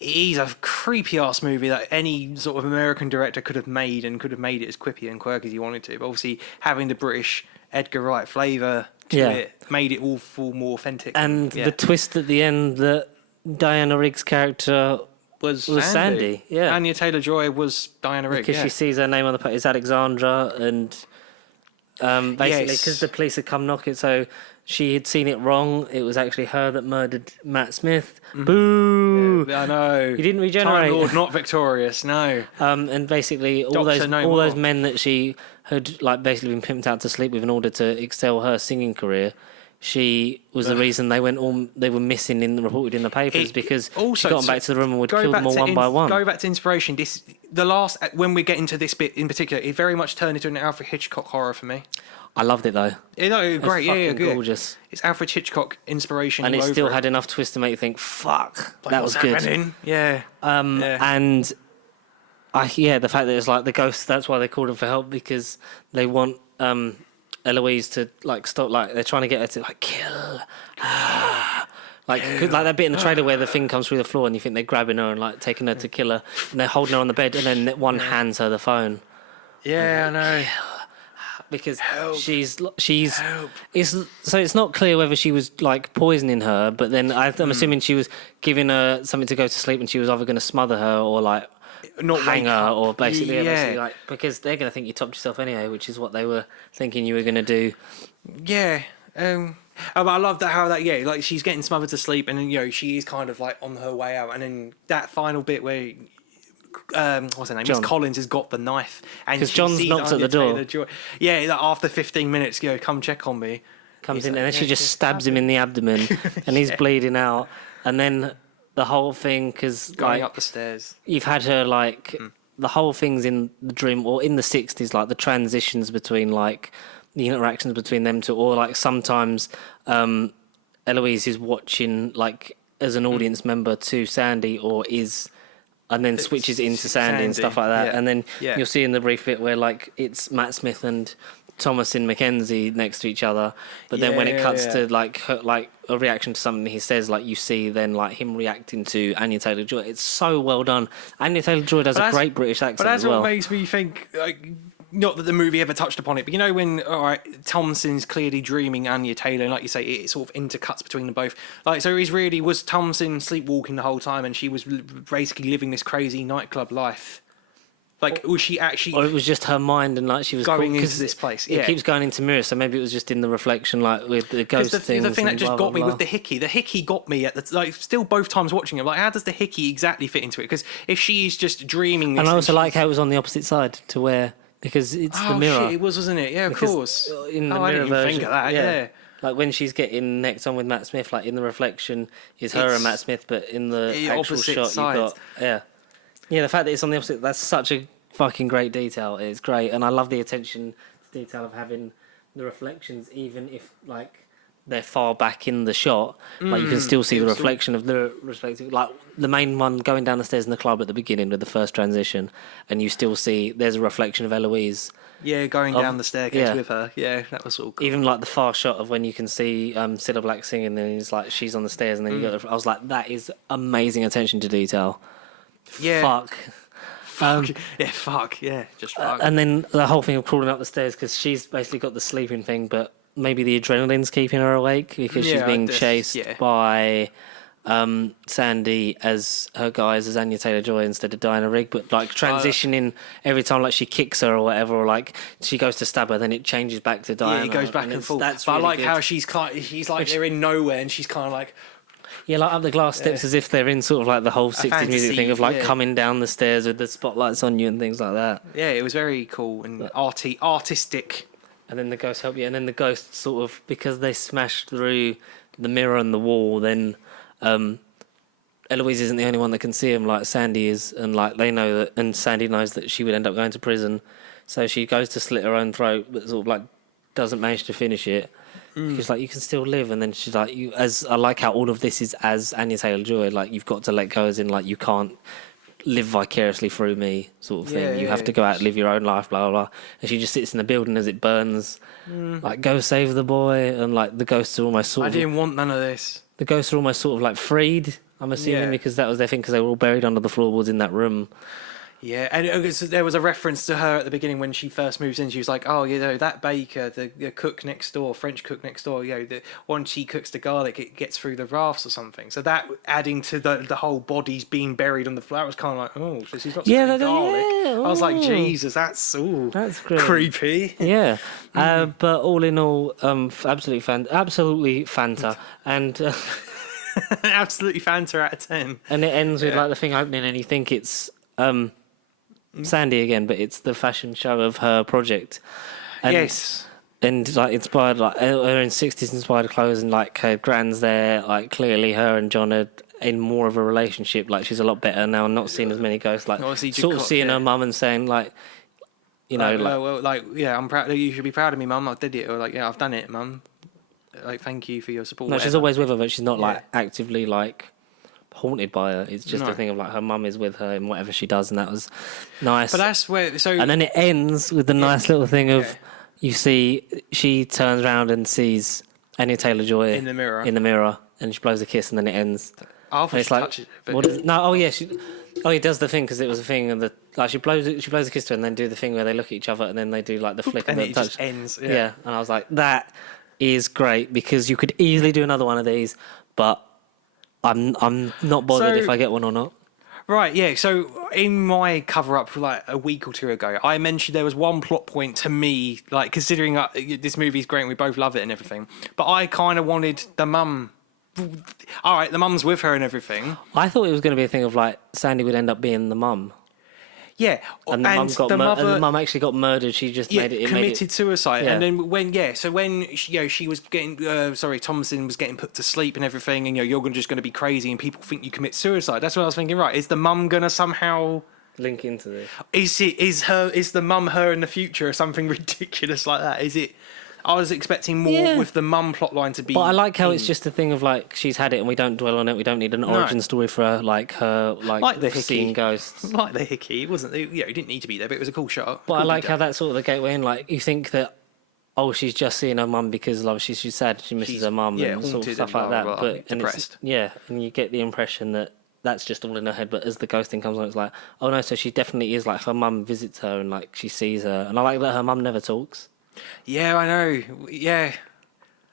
he's a creepy ass movie that any sort of American director could have made and could have made it as quippy and quirky as he wanted to. But obviously, having the British Edgar Wright flavour to it made it all feel more authentic. And the twist at the end that Diana Rigg's character was Sandy. Yeah, Anya Taylor-Joy was Diana Rigg because she sees her name on the page. It's Alexandra, and basically because the police had come knocking, so. She had seen it wrong. It was actually her that murdered Matt Smith. Boo! Yeah, I know. He didn't regenerate. Time Lord, not victorious. No. And basically, all those men that she had like basically been pimped out to sleep with in order to excel her singing career. She was the reason they were missing reported in the papers because she got them back to the room and would kill them all one by one. Go back to inspiration. When we get into this bit in particular, it very much turned into an Alfred Hitchcock horror for me. I loved it though. Great, good. Gorgeous. It's Alfred Hitchcock inspiration, and it still had enough twist to make you think, "Fuck, that was good." Happening? Yeah. And the fact that it's like the ghost. That's why they called him for help because they want Eloise to like stop. Like they're trying to get her to like kill. Like that bit in the trailer where the thing comes through the floor and you think they're grabbing her and like taking her to kill her, and they're holding her on the bed, and then one hands her the phone. Yeah, I know. because Help. she's Help. it's not clear whether she was like poisoning her, but then I'm assuming she was giving her something to go to sleep, and she was either going to smother her or like Not hang wake her, up. or basically, Yeah. like, because they're going to think you topped yourself anyway, which is what they were thinking you were going to do. Yeah. I love that how that like she's getting smothered to sleep, and then she is kind of like on her way out, and then that final bit where what's her name? John. Miss Collins has got the knife, and 'Cause she John's sees knocks at the Anya door. Taylor-Joy. Yeah, like after 15 minutes, come check on me. Comes He's in, like, and then she "Yeah, just stabs him in the abdomen, and he's bleeding out, and then the whole thing, because going like up the stairs. you've had her like the whole thing's in the dream or in the 60s, like the transitions between like the interactions between them two, or like sometimes Eloise is watching like as an audience member to Sandy, or is and then switches into Sandy and stuff like that. yeah. And then Yeah. you'll see in the brief bit where like it's Matt Smith and Thomasin Mackenzie next to each other, but then when it cuts Yeah. to like her, like a reaction to something he says, like you see then like him reacting to Anya Taylor-Joy. It's so well done. Anya Taylor-Joy does a great British accent But that's as well. what makes me think, like, not that the movie ever touched upon it, but when, all right, Thompson's clearly dreaming Anya Taylor, and like you say, it sort of intercuts between them both. Like, so was Thompson sleepwalking the whole time, and she was basically living this crazy nightclub life? Like, was she actually... Or it was just her mind, and like she was going into 'cause this place? It Yeah. keeps going into mirrors, so maybe it was just in the reflection, like with the ghost the things. thing that and just blah, got me blah, with blah. the hickey got me at the like still both times watching it. Like, how does the hickey exactly fit into it? Because if she is just dreaming, this And I also she's- like how it was on the opposite side to where, because it's the mirror. Shit, it was, wasn't it? Yeah, of Because course. in the I mirror didn't even version, think of that. Yeah. Like when she's getting next on with Matt Smith, like in the reflection is her It's and Matt Smith, but in the the actual opposite shot side. you've got yeah. The fact that it's on the opposite, that's such a fucking great detail. It's great, and I love the attention to detail of having the reflections, even if like they're far back in the shot. Like you can still see the reflection of the respective, like the main one going down the stairs in the club at the beginning with the first transition, and you still see there's a reflection of Eloise. Yeah, going down the staircase yeah. with her. Yeah, that was all cool. Even like the far shot of when you can see Cilla Black singing, and then it's like she's on the stairs, and then you got. I was like, that is amazing attention to detail. Yeah. Fuck. Fuck. Yeah, just fuck. And then the whole thing of crawling up the stairs, because she's basically got the sleeping thing, but maybe the adrenaline's keeping her awake because she's Yeah, being this- chased yeah. by Sandy as her guys as Anya Taylor-Joy instead of Diana Rigg, but like transitioning every time like she kicks her or whatever, or like she goes to stab her, then it changes back to Diana. Yeah, it goes back and it's- forth. That's But really I like good. how she's like they're in nowhere, and she's kind of like, Yeah, like up the glass steps as if they're in sort of like the whole 60s music fantasy, thing of like yeah. coming down the stairs with the spotlights on you and things like that. yeah, it was very cool and artistic. And then the ghosts help you, and then the ghosts sort of, because they smashed through the mirror and the wall, then Eloise isn't the only one that can see him, like Sandy is, and like they know that, and Sandy knows that she would end up going to prison, so she goes to slit her own throat, but sort of like doesn't manage to finish it. She's like, you can still live, and then she's like, I like how all of this is as Anya Taylor-Joy, like you've got to let go, as in like you can't live vicariously through me, sort of thing. Yeah, You yeah, have to go out and live your own life, blah blah blah. And she just sits in the building as it burns, like go save the boy, and like the ghosts are almost sort I of didn't want none of this. the ghosts are almost sort of like freed. I'm assuming Yeah. because that was their thing, because they were all buried under the floorboards in that room. Yeah, and there was a reference to her at the beginning when she first moves in. She was like, "Oh, that baker, the cook next door, French cook next door. Once she cooks the garlic, it gets through the rafts or something." So that adding to the whole bodies being buried on the floor, I was kind of like, "Oh, so she's not Yeah, garlic." yeah, I was like, oh. "Jesus, that's great. creepy." Yeah, but all in all, absolutely Fanta, and Absolutely Fanta out of 10. and it ends with like the thing opening, and you think it's Sandy again, but it's the fashion show of her project. And, Yes. and like inspired, like her in 60s inspired clothes, and like her grand's there, like clearly her and John are in more of a relationship. Like she's a lot better now, not seeing as many ghosts. Like Obviously, sort of seeing yeah. her mum and saying like, you know, I'm proud. You should be proud of me, Mum. I did it. Or like, yeah, I've done it, Mum. Like, thank you for your support. no, she's whatever. always with her, but she's not like Yeah. actively like haunted by her. It's just No. a thing of like her mum is with her in whatever she does, and that was nice. But that's where. So And then it ends with the nice little thing of Yeah. you see she turns around and sees Anya Taylor-Joy In the mirror. and she blows a kiss, and then it ends. I'll And it's like, touch it. But what is, no, oh yeah, she, Oh, he does the thing because it was a thing, and she blows a kiss to her, and then do the thing where they look at each other, and then they do like the flick And of the it touch. just ends. Yeah, and I was like, that is great because you could easily do another one of these, but I'm not bothered So- if I get one or not. Right, yeah. So in my cover up like a week or two ago, I mentioned there was one plot point to me, like considering this movie's great and we both love it and everything, but I kind of wanted the mum. All right, the mum's with her and everything. I thought it was going to be a thing of like Sandy would end up being the mum. Yeah, And the mum actually got murdered. She just committed suicide. Yeah. And then when she was getting Thomasin was getting put to sleep and everything, and you're just going to be crazy and people think you commit suicide. That's when I was thinking, right, is the mum going to somehow link into this. Is the mum her in the future or something ridiculous like that? Is it? I was expecting more with the mum plotline to be. But I like how it's just a thing of like she's had it and we don't dwell on it. We don't need an origin story for her, like the seeing hickey. ghosts. Like the hickey, it wasn't. It didn't need to be there, but it was a cool shot. But cool I like detail. how that's sort of the gateway in. Like you think that, she's just seeing her mum because like she's sad, she misses her mum and sort of stuff like that. Blah, but depressed. And you get the impression that that's just all in her head. But as the ghost thing comes on, it's like, oh no, so she definitely is like her mum visits her and like she sees her, and I like that her mum never talks. Yeah, I know. Yeah,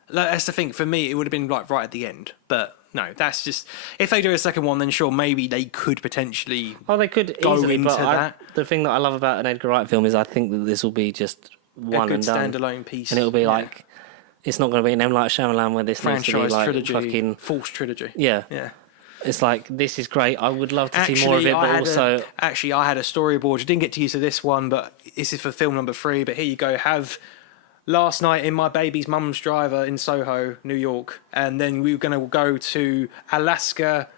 that's the thing. For me, it would have been like right at the end, but no, that's just if they do a second one, then sure, maybe they could potentially. Oh, they could go easily, into but that. The thing that I love about an Edgar Wright film is I think that this will be just one a good and done, standalone piece, and it'll be like it's not going to be an M Night Shyamalan where this needs to be franchise like trilogy, fucking false trilogy. yeah. It's like this is great. I would love to see more of it, but also I had a storyboard. I didn't get to use this one, but this is for film number 3. But here you go. Have last night in my baby's mum's driver in Soho, New York, and then we were going to go to Alaska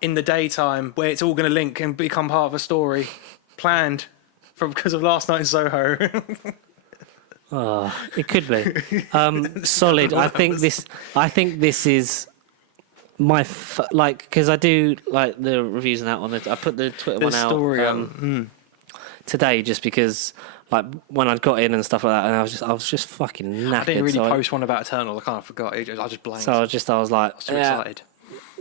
in the daytime, where it's all going to link and become part of a story planned because of last night in Soho. it could be solid. I think this is my because I do like the reviews and that on it. I put the Twitter one out today just because like when I'd got in and stuff like that, and I was just fucking knackered. I didn't really post one about Eternal. I kind of forgot. I just blanked. So I was like, too excited.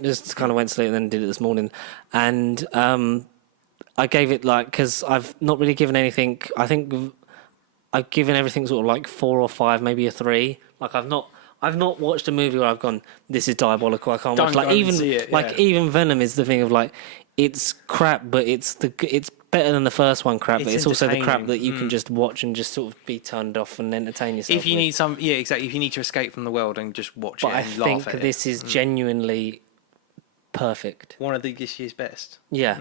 Just kind of went to sleep and then did it this morning, and I gave it because I've not really given anything. I think I've given everything sort of like 4 or 5, maybe a 3. Like I've not watched a movie where I've gone, this is diabolical. I can't watch. Like even Venom is the thing of like, it's crap, but it's better than the first one crap. But it's also the crap that you can just watch and just sort of be turned off and entertain yourself. If you need exactly. If you need to escape from the world and just watch it and laugh at it. I think this is genuinely perfect. One of this year's best. Yeah.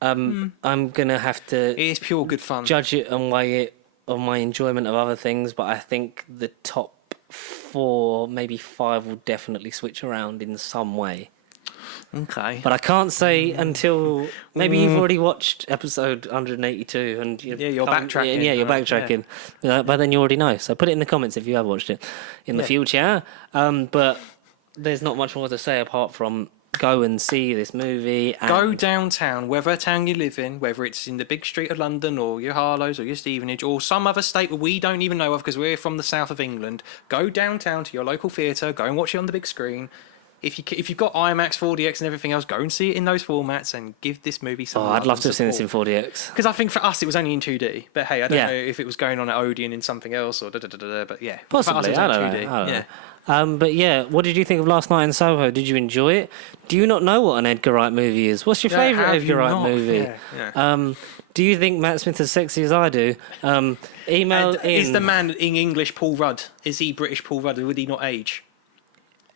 I'm gonna have to. It is pure good fun. Judge it and weigh it on my enjoyment of other things, but I think the top 4, maybe 5 will definitely switch around in some way. Okay. But I can't say until maybe you've already watched episode 182 and you're backtracking. Yeah, you're backtracking. But then you already know. So put it in the comments if you have watched it in the future. But there's not much more to say apart from go and see this movie. And go downtown, whatever town you live in, whether it's in the big street of London or your Harlows or your Stevenage or some other state that we don't even know of because we're from the south of England. Go downtown to your local theatre, go and watch it on the big screen. If you've got IMAX, 4DX and everything else, go and see it in those formats and give this movie some love. I'd love to have seen this in 4DX. Because I think for us it was only in 2D. But hey, I don't know if it was going on at Odeon in something else or but yeah. Possibly, for us, I don't know. But yeah, what did you think of Last Night in Soho? Did you enjoy it? Do you not know what an Edgar Wright movie is? What's your favourite Edgar Wright movie? Yeah. Do you think Matt Smith is as sexy as I do? Email in. Is the man in English Paul Rudd? Is he British Paul Rudd? Or would he not age?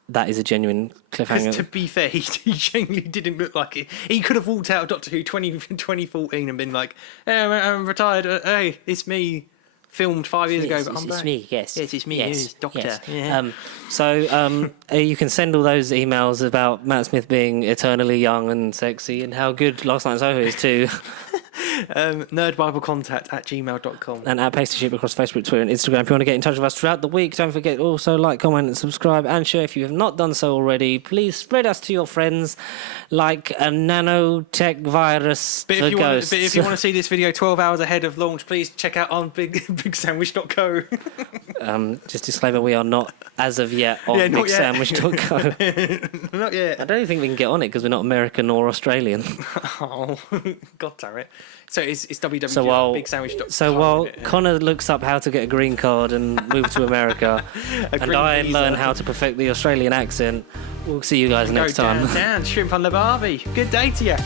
That is a genuine cliffhanger. To be fair, he genuinely didn't look like it. He could have walked out of Doctor Who 2014 and been like, hey, I'm retired. Hey, it's me. Filmed 5 years ago, but I'm back. It's me, yes. Yes, it's me, yes, Doctor. Yes. Yeah. You can send all those emails about Matt Smith being eternally young and sexy and how good Last Night in Soho is too. nerdbiblecontact@gmail.com. And at Pasty Sheep across Facebook, Twitter, and Instagram. If you want to get in touch with us throughout the week, don't forget also like, comment, and subscribe, and share if you have not done so already. Please spread us to your friends like a nanotech virus for ghosts. But if you want to see this video 12 hours ahead of launch, please check out on bigsandwich.co. Just disclaimer: we are not, as of yet, on bigsandwich.co. Not yet. I don't think we can get on it because we're not American or Australian. Oh, God damn it. So it's So www.bigsandwich.com. while Connor looks up how to get a green card and move to America, and I learn how to perfect the Australian accent, we'll see you guys next time. Down, shrimp on the barbie. Good day to you.